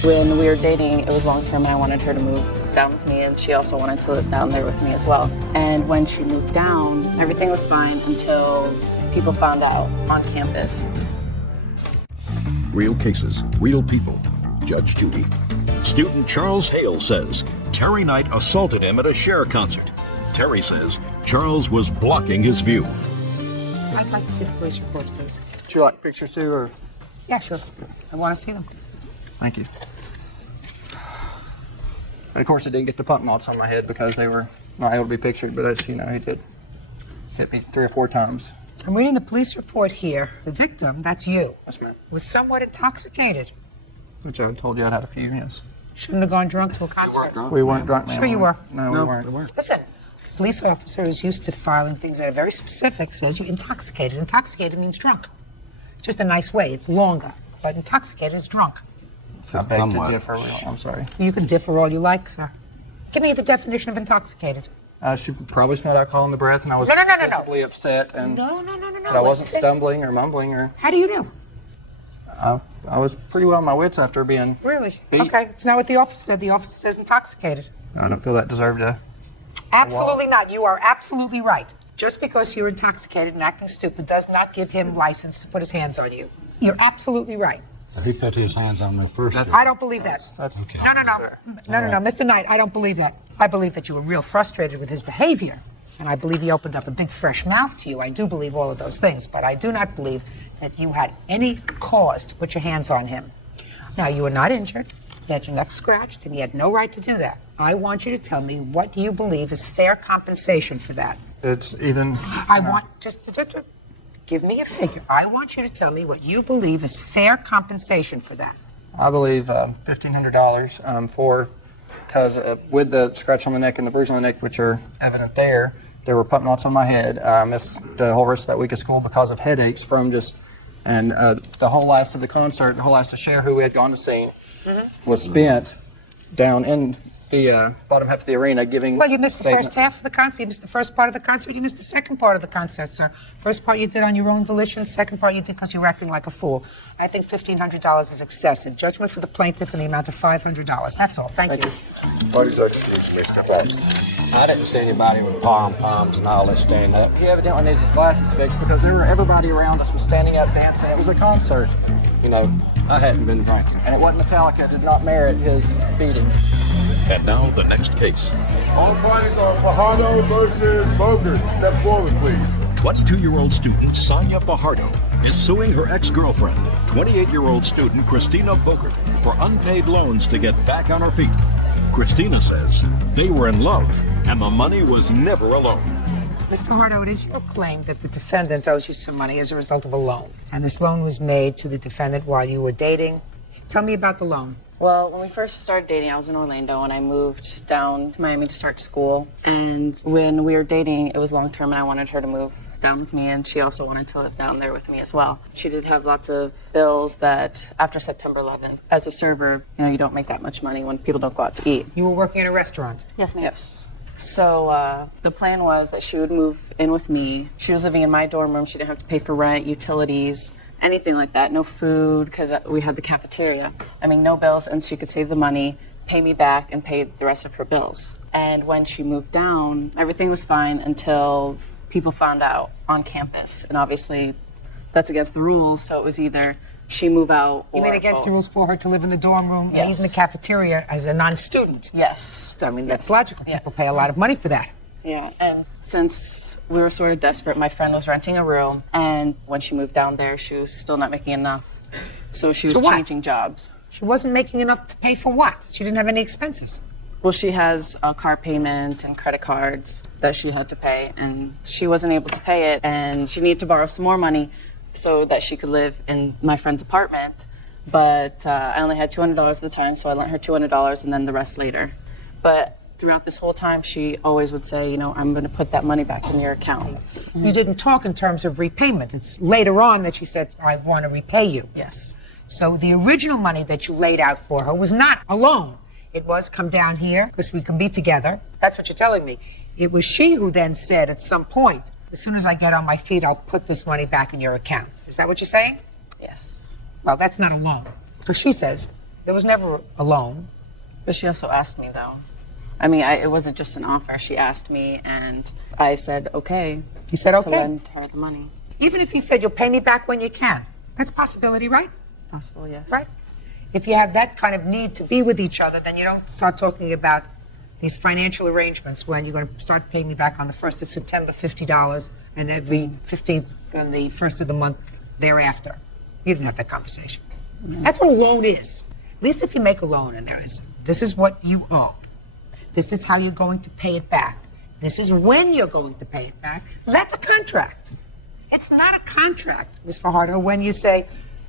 When we were dating, it was long term, and I wanted her to move down with me, and she also wanted to live down there with me as well. And when she moved down, everything was fine until people found out on campus. real cases, real people. Judge Judy. Student Charles Hale says Terry Knight assaulted him at a Cher concert. Terry says Charles was blocking his view. I'd like to see the police reports, please. Would you like pictures too, or? Yeah, sure. I want to see them. Thank you. And of course, I didn't get the pump knots on my head because they were not able to be pictured, but as you know, he did hit me 3 or 4 times. I'm reading the police report here. The victim, that's you, Yes, ma'am. was somewhat intoxicated. Which I told you I'd had a few, yes. Shouldn't have gone drunk to a concert. We weren't drunk, ma'am. Sure you were. No, we weren't. Listen, a police officer is used to filing things that are very specific. Says you're intoxicated. Intoxicated means drunk. Just a nice way. It's longer. But intoxicated is drunk. I beg to differ. I'm sorry. You can differ all you like, sir. Give me the definition of intoxicated. She probably smelled alcohol in the breath, and I was No. visibly upset, and No. but I wasn't stumbling or mumbling or. How do you know? I was pretty well on my wits after being. Really? beat. Okay, it's not what the officer said. The officer says intoxicated. I don't feel that deserved a. Absolutely not. You are absolutely right. Just because you're intoxicated and acting stupid does not give him license to put his hands on you. You're absolutely right. He put his hands on me first. I don't believe that. No, Mr. Knight, I don't believe that. I believe that you were real frustrated with his behavior. And I believe he opened up a big fresh mouth to you. I do believe all of those things, but I do not believe that you had any cause to put your hands on him. Now, you were not injured. You had your neck scratched, and you had no right to do that. I want you to tell me what you believe is fair compensation for that. It's even. I want, just give me a figure. I want you to tell me what you believe is fair compensation for that. I believe $1,500 for, because with the scratch on the neck and the bruise on the neck, which are evident there were pump knots on my head. I missed the whole rest of that week of school because of headaches from just, and the whole last of the concert, the whole last of Cher, who we had gone to see, was spent down in the bottom half of the arena giving. Well, you missed the statements. first half of the concert. You missed the first part of the concert. You missed the second part of the concert, sir. First part you did on your own volition. Second part you did because you were acting like a fool. I think $1,500 is excessive. Judgment for the plaintiff in the amount of $500. That's all. Thank you. Party's execution may step out. I didn't see anybody with pom-poms and all this stand up. He evidently needs his glasses fixed because everybody around us was standing up dancing. It was a concert. You know, I hadn't been drinking. And it wasn't Metallica. It did not merit his beating. And now the next case. All parties are Fajardo versus Bogert. Step forward, please. 22-year-old student Sonia Fajardo is suing her ex-girlfriend, 28-year-old student Christina Bogert, for unpaid loans to get back on her feet. Christina says they were in love and the money was never a loan. Ms. Fajardo, it is your claim that the defendant owes you some money as a result of a loan. And this loan was made to the defendant while you were dating. Tell me about the loan. Well, when we first started dating, I was in Orlando, and I moved down to Miami to start school. And when we were dating, it was long-term, and I wanted her to move down with me, and she also wanted to live down there with me as well. She did have lots of bills that, after September 11th, as a server, you don't make that much money when people don't go out to eat. You were working in a restaurant? Yes, ma'am. Yes. So the plan was that she would move in with me. She was living in my dorm room. She didn't have to pay for rent, utilities, anything like that. No food, because we had the cafeteria. I mean, no bills, and she could save the money, pay me back, and pay the rest of her bills. And when she moved down, everything was fine until people found out on campus. And obviously, that's against the rules, so it was either she move out or You mean against both. the rules for her to live in the dorm room and Yes. even the cafeteria as a non-student? Yes. So, I mean, that's logical. People pay a lot of money for that. Yeah, and since we were sort of desperate, my friend was renting a room, and when she moved down there, she was still not making enough. So she was To what? changing jobs. She wasn't making enough to pay for what? She didn't have any expenses. Well, she has a car payment and credit cards that she had to pay, and she wasn't able to pay it, and she needed to borrow some more money so that she could live in my friend's apartment. But I only had $200 at the time, so I lent her $200 and then the rest later. But throughout this whole time, she always would say, I'm going to put that money back in your account. You didn't talk in terms of repayment. It's later on that she said, I want to repay you. Yes. So the original money that you laid out for her was not a loan. It was come down here because we can be together. That's what you're telling me. It was she who then said at some point, as soon as I get on my feet, I'll put this money back in your account. Is that what you're saying? Yes. Well, that's not a loan. Because she says there was never a loan. But she also asked me, though. I mean, it wasn't just an offer. She asked me, and I said, okay. You said okay? To lend her the money. Even if you said you'll pay me back when you can. That's a possibility, right? Possible, yes. Right? If you have that kind of need to be with each other, then you don't start talking about these financial arrangements when you're going to start paying me back on the 1st of September, $50, and every 15th and the 1st of the month thereafter. You didn't have that conversation. That's what a loan is. At least if you make a loan and there is, this is what you owe. This is how you're going to pay it back. This is when you're going to pay it back. That's a contract. It's not a contract, Ms. Fajardo, when you say,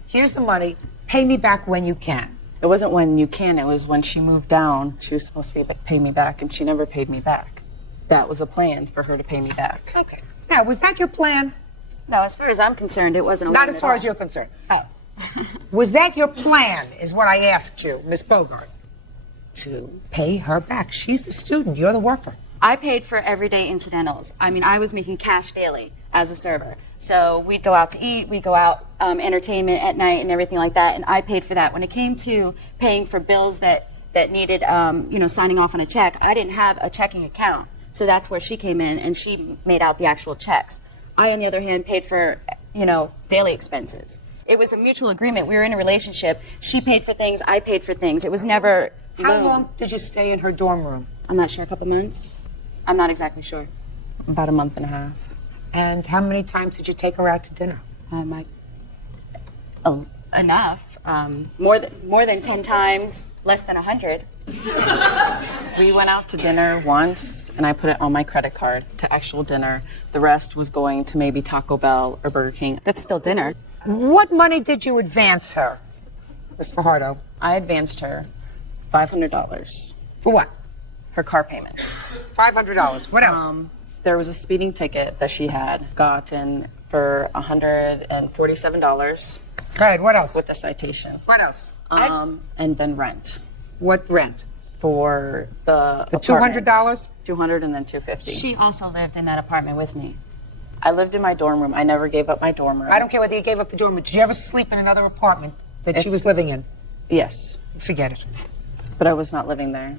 here's the money, pay me back when you can. It wasn't when you can, it was when she moved down. She was supposed to pay me back, and she never paid me back. That was a plan for her to pay me back. Okay. Now, was that your plan? No, as far as I'm concerned, it wasn't a Not loan as at far all. as you're concerned. Oh. Was that your plan, is what I asked you, Miss Bogart? To pay her back. She's the student, you're the worker. I paid for everyday incidentals. I mean, I was making cash daily as a server. So we'd go out to eat, we'd go out entertainment at night and everything like that, and I paid for that. When it came to paying for bills that needed, signing off on a check, I didn't have a checking account. So that's where she came in, and she made out the actual checks. I, on the other hand, paid for, daily expenses. It was a mutual agreement. We were in a relationship. She paid for things, I paid for things. It was never... How long did you stay in her dorm room? I'm not sure, a couple months. I'm not exactly sure. About a month and a half. And how many times did you take her out to dinner? Enough. More than 10 times, less than 100. We went out to dinner once, and I put it on my credit card to actual dinner. The rest was going to maybe Taco Bell or Burger King. That's still dinner. What money did you advance her, Ms. Fajardo? I advanced her $500. For what? Her car payment. $500. What else? There was a speeding ticket that she had gotten for $147. Go ahead, what else? With the citation. What else? And then rent. What rent? For the $200? $200 and then $250. She also lived in that apartment with me. I lived in my dorm room. I never gave up my dorm room. I don't care whether you gave up the dorm room. Did you ever sleep in another apartment that she was living in? Yes. Forget it. But I was not living there.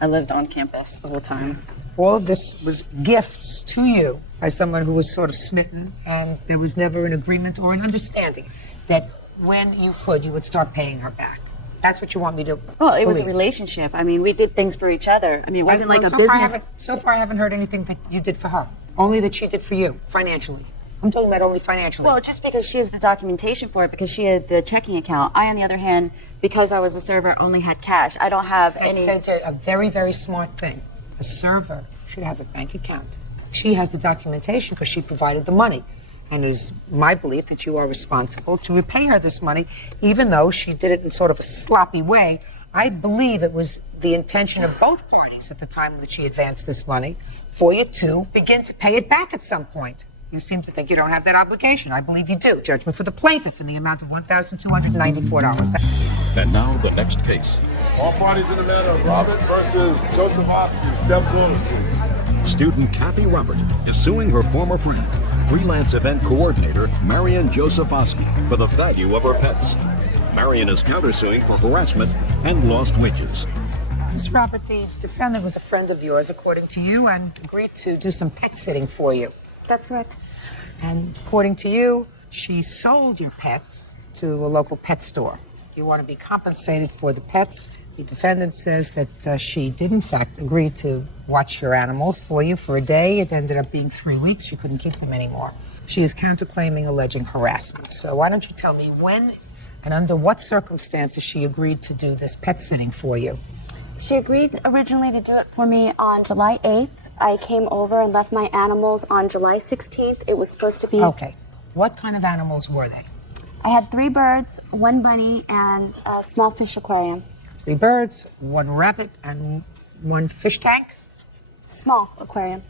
I lived on campus the whole time. All of this was gifts to you by someone who was sort of smitten, and there was never an agreement or an understanding that when you could, you would start paying her back. That's what you want me to Well, it was a believe. relationship. I mean, we did things for each other. I mean, it wasn't like a business. So far, I haven't heard anything that you did for her. Only that she did for you, financially. I'm talking about only financially. Well, just because she has the documentation for it, because she had the checking account. I, on the other hand, because I was a server, only had cash. I don't have any... It's a very, very smart thing. A server should have a bank account. She has the documentation because she provided the money. And it is my belief that you are responsible to repay her this money, even though she did it in sort of a sloppy way. I believe it was the intention of both parties at the time that she advanced this money for you to begin to pay it back at some point. You seem to think you don't have that obligation. I believe you do. Judgment for the plaintiff in the amount of $1,294. And now the next case. All parties in the matter of Robert versus Joseph Oski. Step forward, please. Student Kathy Robert is suing her former friend, freelance event coordinator Marion Josephowski, for the value of her pets. Marion is countersuing for harassment and lost wages. Ms. Robert, the defendant was a friend of yours, according to you, and agreed to do some pet sitting for you. That's correct. And according to you, she sold your pets to a local pet store. You want to be compensated for the pets. The defendant says that she did, in fact, agree to watch your animals for you for a day. It ended up being 3 weeks. She couldn't keep them anymore. She is counterclaiming alleging harassment. So why don't you tell me when and under what circumstances she agreed to do this pet sitting for you? She agreed originally to do it for me on July 8th. I came over and left my animals on July 16th. It was supposed to be... Okay. What kind of animals were they? I had 3 birds, 1 bunny, and a small fish aquarium. 3 birds, 1 rabbit, and 1 fish tank? Small aquarium,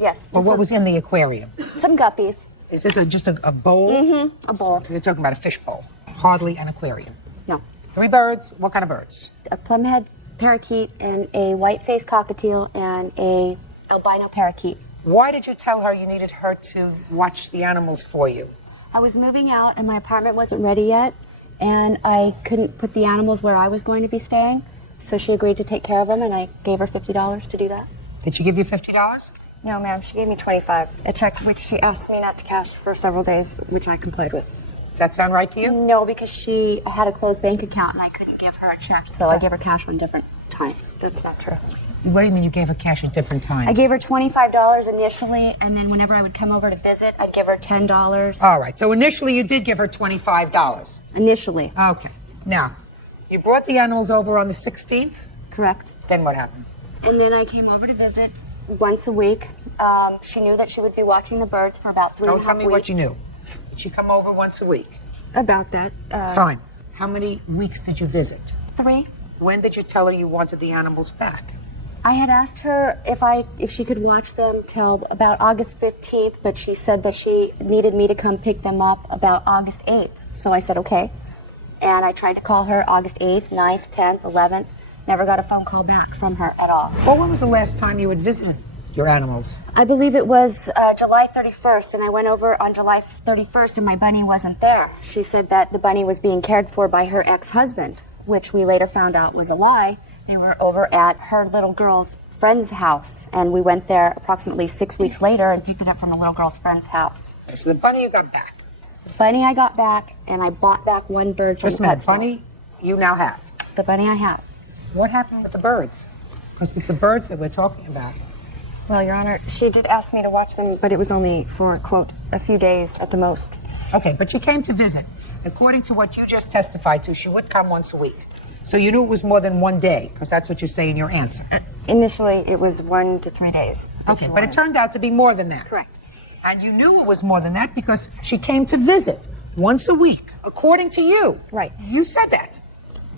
yes. Well, what was in the aquarium? Some guppies. Is this just a bowl? Mm-hmm, a bowl. You're talking about a fish bowl, hardly an aquarium. No. 3 birds, what kind of birds? A plumhead parakeet and a white-faced cockatiel and a albino parakeet. Why did you tell her you needed her to watch the animals for you? I was moving out and my apartment wasn't ready yet, and I couldn't put the animals where I was going to be staying, so she agreed to take care of them, and I gave her $50 to do that. Did she give you $50? No, ma'am, she gave me $25, a check which she asked me not to cash for several days, which I complied with. Does that sound right to you? No, because she had a closed bank account and I couldn't give her a check, so I gave her cash on different times. That's not true. What do you mean you gave her cash at different times? I gave her $25 initially, and then whenever I would come over to visit, I'd give her $10. All right, so initially you did give her $25. Initially. Okay. Now, you brought the animals over on the 16th? Correct. Then what happened? And then I came over to visit once a week. She knew that she would be watching the birds for about 3.5 weeks. Don't tell me what you knew. Did she come over once a week? About that. Fine. How many weeks did you visit? 3. When did you tell her you wanted the animals back? I had asked her if she could watch them till about August 15th, but she said that she needed me to come pick them up about August 8th. So I said, okay. And I tried to call her August 8th, 9th, 10th, 11th. Never got a phone call back from her at all. Well, when was the last time you had visited your animals? I believe it was July 31st, and I went over on July 31st, and my bunny wasn't there. She said that the bunny was being cared for by her ex-husband, which we later found out was a lie. They were over at her little girl's friend's house, and we went there approximately 6 weeks later and picked it up from the little girl's friend's house. So the bunny you got back? The bunny I got back, and I bought back one bird from Just a the pet minute, store. bunny you now have? The bunny I have. What happened with the birds? Because it's the birds that we're talking about. Well, Your Honor, she did ask me to watch them, but it was only for, quote, a few days at the most. Okay, but she came to visit. According to what you just testified to, she would come once a week. So you knew it was more than one day, because that's what you say in your answer. Initially, it was 1 to 3 days. Okay, but it turned out to be more than that. Correct. And you knew it was more than that because she came to visit once a week, according to you. Right. You said that.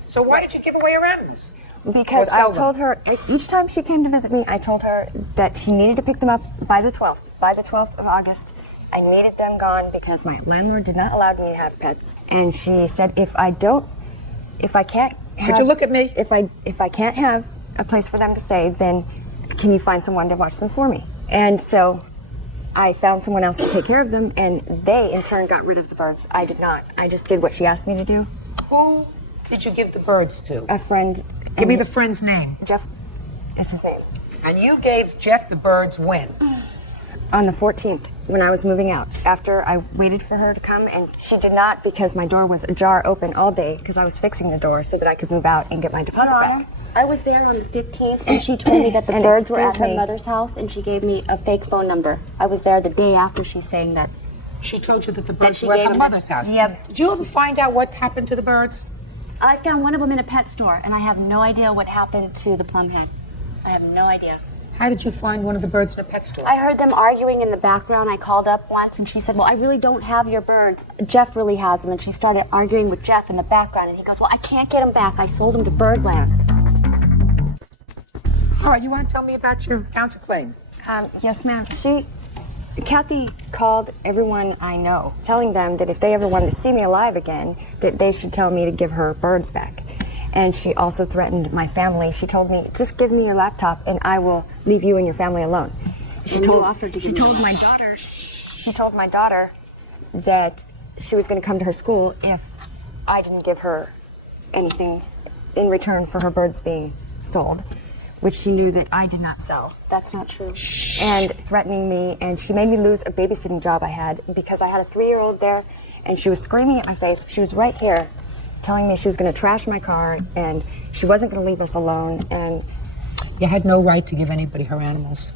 So why did you give away your animals? Because Or sell I told her, each time she came to visit me, I told her that she needed to pick them up by the 12th. By the 12th of August, I needed them gone because my landlord did not allow me to have pets. And she said, if I can't have... Would you look at me? If I can't have a place for them to stay, then can you find someone to watch them for me? And so I found someone else to take care of them, and they, in turn, got rid of the birds. I did not. I just did what she asked me to do. Who did you give the birds to? A friend. Give me the friend's name. Jeff is his name. And you gave Jeff the birds when? On the 14th, when I was moving out. After I waited for her to come, and she did not because my door was ajar open all day because I was fixing the door so that I could move out and get my deposit back. I was there on the 15th, and she told me that the birds were at her mother's house, and she gave me a fake phone number. I was there the day after she's saying that. She told you that the birds she were at gave her them- mother's house? Yep. Did you ever find out what happened to the birds? I found one of them in a pet store, and I have no idea what happened to the plumhead. I have no idea. How did you find one of the birds in a pet store? I heard them arguing in the background. I called up once, and she said, well, I really don't have your birds. Jeff really has them. And she started arguing with Jeff in the background, and he goes, well, I can't get them back. I sold them to Birdland. All right, you want to tell me about your counterclaim? Yes, ma'am. Kathy called everyone I know, telling them that if they ever wanted to see me alive again, that they should tell me to give her birds back. And she also threatened my family. She told me, just give me your laptop and I will leave you and your family alone. She told my daughter that she was going to come to her school if I didn't give her anything in return for her birds being sold, which she knew that I did not sell. That's not true. And threatening me, and she made me lose a babysitting job I had because I had a 3-year-old there, and she was screaming at my face. She was right here, telling me she was going to trash my car, and she wasn't going to leave us alone, and... You had no right to give anybody her animals.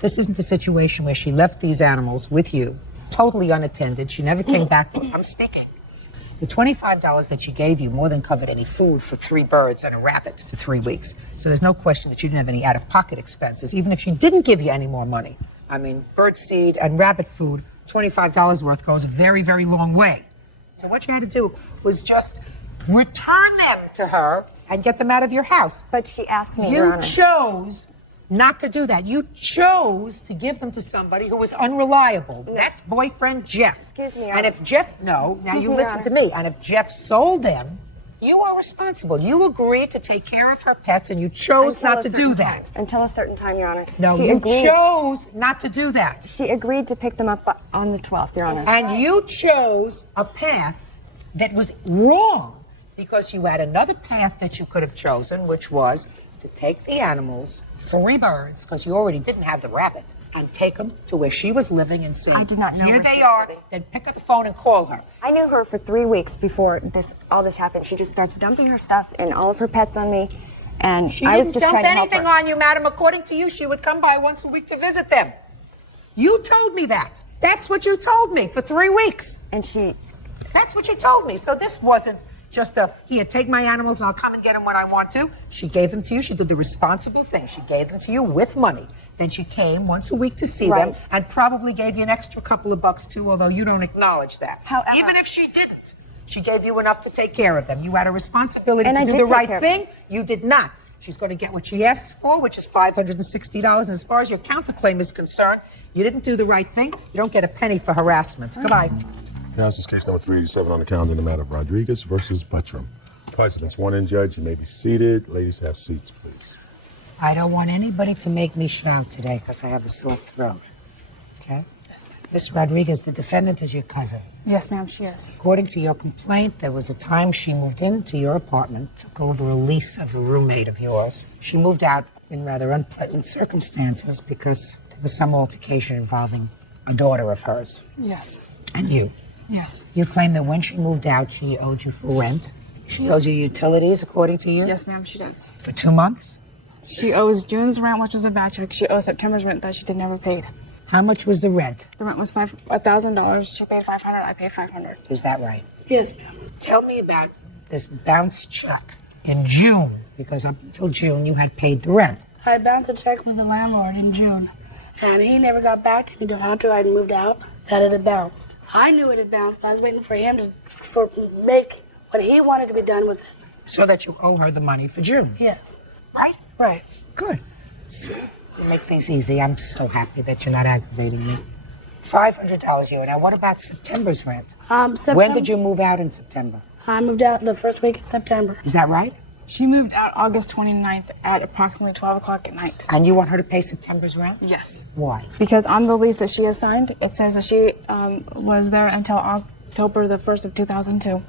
This isn't a situation where she left these animals with you, totally unattended. She never came back for them. I'm speaking. The $25 that she gave you more than covered any food for 3 birds and a rabbit for 3 weeks. So there's no question that you didn't have any out-of-pocket expenses, even if she didn't give you any more money. I mean, bird seed and rabbit food, $25 worth goes a very, very long way. So what you had to do was just return them to her and get them out of your house. But she asked me, Your You Honor. chose not to do that. You chose to give them to somebody who was unreliable. That's boyfriend Jeff. Excuse me, Your And Honor. if Jeff, now Excuse you me, Your listen to Honor. me, and if Jeff sold them, you are responsible. You agreed to take care of her pets, and you chose Until not a to certain do that. time. Until a certain time, Your Honor. No, She you agreed. chose not to do that. She agreed to pick them up on the 12th, Your Honor. And you chose a path that was wrong because you had another path that you could have chosen, which was to take the animals, 3 birds, because you already didn't have the rabbit, and take them to where she was living and say, I did not know here where they she was are, living. then pick up the phone and call her. I knew her for 3 weeks before all this happened. She just starts dumping her stuff and all of her pets on me, and She I was didn't just dump trying to help anything her. on you, madam. According to you, she would come by once a week to visit them. You told me that. That's what you told me for 3 weeks. And That's what you told me. So this wasn't just here, take my animals and I'll come and get them when I want to. She gave them to you. She did the responsible thing. She gave them to you with money. Then she came once a week to see them and probably gave you an extra couple of bucks too, although you don't acknowledge that. However, even if she didn't, she gave you enough to take care of them. You had a responsibility And to I do did the take right care of thing. You did not. She's going to get what she asks for, which is $560. And as far as your counterclaim is concerned, you didn't do the right thing. You don't get a penny for harassment. Goodbye. Now this is case number 387 on the calendar in the matter of Rodriguez versus Buttram. President's 1 in, Judge. You may be seated. Ladies, have seats, please. I don't want anybody to make me shout today because I have a sore throat. Okay? Yes. Miss Rodriguez, the defendant is your cousin. Yes, ma'am, she is. According to your complaint, there was a time she moved into your apartment, took over a lease of a roommate of yours. She moved out in rather unpleasant circumstances because there was some altercation involving a daughter of hers. Yes. And you. Yes. You claim that when she moved out, she owed you for rent. She owes you utilities, according to you? Yes, ma'am, she does. For 2 months? She owes June's rent, which was a bad check. She owes September's rent that she did never paid. How much was the rent? The rent was $1,000. She paid $500. I paid $500. Is that right? Yes, ma'am. Tell me about this bounce check in June, because up until June you had paid the rent. I bounced a check with the landlord in June, and he never got back to me until after I'd moved out that it had bounced. I knew it had bounced, but I was waiting for him to make what he wanted to be done with it. So that you owe her the money for June. Yes. Right? Right. Good. See, you make things easy. I'm so happy that you're not aggravating me. $500 you owe. Now, what about September's rent? September. When did you move out in September? I moved out the first week in September. Is that right? She moved out August 29th at approximately 12 o'clock at night. And you want her to pay September's rent? Yes. Why? Because on the lease that she has signed, it says that she was there until October the 1st of 2002.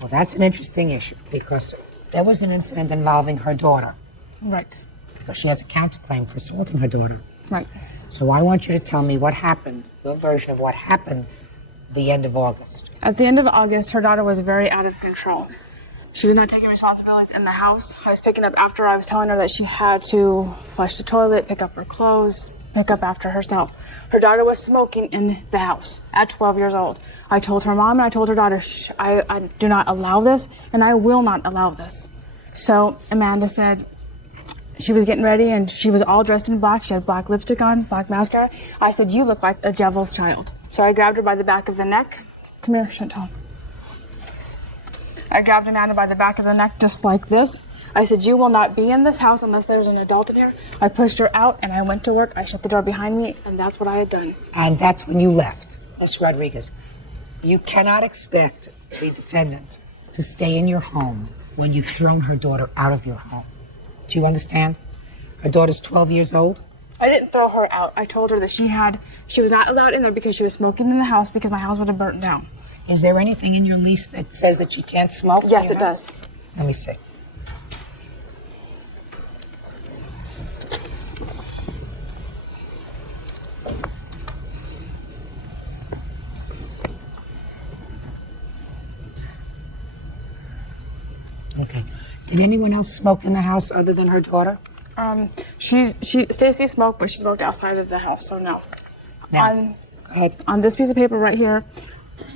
Well, that's an interesting issue because there was an incident involving her daughter. Right. Because she has a counterclaim for assaulting her daughter. Right. So I want you to tell me what happened, your version of what happened the end of August. At the end of August, her daughter was very out of control. She was not taking responsibilities in the house. I was picking up after I was telling her that she had to flush the toilet, pick up her clothes, pick up after herself. Her daughter was smoking in the house at 12 years old. I told her mom and I told her daughter, I do not allow this and I will not allow this. So Amanda said she was getting ready and she was all dressed in black. She had black lipstick on, black mascara. I said, you look like a devil's child. So I grabbed her by the back of the neck. Come here, Chantal. I grabbed Amanda by the back of the neck just like this. I said, you will not be in this house unless there's an adult in here. I pushed her out and I went to work. I shut the door behind me and that's what I had done. And that's when you left, Miss Rodriguez. You cannot expect the defendant to stay in your home when you've thrown her daughter out of your home. Do you understand? Her daughter's 12 years old. I didn't throw her out. I told her that she was not allowed in there because she was smoking in the house because my house would have burnt down. Is there anything in your lease that says that she can't smoke? Yes, it does. Let me see. Okay. Did anyone else smoke in the house other than her daughter? Stacy smoked, but she smoked outside of the house, so no. Now, On this piece of paper right here,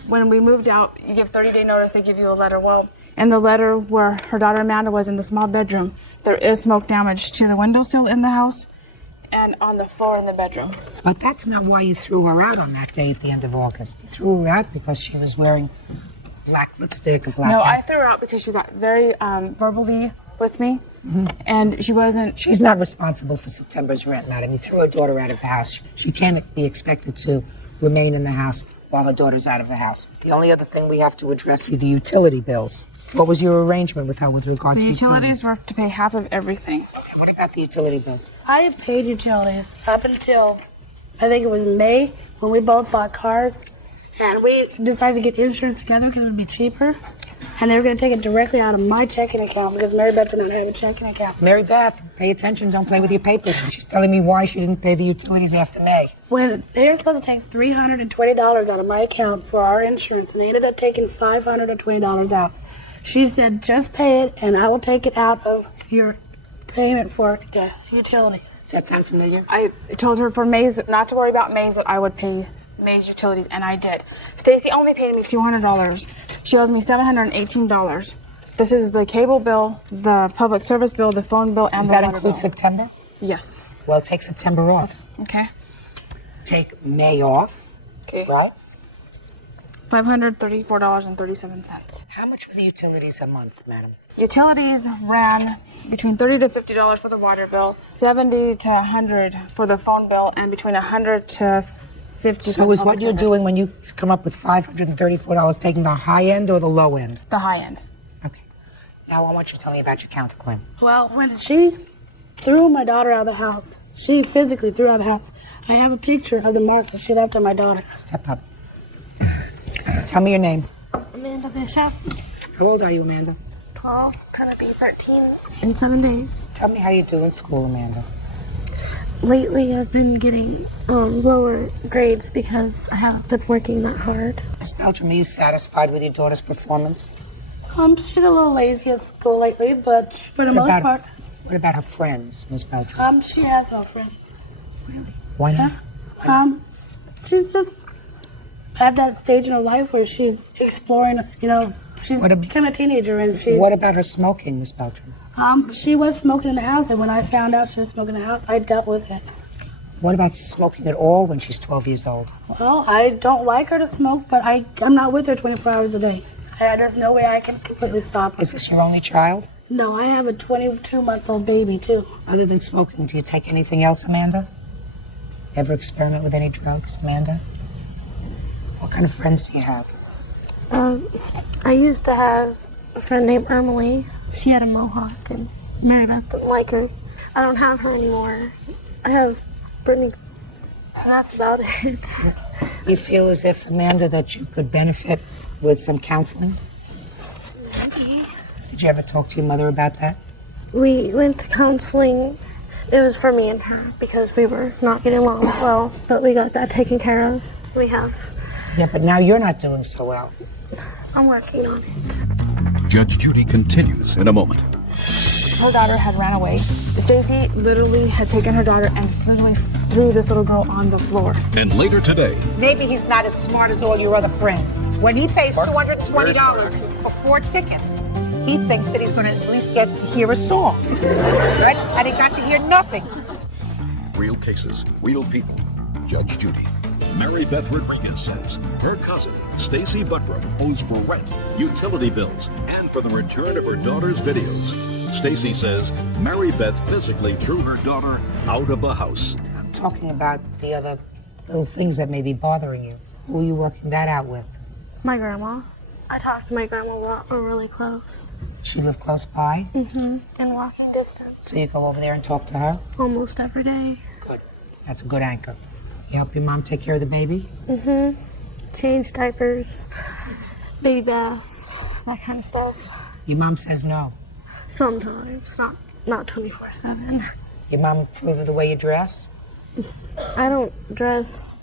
when we moved out, you give 30-day notice, they give you a letter. Well, in the letter where her daughter Amanda was in the small bedroom, there is smoke damage to the windowsill in the house and on the floor in the bedroom. But that's not why you threw her out on that day at the end of August. You threw her out because she was wearing black lipstick and black No, hair. I threw her out because she got very verbally with me, and she wasn't... She's not responsible for September's rent, madam. You threw her daughter out of the house. She can't be expected to remain in the house while her daughter's out of the house. The only other thing we have to address are the utility bills. What was your arrangement with her with regard The to utilities were to pay half of everything. Okay, what about the utility bills? I paid utilities up until, I think it was May, when we both bought cars. And we decided to get insurance together because it would be cheaper. And they were going to take it directly out of my checking account because Mary Beth did not have a checking account. Mary Beth, pay attention. Don't play with your papers. She's telling me why she didn't pay the utilities after May. When they were supposed to take $320 out of my account for our insurance, and they ended up taking $520 out. She said, just pay it, and I will take it out of your payment for the utilities. Does that sound familiar? I told her for May's, not to worry about May's, that I would pay May's utilities, and I did. Stacy only paid me $200. She owes me $718. This is the cable bill, the public service bill, the phone bill, and Does the that water include bill. September? Yes. Well, take September off. Okay. Take May off. Okay. Right? $534.37. How much were the utilities a month, madam? Utilities ran between $30 to $50 for the water bill, $70 to $100 for the phone bill, and between $100 to $50. So is what you're doing when you come up with $534 taking the high end or the low end? The high end. Okay. Now I want you to tell me about your counterclaim. Well, when she threw my daughter out of the house. She physically threw out of the house. I have a picture of the marks that she left on my daughter. Step up. Tell me your name. Amanda Bishop. How old are you, Amanda? 12, gonna be 13 in 7 days. Tell me how you do in school, Amanda. Lately, I've been getting lower grades because I haven't been working that hard. Miss Beltram, are you satisfied with your daughter's performance? She's a little lazy at school lately, but for the most part. What about her friends, Miss Beltram? She has no friends. Why not? She's just at that stage in her life where she's exploring, she's become a teenager and she's... What about her smoking, Miss Beltram? She was smoking in the house, and when I found out she was smoking in the house, I dealt with it. What about smoking at all when she's 12 years old? Well, I don't like her to smoke, but I'm not with her 24 hours a day. There's no way I can completely stop her. Is this your only child? No, I have a 22-month-old baby, too. Other than smoking, do you take anything else, Amanda? Ever experiment with any drugs, Amanda? What kind of friends do you have? I used to have a friend named Emily. She had a mohawk, and Mary Beth didn't like her. I don't have her anymore. I have Brittany. That's about it. You feel as if, Amanda, that you could benefit with some counseling? Maybe. Did you ever talk to your mother about that? We went to counseling. It was for me and her because we were not getting along well, but we got that taken care of. We have. Yeah, but now you're not doing so well. I'm working on it. Judge Judy continues in a moment. Her daughter had ran away. Stacy literally had taken her daughter and physically threw this little girl on the floor. And later today, Maybe he's not as smart as all your other friends. When he pays $220 for 4 tickets, he thinks that he's going to at least get to hear a song. Right? And he got to hear nothing. real cases, real people. Judge Judy. Mary Beth Rodriguez says her cousin, Stacy Buttram, owes for rent, utility bills, and for the return of her daughter's videos. Stacy says Mary Beth physically threw her daughter out of the house. I'm talking about the other little things that may be bothering you. Who are you working that out with? My grandma. I talk to my grandma a lot. We're really close. She live close by? Mm-hmm. In walking distance. So you go over there and talk to her? Almost every day. Good. That's a good anchor. You help your mom take care of the baby? Mm-hmm. Change diapers, baby baths, that kind of stuff. Your mom says no. Sometimes, not 24/7. Your mom approve of the way you dress? I don't dress.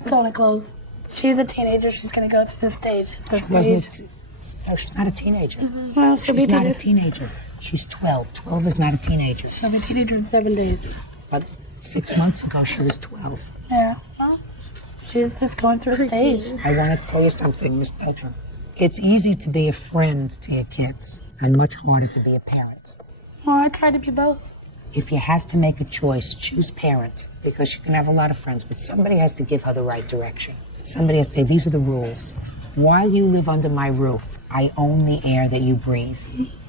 It's only clothes. She's a teenager. She's gonna go through this stage. No, she's not a teenager. Well, she'll be She's not a teenager. She's 12. 12 is not a teenager. She'll be a teenager in 7 days. But 6 months ago, she was 12. Yeah. Well, she's just going through a stage. I want to tell you something, Miss Beltram. It's easy to be a friend to your kids and much harder to be a parent. Well, I try to be both. If you have to make a choice, choose parent, because she can have a lot of friends, but somebody has to give her the right direction. Somebody has to say, these are the rules. While you live under my roof, I own the air that you breathe.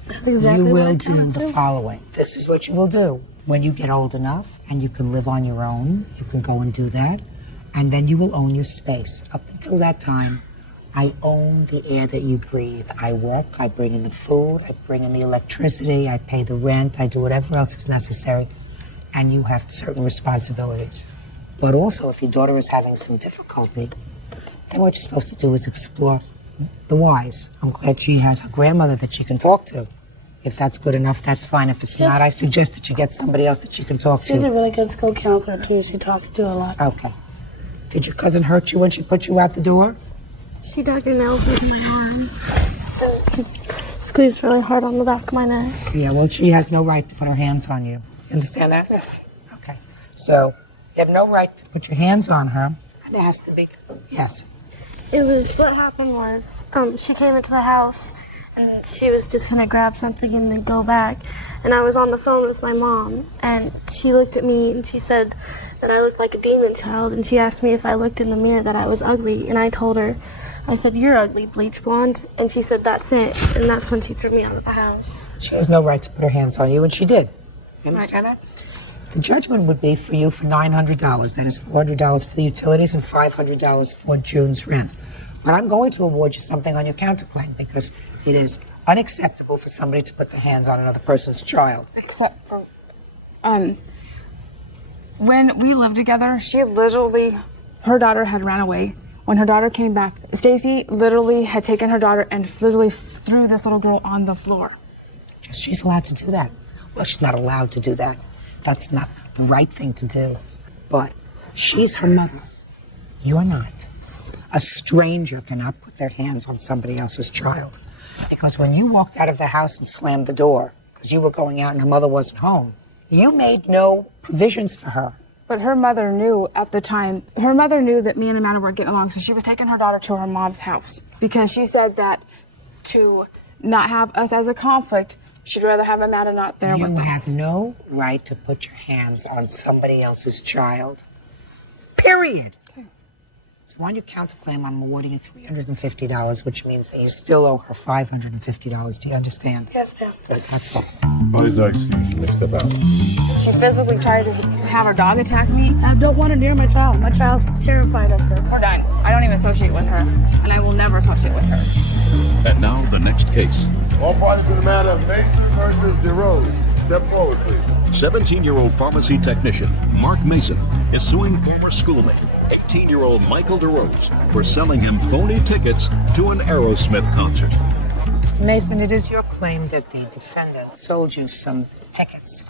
That's exactly You what will I try do to the following. This is what you will do. When you get old enough and you can live on your own, you can go and do that, and then you will own your space. Up until that time, I own the air that you breathe. I work, I bring in the food, I bring in the electricity, I pay the rent, I do whatever else is necessary, and you have certain responsibilities. But also, if your daughter is having some difficulty, then what you're supposed to do is explore the whys. I'm glad she has her grandmother that she can talk to. If that's good enough, that's fine. If it's not, I suggest that you get somebody else that she can talk She's a to. really good school counselor, too. She talks to a lot. Okay. Did your cousin hurt you when she put you out the door? She dug her nails with my arm. And she squeezed really hard on the back of my neck. Yeah, well, she has no right to put her hands on you. You understand that? Yes. Okay. So, you have no right to put your hands on her. And there has to be. Yes. What happened was, she came into the house and she was just gonna grab something and then go back. And I was on the phone with my mom, and she looked at me and she said that I looked like a demon child, and she asked me if I looked in the mirror that I was ugly, and I told her, I said, "You're ugly, bleach blonde," and she said, "That's it," and that's when she threw me out of the house. She has no right to put her hands on you, and she did. You understand that? The judgment would be for you for $900. That is $400 for the utilities and $500 for June's rent. But I'm going to award you something on your counterclaim because it is unacceptable for somebody to put their hands on another person's child. Except for When we lived together, she literally, her daughter had ran away. When her daughter came back, Stacy literally had taken her daughter and literally threw this little girl on the floor. She's allowed to do that. Well, she's not allowed to do that. That's not the right thing to do. But she's her mother. You're not. A stranger cannot put their hands on somebody else's child. Because when you walked out of the house and slammed the door, because you were going out and her mother wasn't home, you made no provisions for her. But her mother knew at the time, her mother knew that me and Amanda weren't getting along, so she was taking her daughter to her mom's house. Because she said that to not have us as a conflict, she'd rather have Amanda not there with us. You have no right to put your hands on somebody else's child. Period. So on your counterclaim, I'm awarding you $350, which means that you still owe her $550. Do you understand? Yes, ma'am. Good, that's all. What is that excuse? You mixed up out. She physically tried to have her dog attack me. I don't want her near my child. My child's terrified of her. We're done. I don't even associate with her, and I will never associate with her. And now the next case. All parties in the matter of Mason versus DeRose. Step forward, please. 17-year-old pharmacy technician Mark Mason is suing former schoolmate, 18-year-old Michael DeRose, for selling him phony tickets to an Aerosmith concert. Mr. Mason, it is your claim that the defendant sold you some tickets.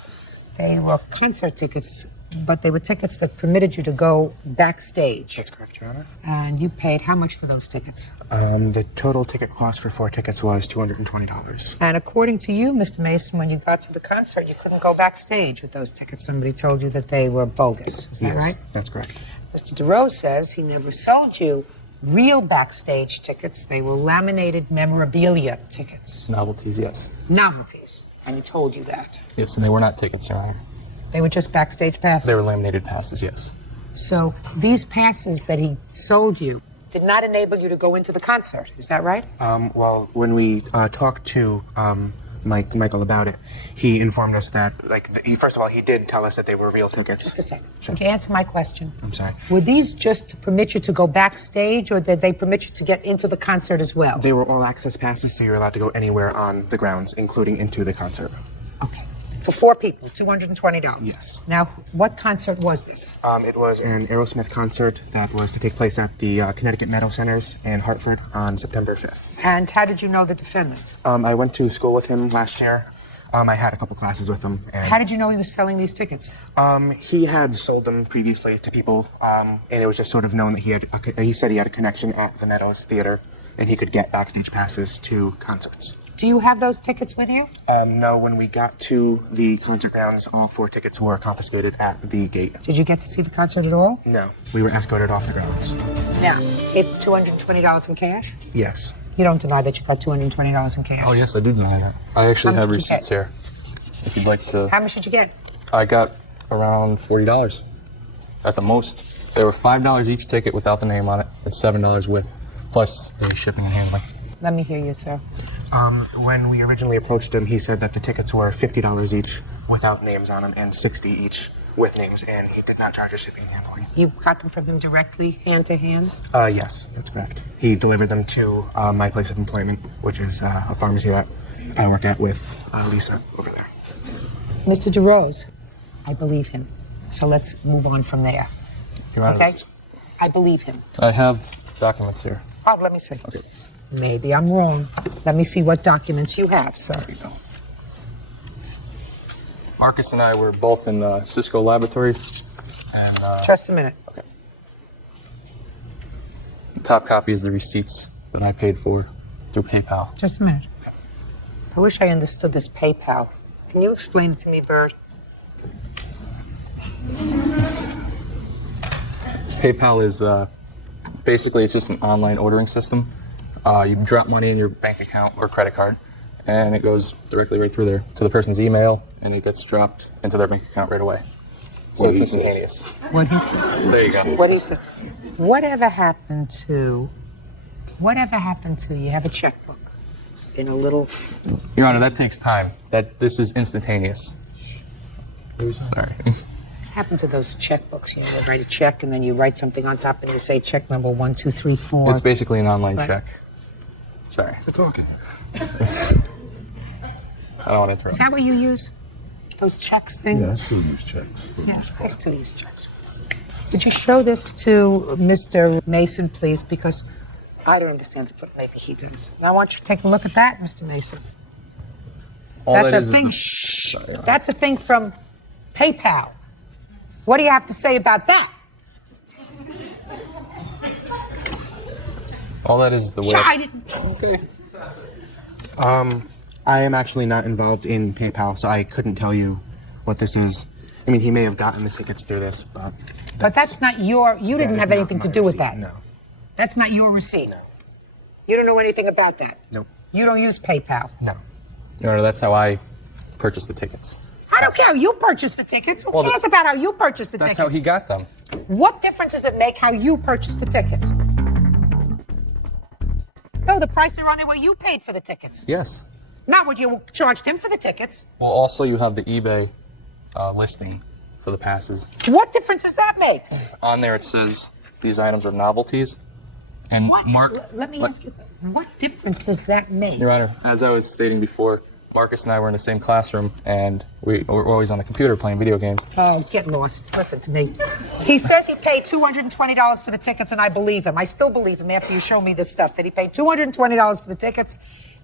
They were concert tickets, but they were tickets that permitted you to go backstage. That's correct, Your Honor. And you paid how much for those tickets? The total ticket cost for 4 tickets was $220. And according to you, Mr. Mason, when you got to the concert, you couldn't go backstage with those tickets. Somebody told you that they were bogus. Is that right? That's correct. Mr. DeRose says he never sold you real backstage tickets. They were laminated memorabilia tickets. Novelties, yes. Novelties. And he told you that. Yes, and they were not tickets, Your Honor. They were just backstage passes? They were laminated passes, yes. So these passes that he sold you did not enable you to go into the concert. Is that right? Well, when we talked to Michael about it, he informed us that, first of all, he did tell us that they were real tickets. Just a second. Sure. Okay, answer my question. I'm sorry. Were these just to permit you to go backstage, or did they permit you to get into the concert as well? They were all access passes, so you're allowed to go anywhere on the grounds, including into the concert. Okay. For 4 people, $220? Yes. Now, what concert was this? It was an Aerosmith concert that was to take place at the Connecticut Meadow Centers in Hartford on September 5th. And how did you know the defendant? I went to school with him last year. I had a couple classes with him. And How did you know he was selling these tickets? He had sold them previously to people, and it was just sort of known that he said he had a connection at the Meadows Theater, and he could get backstage passes to concerts. Do you have those tickets with you? No, when we got to the concert grounds, all 4 tickets were confiscated at the gate. Did you get to see the concert at all? No, we were escorted off the grounds. Now, paid $220 in cash? Yes. You don't deny that you got $220 in cash? Oh, yes, I do deny that. I actually How have much did you receipts here. If you'd like to. How much did you get? I got around $40 at the most. They were $5 each ticket without the name on it. It's $7 with, plus the shipping and handling. Let me hear you, sir. When we originally approached him, he said that the tickets were $50 each without names on them and $60 each with names, and he did not charge us shipping and handling. You got them from him directly, hand to hand? Yes, that's correct. He delivered them to my place of employment, which is a pharmacy that I work at with Lisa over there. Mr. DeRose, I believe him. So let's move on from there. Your Honor, Okay? I believe him. I have documents here. Oh, let me see. Okay. Maybe I'm wrong. Let me see what documents you have, sir. Marcus and I were both in Cisco Laboratories. And, Just a minute. Okay. The top copy is the receipts that I paid for through PayPal. Just a minute. I wish I understood this PayPal. Can you explain it to me, Bird? PayPal is basically it's just an online ordering system. You drop money in your bank account or credit card, and it goes directly right through there to the person's email, and it gets dropped into their bank account right away. So it's instantaneous. What he said. There you go. What he said. Whatever happened to you have a checkbook in a little. Your Honor, that takes time. This is instantaneous. Sorry. What happened to those checkbooks? You know, you write a check and then you write something on top and you say check number 1, 2, 3, 4. It's basically an online Right. check. Sorry. They're talking. I don't want to interrupt. Is that what you use? those checks thing? Yeah, I still use checks. Yeah, I still use checks. Would you show this to Mr. Mason, please? Because I don't understand it, but maybe he does. Now, I want you to take a look at that, Mr. Mason. That's a thing. That's a thing from PayPal. What do you have to say about that? All that is the way. Sure, I didn't. Okay. I am actually not involved in PayPal, so I couldn't tell you what this is. I mean, he may have gotten the tickets through this, but... But that's not your... You didn't have anything to do with that. No. That's not your receipt. No. You don't know anything about that. Nope. You don't use PayPal. No. Your Honor, that's how I purchased the tickets. I don't care how you purchased the tickets. Who cares about how you purchased the tickets? That's how he got them. What difference does it make how you purchased the tickets? No, the prices are on there where you paid for the tickets. Yes. Not what you charged him for the tickets. Well, also you have the eBay listing for the passes. What difference does that make? On there it says these items are novelties. And Mark... Let me ask you, what difference does that make? Your Honor, as I was stating before, Marcus and I were in the same classroom, and we were always on the computer playing video games. Oh, get lost. Listen to me. He says he paid $220 for the tickets, and I believe him. I still believe him after you show me this stuff, that he paid $220 for the tickets.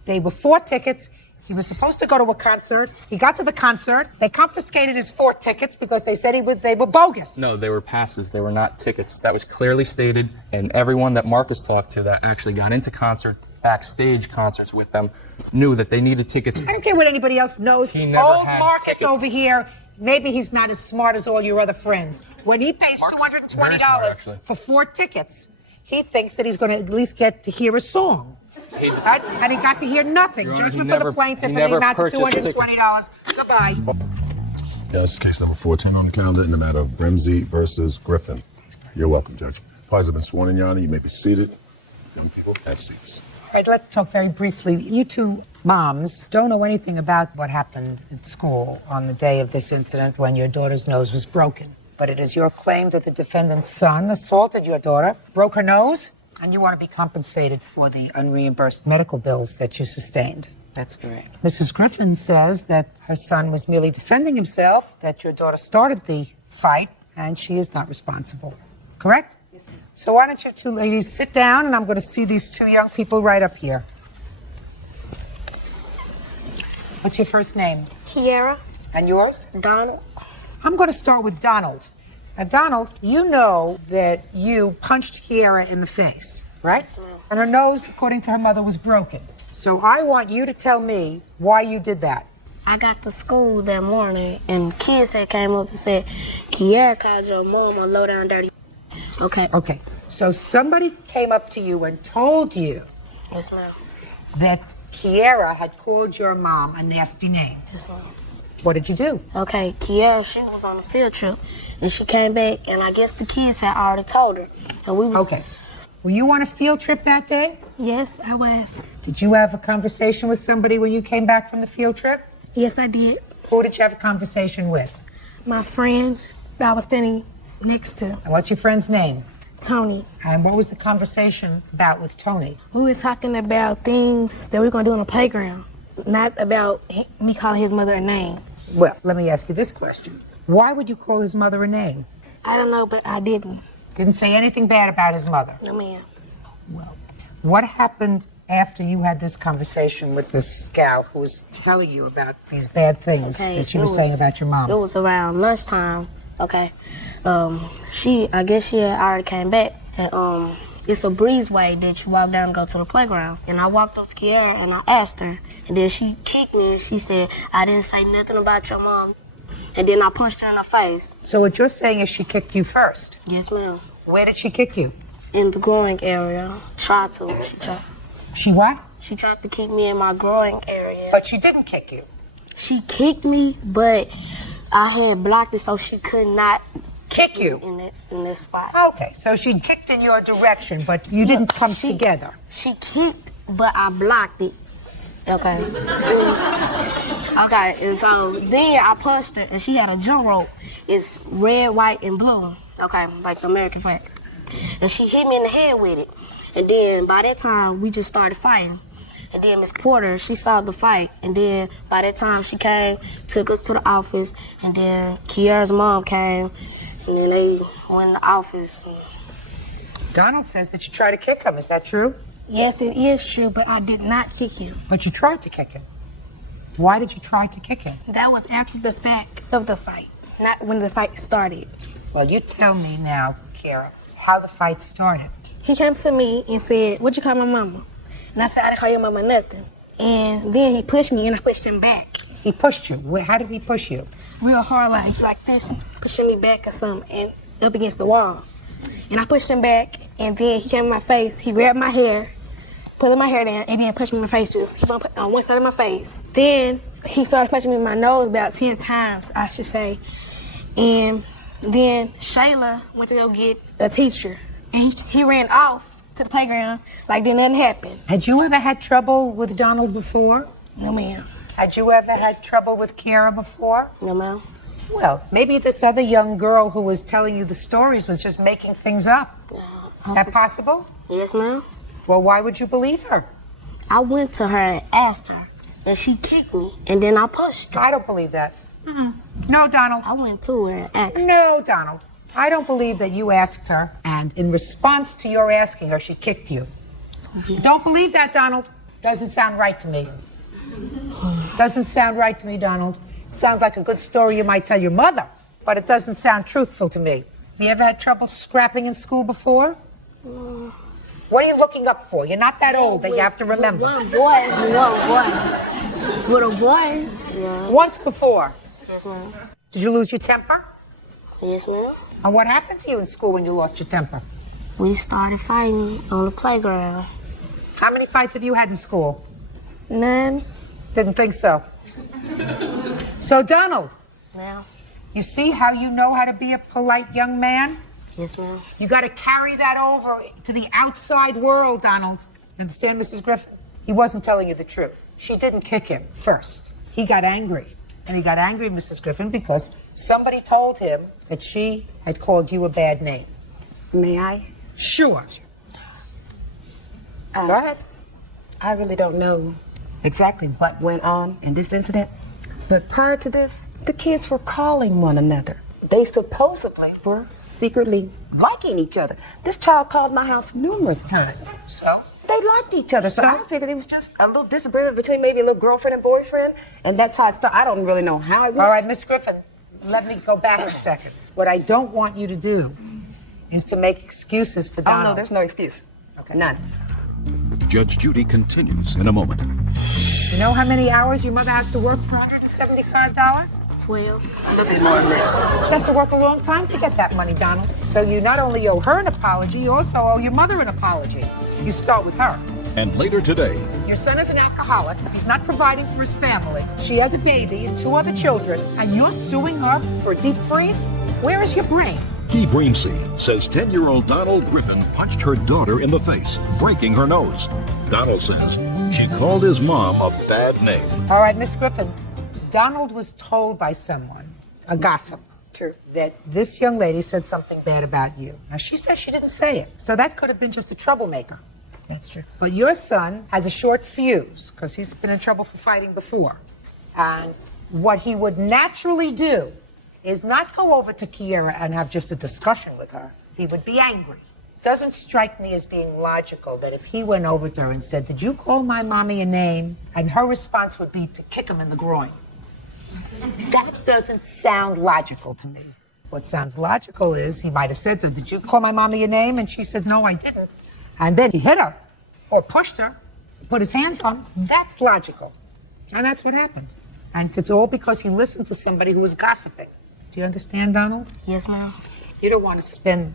They were 4 tickets. He was supposed to go to a concert. He got to the concert. They confiscated his 4 tickets because they said they were bogus. No, they were passes. They were not tickets. That was clearly stated, and everyone that Marcus talked to that actually got into backstage concerts with them knew that they needed tickets. I don't care what anybody else knows. He never had Marcus tickets. over here, maybe he's not as smart as all your other friends. When he pays $220 for 4 tickets, he thinks that he's going to at least get to hear a song. And he got to hear nothing. Your Honor, Judgment for the plaintiff, and he never amounted to purchased $220. Goodbye. Yeah, this is case number 410 on the calendar in the matter of Brimsey versus Griffin. You're welcome, Judge. Parties have been sworn in, Your Honor. You may be seated. Young people, have seats. All right, let's talk very briefly. You two moms don't know anything about what happened at school on the day of this incident when your daughter's nose was broken. But it is your claim that the defendant's son assaulted your daughter, broke her nose, and you want to be compensated for the unreimbursed medical bills that you sustained. That's correct. Mrs. Griffin says that her son was merely defending himself, that your daughter started the fight, and she is not responsible. Correct? Yes, ma'am. So why don't you two ladies sit down, and I'm going to see these 2 young people right up here. What's your first name? Kiara. And yours? Donald. I'm going to start with Donald. Now, Donald, you know that you punched Kiara in the face, right? Yes, ma'am. And her nose, according to her mother, was broken. So I want you to tell me why you did that. I got to school that morning, and kids had came up and said, Kiara called your mom a low down dirty. Okay. Okay. So somebody came up to you and told you Yes, ma'am. that Kiara had called your mom a nasty name. Yes, ma'am. What did you do? Okay, Kiara, she was on a field trip, and she came back, and I guess the kids had already told her. And we was... Okay. Were you on a field trip that day? Yes, I was. Did you have a conversation with somebody when you came back from the field trip? Yes, I did. Who did you have a conversation with? My friend that I was standing next to. And what's your friend's name? Tony. And what was the conversation about with Tony? We was talking about things that we were going to do on the playground, not about me calling his mother a name. Well, let me ask you this question. Why would you call his mother a name? I don't know, but I didn't. Didn't say anything bad about his mother? No, ma'am. Well, what happened after you had this conversation with this gal who was telling you about these bad things that she was saying about your mom? It was around lunchtime, okay. I guess she had already came back, and it's a breezeway that you walk down and go to the playground. And I walked up to Kiara and I asked her, and then she kicked me and she said, I didn't say nothing about your mom. And then I punched her in the face. So what you're saying is she kicked you first? Yes, ma'am. Where did she kick you? In the groin area. Tried to. She what? She tried to kick me in my groin area. But she didn't kick you? She kicked me, but I had blocked it so she could not kick you in this spot. Okay, so she kicked in your direction, but you didn't come together. She kicked, but I blocked it. Okay. Okay, and so then I punched her, and she had a jump rope. It's red, white, and blue. Okay, like the American flag. And she hit me in the head with it. And then by that time, we just started fighting. And then Miss Porter, she saw the fight. And then by that time she came, took us to the office. And then Kiara's mom came. And then they went in the office. Donald says that you tried to kick him. Is that true? Yes, it is true, but I did not kick him. But you tried to kick him. Why did you try to kick him? That was after the fact of the fight, not when the fight started. Well, you tell me now, Kiara, how the fight started. He came to me and said, "What'd you call my mama?" And I said, "I didn't call your mama nothing." And then he pushed me and I pushed him back. He pushed you? How did he push you? Real hard, like this, pushing me back or something, and up against the wall. And I pushed him back, and then he came in my face. He grabbed my hair, pulling my hair down, and then pushed me in my face, just keep on one side of my face. Then he started punching me in my nose about 10 times, I should say. And then Shayla went to go get a teacher, and he ran off to the playground like didn't nothing happen. Had you ever had trouble with Donald before? No, ma'am. Had you ever had trouble with Kiara before? No, ma'am. Well, maybe this other young girl who was telling you the stories was just making things up. Is that possible? Yes, ma'am. Well, why would you believe her? I went to her and asked her, and she kicked me, and then I pushed her. I don't believe that. No, Donald. I went to her and asked her. No, Donald. I don't believe that you asked her, and in response to your asking her, she kicked you. Yes. Don't believe that, Donald. Doesn't sound right to me. Doesn't sound right to me, Donald. Sounds like a good story you might tell your mother, but it doesn't sound truthful to me. You ever had trouble scrapping in school before? What are you looking up for? You're not that old that you have to remember. One boy. With a boy. Yeah. Once before. Yes, ma'am. Did you lose your temper? Yes, ma'am. And what happened to you in school when you lost your temper? We started fighting on the playground. How many fights have you had in school? None. Didn't think so. So, Donald. Ma'am. You see how you know how to be a polite young man? Yes, ma'am. You got to carry that over to the outside world, Donald. Understand, Mrs. Griffin? He wasn't telling you the truth. She didn't kick him first. He got angry. And he got angry, Mrs. Griffin, because somebody told him that she had called you a bad name. May I? Sure. Go ahead. I really don't know exactly what went on in this incident, but prior to this, the kids were calling one another. They supposedly were secretly liking each other. This child called my house numerous times. So? They liked each other, so I figured it was just a little disagreement between maybe a little girlfriend and boyfriend, and that's how it started. I don't really know how it went. All right, Miss Griffin, let me go back a second. What I don't want you to do is to make excuses for Donald. Oh, no, there's no excuse. Okay. None. Judge Judy continues in a moment. You know how many hours your mother has to work for $175? 12. She has to work a long time to get that money, Donald. So you not only owe her an apology, you also owe your mother an apology. You start with her. And later today, Your son is an alcoholic. He's not providing for his family. She has a baby and 2 other children, and you're suing her for a deep freeze? Where is your brain? Key Breamsey says 10-year-old Donald Griffin punched her daughter in the face, breaking her nose. Donald says she called his mom a bad name. All right, Miss Griffin. Donald was told by someone, a gossip, that this young lady said something bad about you. Now, she says she didn't say it, so that could have been just a troublemaker. That's true. But your son has a short fuse, because he's been in trouble for fighting before. And what he would naturally do is not go over to Kiara and have just a discussion with her. He would be angry. Doesn't strike me as being logical that if he went over to her and said, "Did you call my mommy a name?" and her response would be to kick him in the groin. That doesn't sound logical to me. What sounds logical is he might have said to her, "Did you call my mommy a name?" And she said, "No, I didn't." And then he hit her or pushed her, put his hands on her. That's logical. And that's what happened. And it's all because he listened to somebody who was gossiping. Do you understand, Donald? Yes, ma'am. You don't want to spend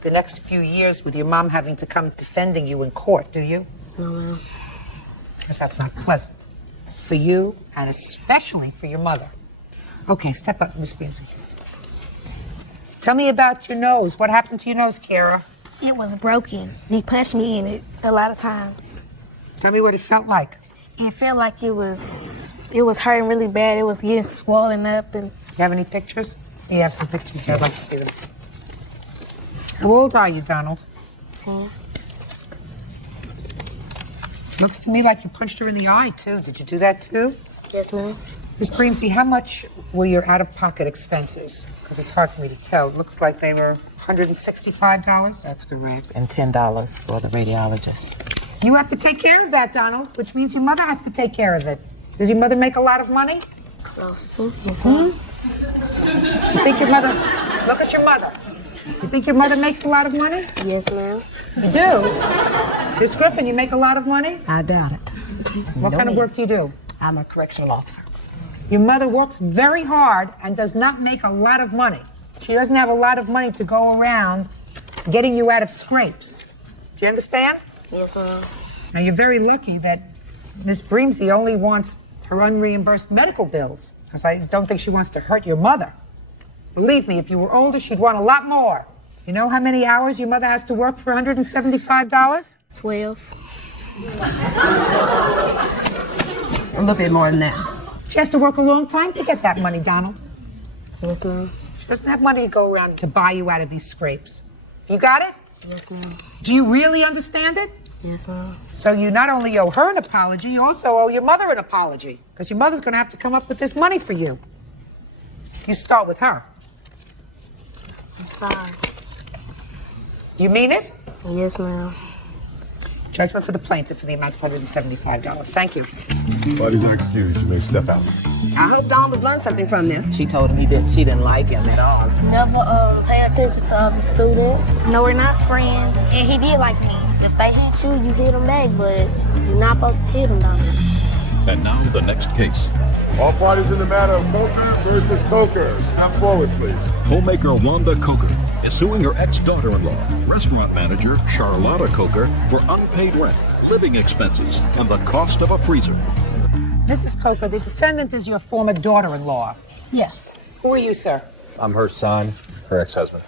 the next few years with your mom having to come defending you in court, do you? No, ma'am. Because that's not pleasant for you and especially for your mother. Okay, step up, Miss Breamsey. Tell me about your nose. What happened to your nose, Kiara? It was broken. He punched me in it a lot of times. Tell me what it felt like. It felt like it was hurting really bad. It was getting swollen up. And you have any pictures? So you have some pictures here. I'd like to see them. How old are you, Donald? 10. Looks to me like you punched her in the eye, too. Did you do that, too? Yes, ma'am. Miss Breamsey, how much were your out-of-pocket expenses? Because it's hard for me to tell. It looks like they were $165. That's correct. And $10 for the radiologist. You have to take care of that, Donald, which means your mother has to take care of it. Does your mother make a lot of money? Close to. Yes, ma'am. You think your mother... Look at your mother. You think your mother makes a lot of money? Yes, ma'am. You do? Miss Griffin, you make a lot of money? I doubt it. What kind of work do you do? I'm a correctional officer. Your mother works very hard and does not make a lot of money. She doesn't have a lot of money to go around getting you out of scrapes. Do you understand? Yes, ma'am. Now, you're very lucky that Miss Breamsey only wants her unreimbursed medical bills, because I don't think she wants to hurt your mother. Believe me, if you were older, she'd want a lot more. You know how many hours your mother has to work for $175? 12. A little bit more than that. She has to work a long time to get that money, Donald. Yes, ma'am. She doesn't have money to go around to buy you out of these scrapes. You got it? Yes, ma'am. Do you really understand it? Yes, ma'am. So you not only owe her an apology, you also owe your mother an apology, because your mother's going to have to come up with this money for you. You start with her. I'm sorry. You mean it? Yes, ma'am. Judgment for the plaintiff for the amount of $175. Thank you. Parties are excused. You may step out. I hope Dawn has learned something from this. She told him she didn't like him at all. Never pay attention to other students. No, we're not friends. And he did like me. If they hit you, you hit them back, but you're not supposed to hit them, though. And now the next case. All parties in the matter of Coker versus Coker. Step forward, please. Homemaker Wanda Coker is suing her ex-daughter-in-law, restaurant manager Charlotta Coker, for unpaid rent, living expenses, and the cost of a freezer. Mrs. Coker, the defendant is your former daughter-in-law. Yes. Who are you, sir? I'm her son, her ex-husband.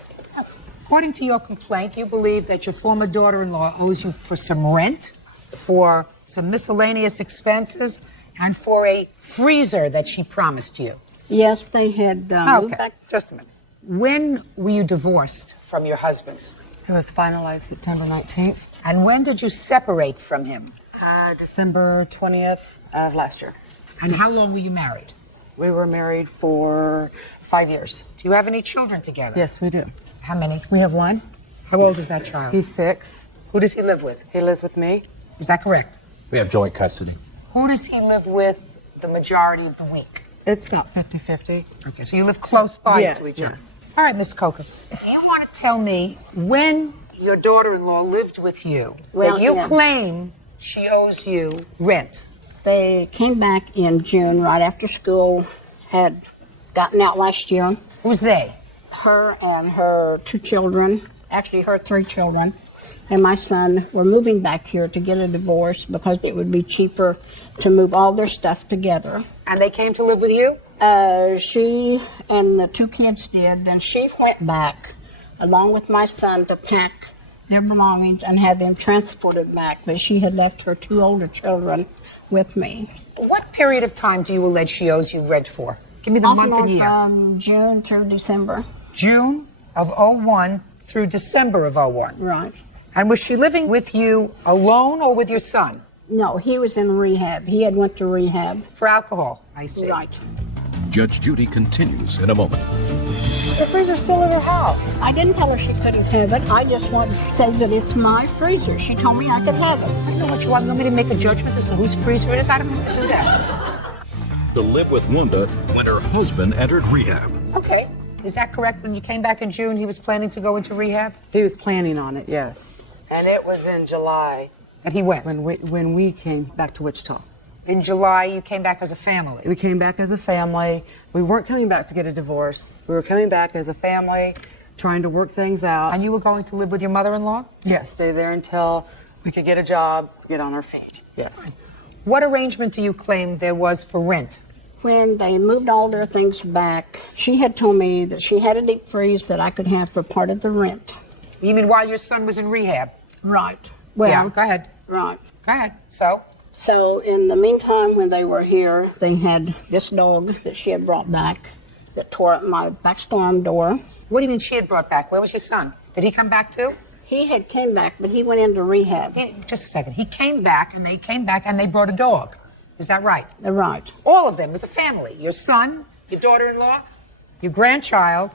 According to your complaint, you believe that your former daughter-in-law owes you for some rent, for some miscellaneous expenses, and for a freezer that she promised you. Yes, they had moved Okay, back. just a minute. When were you divorced from your husband? It was finalized September 19th. And when did you separate from him? December 20th of last year. And how long were you married? We were married for 5 years. Do you have any children together? Yes, we do. How many? We have one. How old is that child? He's 6. Who does he live with? He lives with me. Is that correct? We have joint custody. Who does he live with the majority of the week? It's about 50-50. Okay, so you live close by Yes, to each other. yes. All right, Miss Coker, you want to tell me when your daughter-in-law lived with you, Well, that you yeah. claim she owes you rent. They came back in June, right after school had gotten out last year. Who's they? Her and her 2 children, actually her 3 children, and my son were moving back here to get a divorce because it would be cheaper to move all their stuff together. And they came to live with you? She and the 2 kids did. Then she went back along with my son to pack their belongings and have them transported back. But she had left her 2 older children with me. What period of time do you allege she owes you rent for? Give me the month and year. From June through December. June of 01 through December of 01. Right. And was she living with you alone or with your son? No, he was in rehab. He had went to rehab. For alcohol, I see. Right. Judge Judy continues in a moment. The freezer's still in her house. I didn't tell her she couldn't have it. I just wanted to say that it's my freezer. She told me I could have it. I know what you want. You want me to make a judgment as to whose freezer it is? I don't want to do that. To live with Wanda when her husband entered rehab. Okay. Is that correct? When you came back in June, he was planning to go into rehab? He was planning on it, yes. And it was in July. And he went? When we came back to Wichita. In July, you came back as a family? We came back as a family. We weren't coming back to get a divorce. We were coming back as a family, trying to work things out. And you were going to live with your mother-in-law? Yes, stay there until we could get a job, get on our feet. Yes. What arrangement do you claim there was for rent? When they moved all their things back, she had told me that she had a deep freeze that I could have for part of the rent. You mean while your son was in rehab? Right. Well, yeah, go ahead. Right. Go ahead. So in the meantime, when they were here, they had this dog that she had brought back that tore up my back storm door. What do you mean she had brought back? Where was your son? Did he come back too? He had came back, but he went into rehab. Just a second. He came back, and they brought a dog. Is that right? Right. All of them as a family. Your son, your daughter-in-law, your grandchild,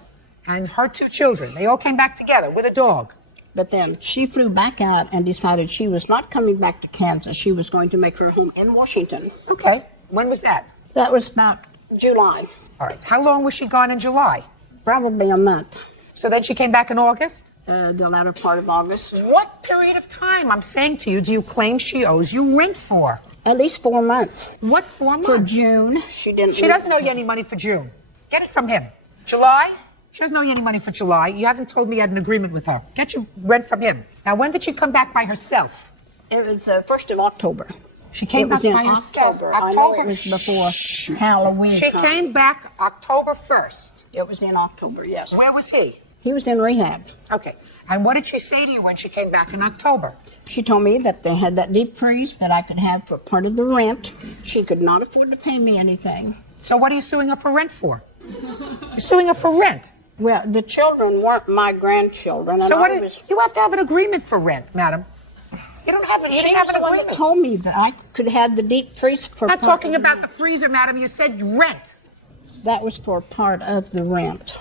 and her 2 children. They all came back together with a dog. But then she flew back out and decided she was not coming back to Kansas. She was going to make her home in Washington. Okay. When was that? That was about July. All right. How long was she gone in July? Probably a month. So then she came back in August? The latter part of August. What period of time, I'm saying to you, do you claim she owes you rent for? At least 4 months. What 4 months? For June. She doesn't owe you any money for June. Get it from him. July? She doesn't owe you any money for July. You haven't told me you had an agreement with her. Get your rent from him. Now, when did she come back by herself? It was 1st of October. She came back by herself. October. I know it was before Halloween. She came back October 1st. It was in October, yes. Where was he? He was in rehab. Okay. And what did she say to you when she came back in October? She told me that they had that deep freeze that I could have for part of the rent. She could not afford to pay me anything. So what are you suing her for rent for? You're suing her for rent. Well, the children weren't my grandchildren. So what? You have to have an agreement for rent, madam. You don't have. You didn't have an She was the one agreement. that told me that I could have the deep freeze for. I'm not talking about the freezer, madam. You said rent. That was for part of the rent.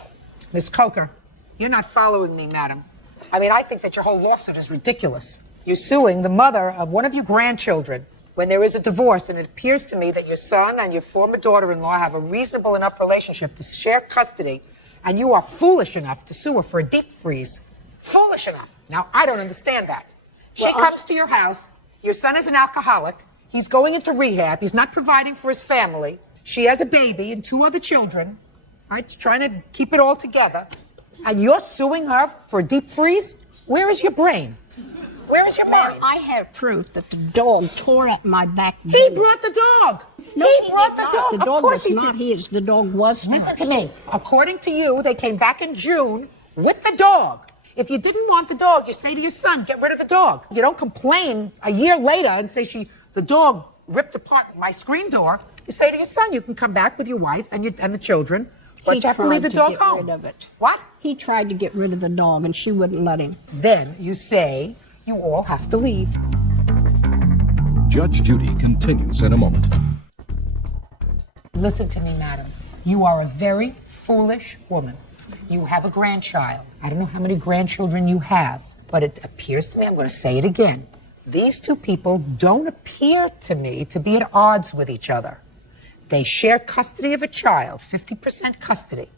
Miss Coker, you're not following me, madam. I mean, I think that your whole lawsuit is ridiculous. You're suing the mother of one of your grandchildren when there is a divorce, and it appears to me that your son and your former daughter-in-law have a reasonable enough relationship to share custody, and you are foolish enough to sue her for a deep freeze. Foolish enough. Now, I don't understand that. She comes to your house. Your son is an alcoholic. He's going into rehab. He's not providing for his family. She has a baby and 2 other children, right, trying to keep it all together. And you're suing her for a deep freeze? Where is your brain? Where is your brain? I have proof that the dog tore at my back. He brought the dog. No, he brought the dog. The dog Of course was he not did. his. The dog was Listen to me. According to you, they came back in June with the dog. If you didn't want the dog, you say to your son, get rid of the dog. You don't complain a year later and say the dog ripped apart my screen door. You say to your son, you can come back with your wife and the children, but you have to leave the dog home. Rid of it. What? He tried to get rid of the dog, and she wouldn't let him. Then you say you all have to leave. Judge Judy continues in a moment. Listen to me, madam. You are a very foolish woman. You have a grandchild. I don't know how many grandchildren you have, but it appears to me, I'm going to say it again. These 2 people don't appear to me to be at odds with each other. They share custody of a child, 50% custody.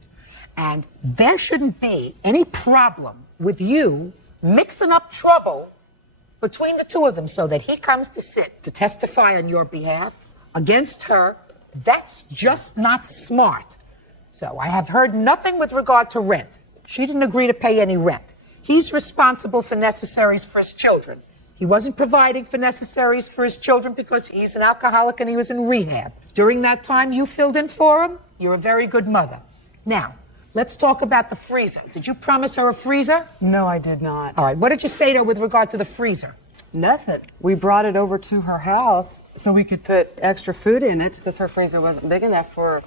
And there shouldn't be any problem with you mixing up trouble between the 2 of them so that he comes to sit to testify on your behalf against her. That's just not smart. So I have heard nothing with regard to rent. She didn't agree to pay any rent. He's responsible for necessaries for his children. He wasn't providing for necessaries for his children because he's an alcoholic and he was in rehab. During that time, you filled in for him. You're a very good mother. Now, let's talk about the freezer. Did you promise her a freezer? No, I did not. All right, what did you say to her with regard to the freezer? Nothing. We brought it over to her house so we could put extra food in it because her freezer wasn't big enough for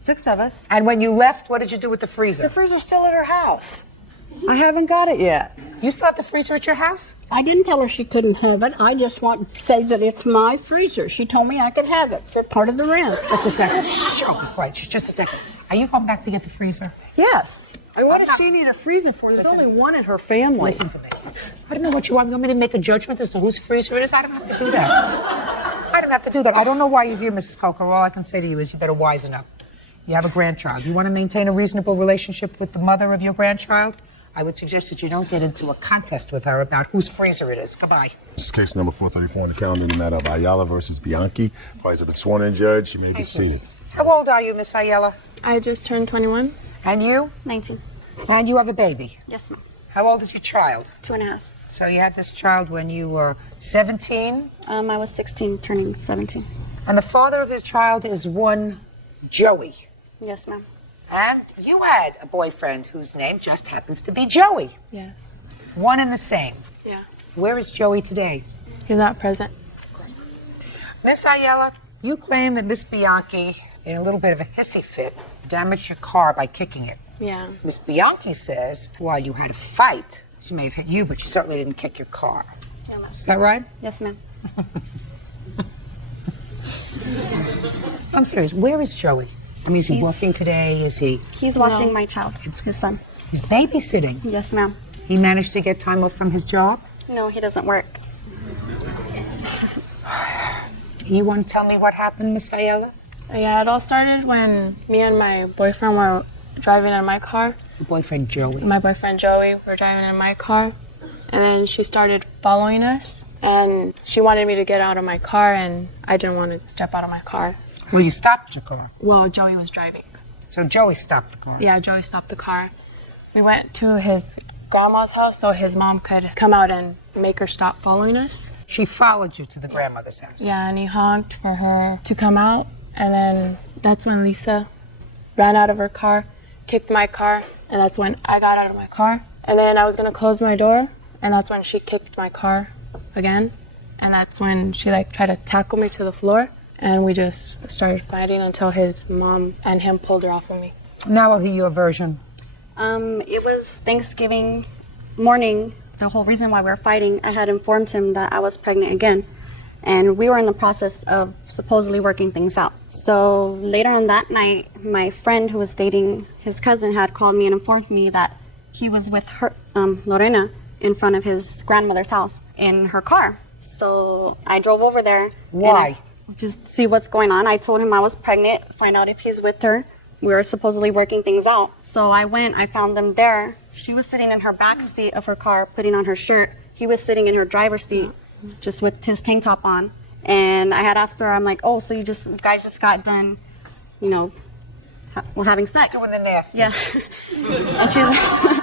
6 of us. And when you left, what did you do with the freezer? The freezer's still at her house. I haven't got it yet. You still have the freezer at your house? I didn't tell her she couldn't have it. I just want to say that it's my freezer. She told me I could have it for part of the rent. Just a second. Shh. Right, just a second. Are you going back to get the freezer? Yes. I mean, what does she need a freezer for? There's only one in her family. Listen to me. I don't know what you want. You want me to make a judgment as to whose freezer it is? I don't have to do that. I don't have to do that. I don't know why you're here, Mrs. Coker. All I can say to you is you better wisen up. You have a grandchild. You want to maintain a reasonable relationship with the mother of your grandchild? I would suggest that you don't get into a contest with her about whose freezer it is. Goodbye. This is case number 434 on the calendar in the matter of Ayala versus Bianchi. Parties have been sworn in, Judge. You may be seated. How old are you, Miss Ayala? I just turned 21. And you? 19. And you have a baby? Yes, ma'am. How old is your child? 2.5. So you had this child when you were 17? I was 16, turning 17. And the father of his child is one Joey. Yes, ma'am. And you had a boyfriend whose name just happens to be Joey. Yes. One and the same. Yeah. Where is Joey today? He's not present. Miss Ayala, you claim that Miss Bianchi, in a little bit of a hissy fit, damaged your car by kicking it. Yeah. Miss Bianchi says while you had a fight, she may have hit you, but she certainly didn't kick your car. No, ma'am. Is that right? Yes, ma'am. I'm serious. Where is Joey? I mean, is he He's- working today? Is he? He's watching my child. It's his son. He's babysitting. Yes, ma'am. He managed to get time off from his job? No, he doesn't work. You want to tell me what happened, Miss Ayala? Yeah, it all started when me and my boyfriend were driving in my car. Boyfriend Joey. My boyfriend Joey were driving in my car, and then she started following us, and she wanted me to get out of my car, and I didn't want to step out of my car. Well, you stopped your car. Well, Joey was driving. So Joey stopped the car. Yeah, Joey stopped the car. We went to his grandma's house so his mom could come out and make her stop following us. She followed you to the grandmother's house. Yeah, and he honked for her to come out, and then that's when Lisa ran out of her car, kicked my car, and that's when I got out of my car. And then I was gonna close my door, and that's when she kicked my car again, and that's when she tried to tackle me to the floor, and we just started fighting until his mom and him pulled her off of me. Now I'll hear your version. It was Thanksgiving morning. The whole reason why we were fighting, I had informed him that I was pregnant again. And we were in the process of supposedly working things out. So later on that night, my friend who was dating his cousin had called me and informed me that he was with her, Lorena, in front of his grandmother's house in her car. So I drove over there. Why? Just see what's going on. I told him I was pregnant, find out if he's with her. We were supposedly working things out. So I went, I found them there. She was sitting in her back seat of her car, putting on her shirt. He was sitting in her driver's seat, just with his tank top on. And I had asked her, I'm like, oh, so you guys just got done, we're having sex. Doing the nasty. Yeah. And she's like,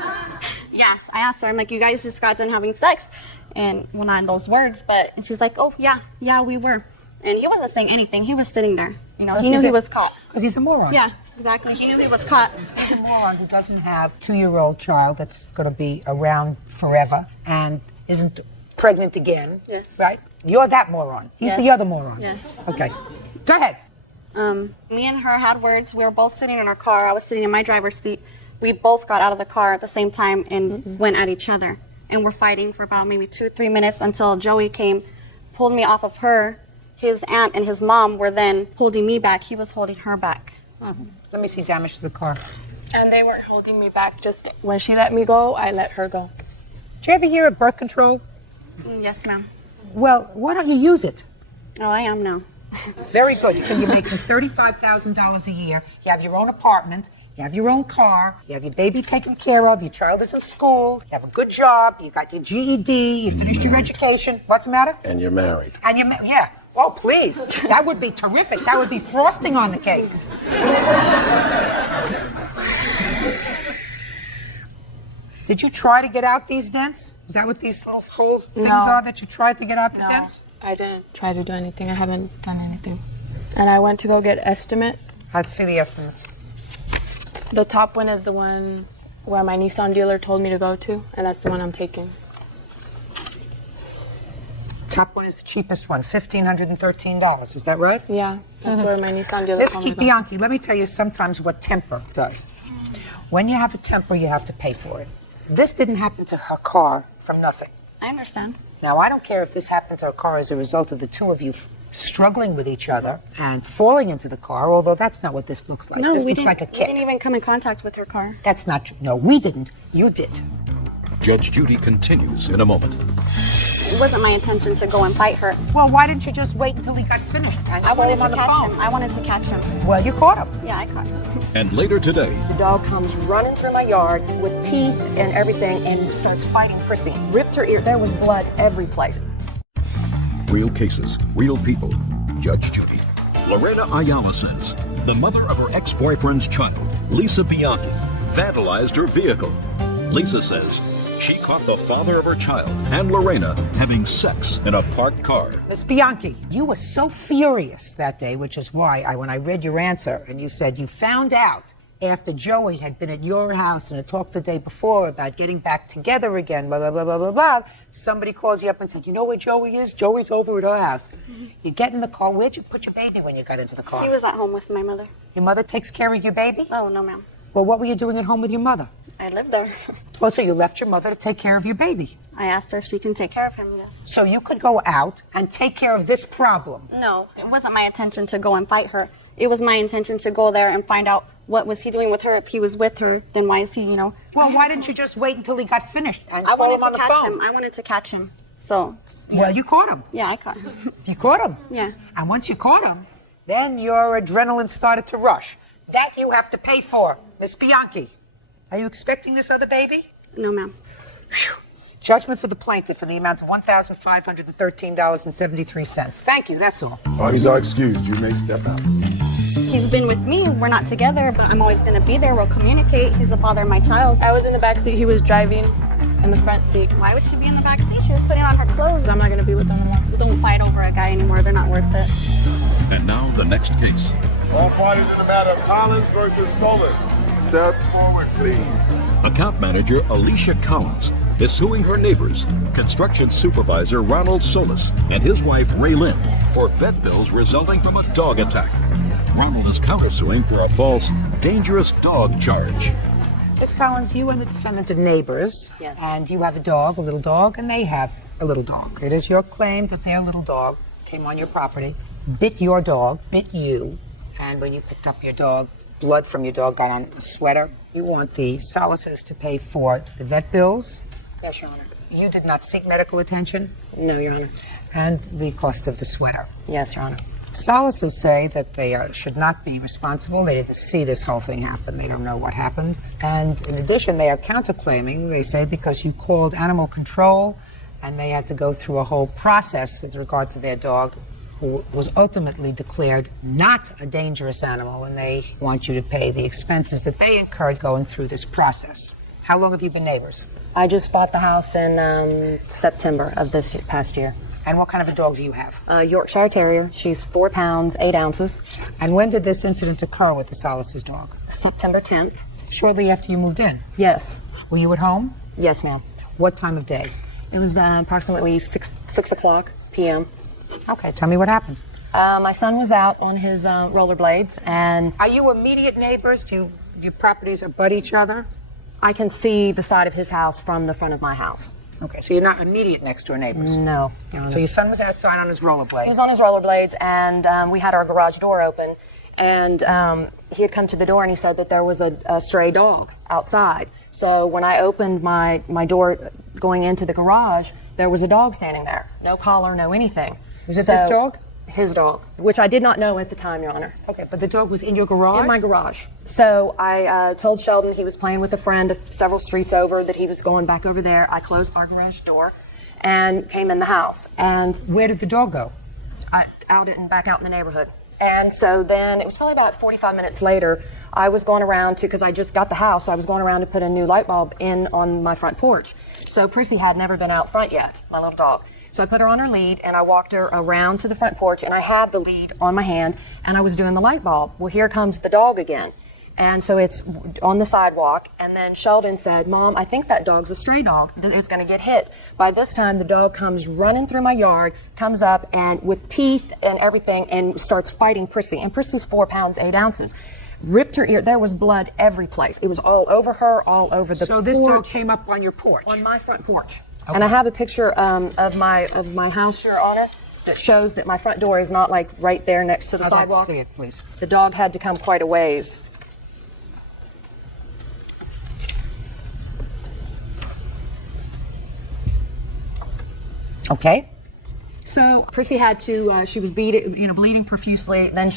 yes, I asked her, I'm like, you guys just got done having sex? And, well, not in those words, but, and she's like, oh, yeah, we were. And he wasn't saying anything. He was sitting there. He knew he was caught. Because he's a moron. Yeah, exactly. He knew he was caught. He's a moron who doesn't have a 2-year-old child that's going to be around forever and isn't pregnant again. Yes. Right? You're that moron. He's Yes. the other moron. Yes. Okay. Go ahead. Me and her had words. We were both sitting in our car. I was sitting in my driver's seat. We both got out of the car at the same time and went at each other. And we're fighting for about maybe 2-3 minutes until Joey came, pulled me off of her. His aunt and his mom were then holding me back. He was holding her back. Let me see damage to the car. And they weren't holding me back. Just when she let me go, I let her go. Did you ever hear of birth control? Yes, ma'am. Well, why don't you use it? Oh, I am now. Very good. So you're making $35,000 a year. You have your own apartment. You have your own car. You have your baby taken care of. Your child is in school. You have a good job. You got your GED. You finished your education. What's the matter? And you're married. And yeah. Oh, please. That would be terrific. That would be frosting on the cake. Did you try to get out these dents? Is that what these little holes things are that you tried to get out the dents? I didn't try to do anything. I haven't done anything. And I went to go get estimate. Let's see the estimates. The top one is the one where my Nissan dealer told me to go to, and that's the one I'm taking. Top one is the cheapest one, $1,513. Is that right? Yeah, that's where my Nissan dealer This told me to go. Bianchi, let me tell you sometimes what temper does. When you have a temper, you have to pay for it. This didn't happen to her car from nothing. I understand. Now, I don't care if this happened to her car as a result of the two of you struggling with each other and falling into the car, although that's not what this looks like. No, this we looks didn't. like a We kick. didn't even come in contact with her car. That's not true. No, we didn't. You did. Judge Judy continues in a moment. It wasn't my intention to go and fight her. Well, why didn't you just wait until he got finished? I wanted to catch him. I wanted to catch him. Well, you caught him. Yeah, I caught him. And later today, The dog comes running through my yard with teeth and everything and starts fighting Chrissy. Ripped her ear. There was blood every place. real cases, real people. Judge Judy. Lorena Ayala says the mother of her ex-boyfriend's child, Lisa Bianchi, vandalized her vehicle. Lisa says she caught the father of her child and Lorena having sex in a parked car. Miss Bianchi, you were so furious that day, which is why when I read your answer and you said you found out after Joey had been at your house and had talked the day before about getting back together again, blah, blah, blah, blah, blah, blah, somebody calls you up and says, you know where Joey is? Joey's over at our house. You get in the car. Where'd you put your baby when you got into the car? He was at home with my mother. Your mother takes care of your baby? Oh, no, ma'am. Well, what were you doing at home with your mother? I lived there. Well, so you left your mother to take care of your baby. I asked her if she can take care of him, yes. So you could go out and take care of this problem. No, it wasn't my intention to go and fight her. It was my intention to go there and find out what was he doing with her. If he was with her, then why is he, Well, why didn't you just wait until he got finished and I call wanted him on to the catch phone? him. I wanted to catch him. So. Well, you caught him. Yeah, I caught him. You caught him. Yeah. And once you caught him, then your adrenaline started to rush. That you have to pay for, Miss Bianchi. Are you expecting this other baby? No, ma'am. Judgment for the plaintiff in the amount of $1,513.73. Thank you, that's all. Parties are excused. You may step out. He's been with me. We're not together, but I'm always going to be there. We'll communicate. He's the father of my child. I was in the back seat. He was driving in the front seat. Why would she be in the back seat? She was putting on her clothes. I'm not going to be with them anymore. Don't fight over a guy anymore. They're not worth it. And now the next case. All parties in the matter of Collins versus Solis. Step forward, please. Account manager Alicia Collins is suing her neighbors, construction supervisor Ronald Solis and his wife Raylyn, for vet bills resulting from a dog attack. Ronald is countersuing for a false, dangerous dog charge. Miss Collins, you and the defendant are neighbors. Yes. And you have a dog, a little dog, and they have a little dog. It is your claim that their little dog came on your property, bit your dog, bit you, and when you picked up your dog, blood from your dog got on a sweater. You want the Solises to pay for the vet bills. Yes, Your Honor. You did not seek medical attention. No, Your Honor. And the cost of the sweater. Yes, Your Honor. Solises say that they should not be responsible. They didn't see this whole thing happen. They don't know what happened. And in addition, they are counterclaiming, they say, because you called animal control and they had to go through a whole process with regard to their dog, who was ultimately declared not a dangerous animal, and they want you to pay the expenses that they incurred going through this process. How long have you been neighbors? I just bought the house in September of this past year. And what kind of a dog do you have? Yorkshire Terrier. She's 4 pounds, 8 ounces. And when did this incident occur with the Solises dog? September 10th. Shortly after you moved in? Yes. Were you at home? Yes, ma'am. What time of day? It was approximately 6 o'clock p.m. Okay, tell me what happened. My son was out on his rollerblades, and... Are you immediate neighbors? Do your properties abut each other? I can see the side of his house from the front of my house. Okay, so you're not immediate next door neighbors? No. So your son was outside on his rollerblades? He was on his rollerblades, and we had our garage door open, and he had come to the door and he said that there was a stray dog outside. So when I opened my door going into the garage, there was a dog standing there. No collar, no anything. Was it this dog? His dog, which I did not know at the time, Your Honor. Okay, but the dog was in your garage? In my garage. So I told Sheldon he was playing with a friend several streets over, that he was going back over there. I closed our garage door and came in the house. And where did the dog go? Back out in the neighborhood. And so then it was probably about 45 minutes later, I was going around because I just got the house, I was going around to put a new light bulb in on my front porch. So Prissy had never been out front yet, my little dog. So I put her on her lead, and I walked her around to the front porch, and I had the lead on my hand, and I was doing the light bulb. Well, here comes the dog again. And so it's on the sidewalk, and then Sheldon said, Mom, I think that dog's a stray dog. It's going to get hit. By this time, the dog comes running through my yard, comes up, and with teeth and everything, and starts fighting Prissy. And Prissy's 4 pounds, 8 ounces. Ripped her ear. There was blood every place. It was all over her, all over the porch. So this dog came up on your porch? On my front porch. Okay. And I have a picture of my house, Your Honor, that shows that my front door is not like right there next to the sidewalk. I'd like to see it, please. The dog had to come quite a ways. Okay. So Prissy had to, she was bleeding profusely. Then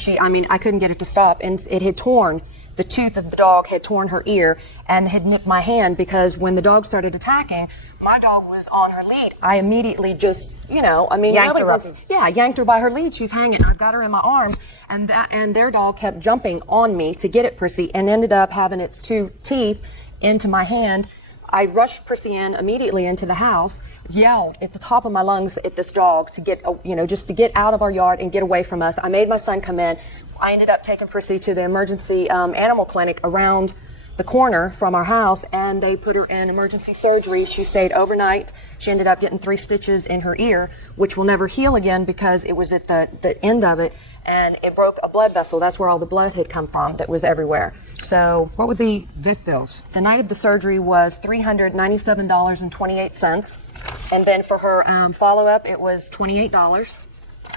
I couldn't get it to stop, and it had torn. The tooth of the dog had torn her ear and had nipped my hand, because when the dog started attacking, my dog was on her lead. I immediately just, yanked her up. Yanked her by her lead. She's hanging. I've got her in my arms, and their dog kept jumping on me to get at Prissy, and ended up having its 2 teeth into my hand. I rushed Prissy immediately into the house, yelled at the top of my lungs at this dog to get, just to get out of our yard and get away from us. I made my son come in. I ended up taking Prissy to the emergency animal clinic around the corner from our house, and they put her in emergency surgery. She stayed overnight. She ended up getting 3 stitches in her ear, which will never heal again because it was at the end of it, and it broke a blood vessel. That's where all the blood had come from that was everywhere. So what were the vet bills? The night of the surgery was $397.28, and then for her follow-up, it was $28.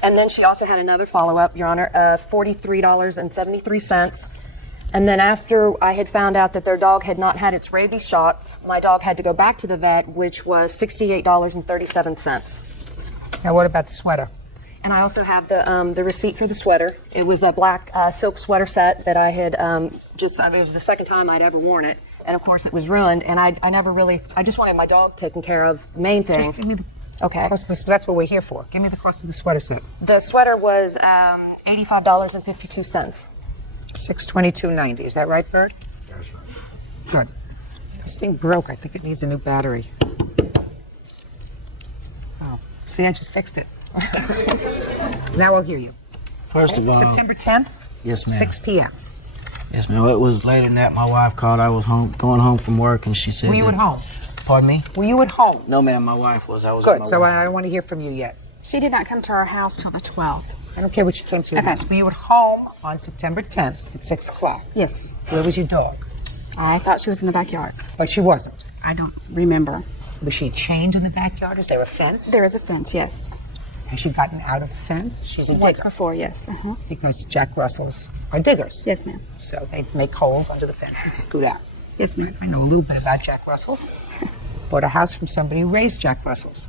And then she also had another follow-up, Your Honor, of $43.73. And then after I had found out that their dog had not had its rabies shots, my dog had to go back to the vet, which was $68.37. Now, what about the sweater? And I also have the receipt for the sweater. It was a black silk sweater set that I had it was the second time I'd ever worn it. And of course it was ruined, and I just wanted my dog taken care of, the main thing. Just give me the okay. cost of this. That's what we're here for. Give me the cost of the sweater set. The sweater was $85.52. $622.90. Is that right, Bird? That's right. Good. This thing broke. I think it needs a new battery. Oh, see, I just fixed it. Now I'll hear you. First of all, September 10th? Yes, ma'am. 6 p.m. Yes, ma'am. It was later than that. My wife called. I was going home from work, and she said. Were you at home? Pardon me? Were you at home? No, ma'am. My wife was. I was. Good. So I don't want to hear from you yet. She did not come to our house till the 12th. I don't care what she came to your house. Were you at home on September 10th at 6 o'clock? Yes. Where was your dog? I thought she was in the backyard. But she wasn't. I don't remember. Was she chained in the backyard? Is there a fence? There is a fence, yes. Has she gotten out of the fence? She's a Once digger. before, yes. Because Jack Russells are diggers. Yes, ma'am. So they make holes under the fence and scoot out. Yes, ma'am. I know a little bit about Jack Russells. Bought a house from somebody who raised Jack Russells.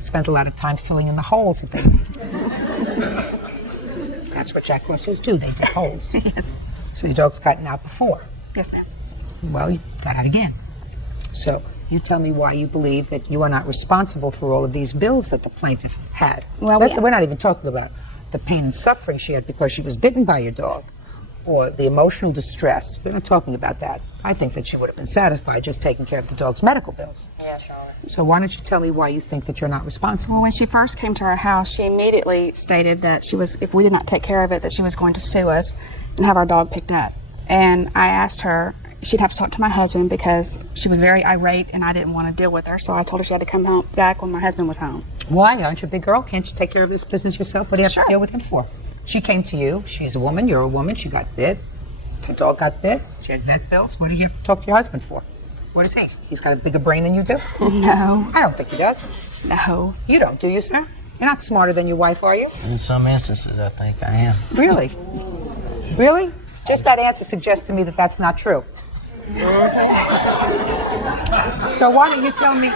Spent a lot of time filling in the holes that they That's what Jack Russells do. They dig holes. Yes. So your dog's gotten out before. Yes, ma'am. Well, you got out again. So you tell me why you believe that you are not responsible for all of these bills that the plaintiff had. Well, we're not even talking about the pain and suffering she had because she was bitten by your dog or the emotional distress. We're not talking about that. I think that she would have been satisfied just taking care of the dog's medical bills. Yes, Your Honor. So why don't you tell me why you think that you're not responsible? Well, when she first came to our house, she immediately stated that if we did not take care of it, that she was going to sue us and have our dog picked up. And I asked her, she'd have to talk to my husband because she was very irate and I didn't want to deal with her. So I told her she had to come back when my husband was home. Why? Aren't you a big girl? Can't you take care of this business yourself? What do you have to deal with him for? She came to you. She's a woman. You're a woman. She got bit. The dog got bit. She had vet bills. What do you have to talk to your husband for? What is he? He's got a bigger brain than you do? No. I don't think he does. No. You don't, do you, sir? You're not smarter than your wife, are you? In some instances, I think I am. Really? Really? Just that answer suggests to me that that's not true. So why don't you tell me,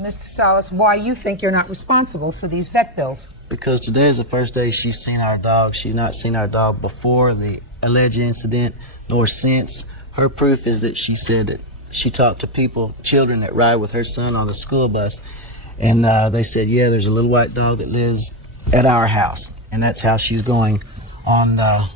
Mr. Salas, why you think you're not responsible for these vet bills? Because today is the first day she's seen our dog. She's not seen our dog before the alleged incident, nor since. Her proof is that she said that she talked to children that ride with her son on the school bus, and they said, yeah, there's a little white dog that lives at our house. And that's how she's going on the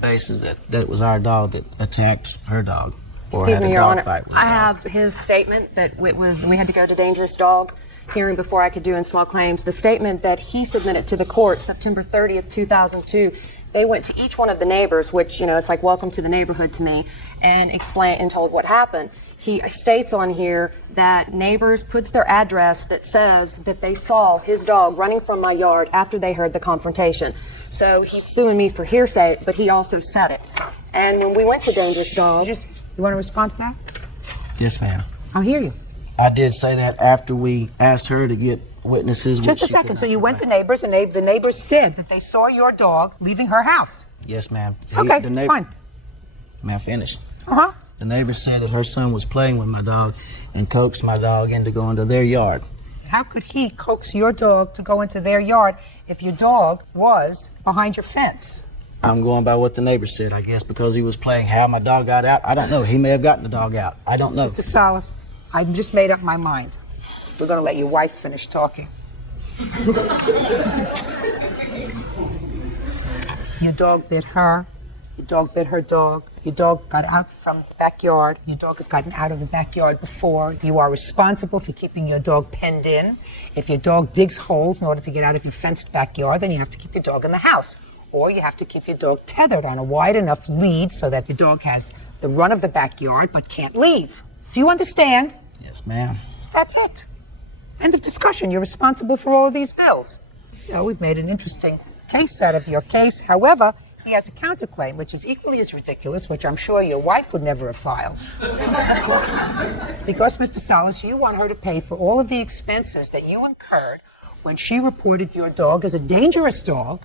basis that it was our dog that attacked her dog. Or Excuse had a me, Your dog Honor. fight with I her dog. have his statement that we had to go to dangerous dog hearing before I could do in small claims. The statement that he submitted to the court September 30th, 2002, they went to each one of the neighbors, which, it's like welcome to the neighborhood to me, and explained and told what happened. He states on here that neighbors puts their address that says that they saw his dog running from my yard after they heard the confrontation. So he's suing me for hearsay, but he also said it. And when we went to dangerous dog... You want to respond to that? Yes, ma'am. I'll hear you. I did say that after we asked her to get witnesses. Just a second. So you went to neighbors, and the neighbors said that they saw your dog leaving her house. Yes, ma'am. Okay, fine. May I finish? Uh-huh. The neighbor said that her son was playing with my dog and coaxed my dog into going to their yard. How could he coax your dog to go into their yard if your dog was behind your fence? I'm going by what the neighbor said, I guess, because he was playing. How my dog got out, I don't know. He may have gotten the dog out. I don't know. Mr. Salas, I've just made up my mind. We're going to let your wife finish talking. Your dog bit her. Your dog bit her dog. Your dog got out from the backyard. Your dog has gotten out of the backyard before. You are responsible for keeping your dog penned in. If your dog digs holes in order to get out of your fenced backyard, then you have to keep your dog in the house. Or you have to keep your dog tethered on a wide enough lead so that your dog has the run of the backyard but can't leave. Do you understand? Yes, ma'am. That's it. End of discussion. You're responsible for all of these bills. So we've made an interesting case out of your case. However, he has a counterclaim, which is equally as ridiculous, which I'm sure your wife would never have filed. Because, Mr. Salas, you want her to pay for all of the expenses that you incurred when she reported your dog as a dangerous dog,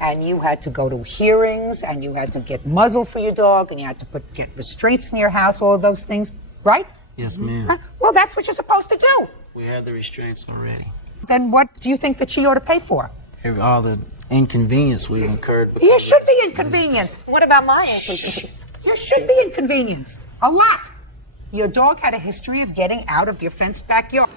and you had to go to hearings, and you had to get muzzle for your dog, and you had to get restraints in your house, all of those things, right? Yes, ma'am. Well, that's what you're supposed to do. We had the restraints already. Then what do you think that she ought to pay for? All the inconvenience we've incurred. You should be inconvenienced. What about my inconvenience? You should be inconvenienced. A lot. Your dog had a history of getting out of your fenced backyard.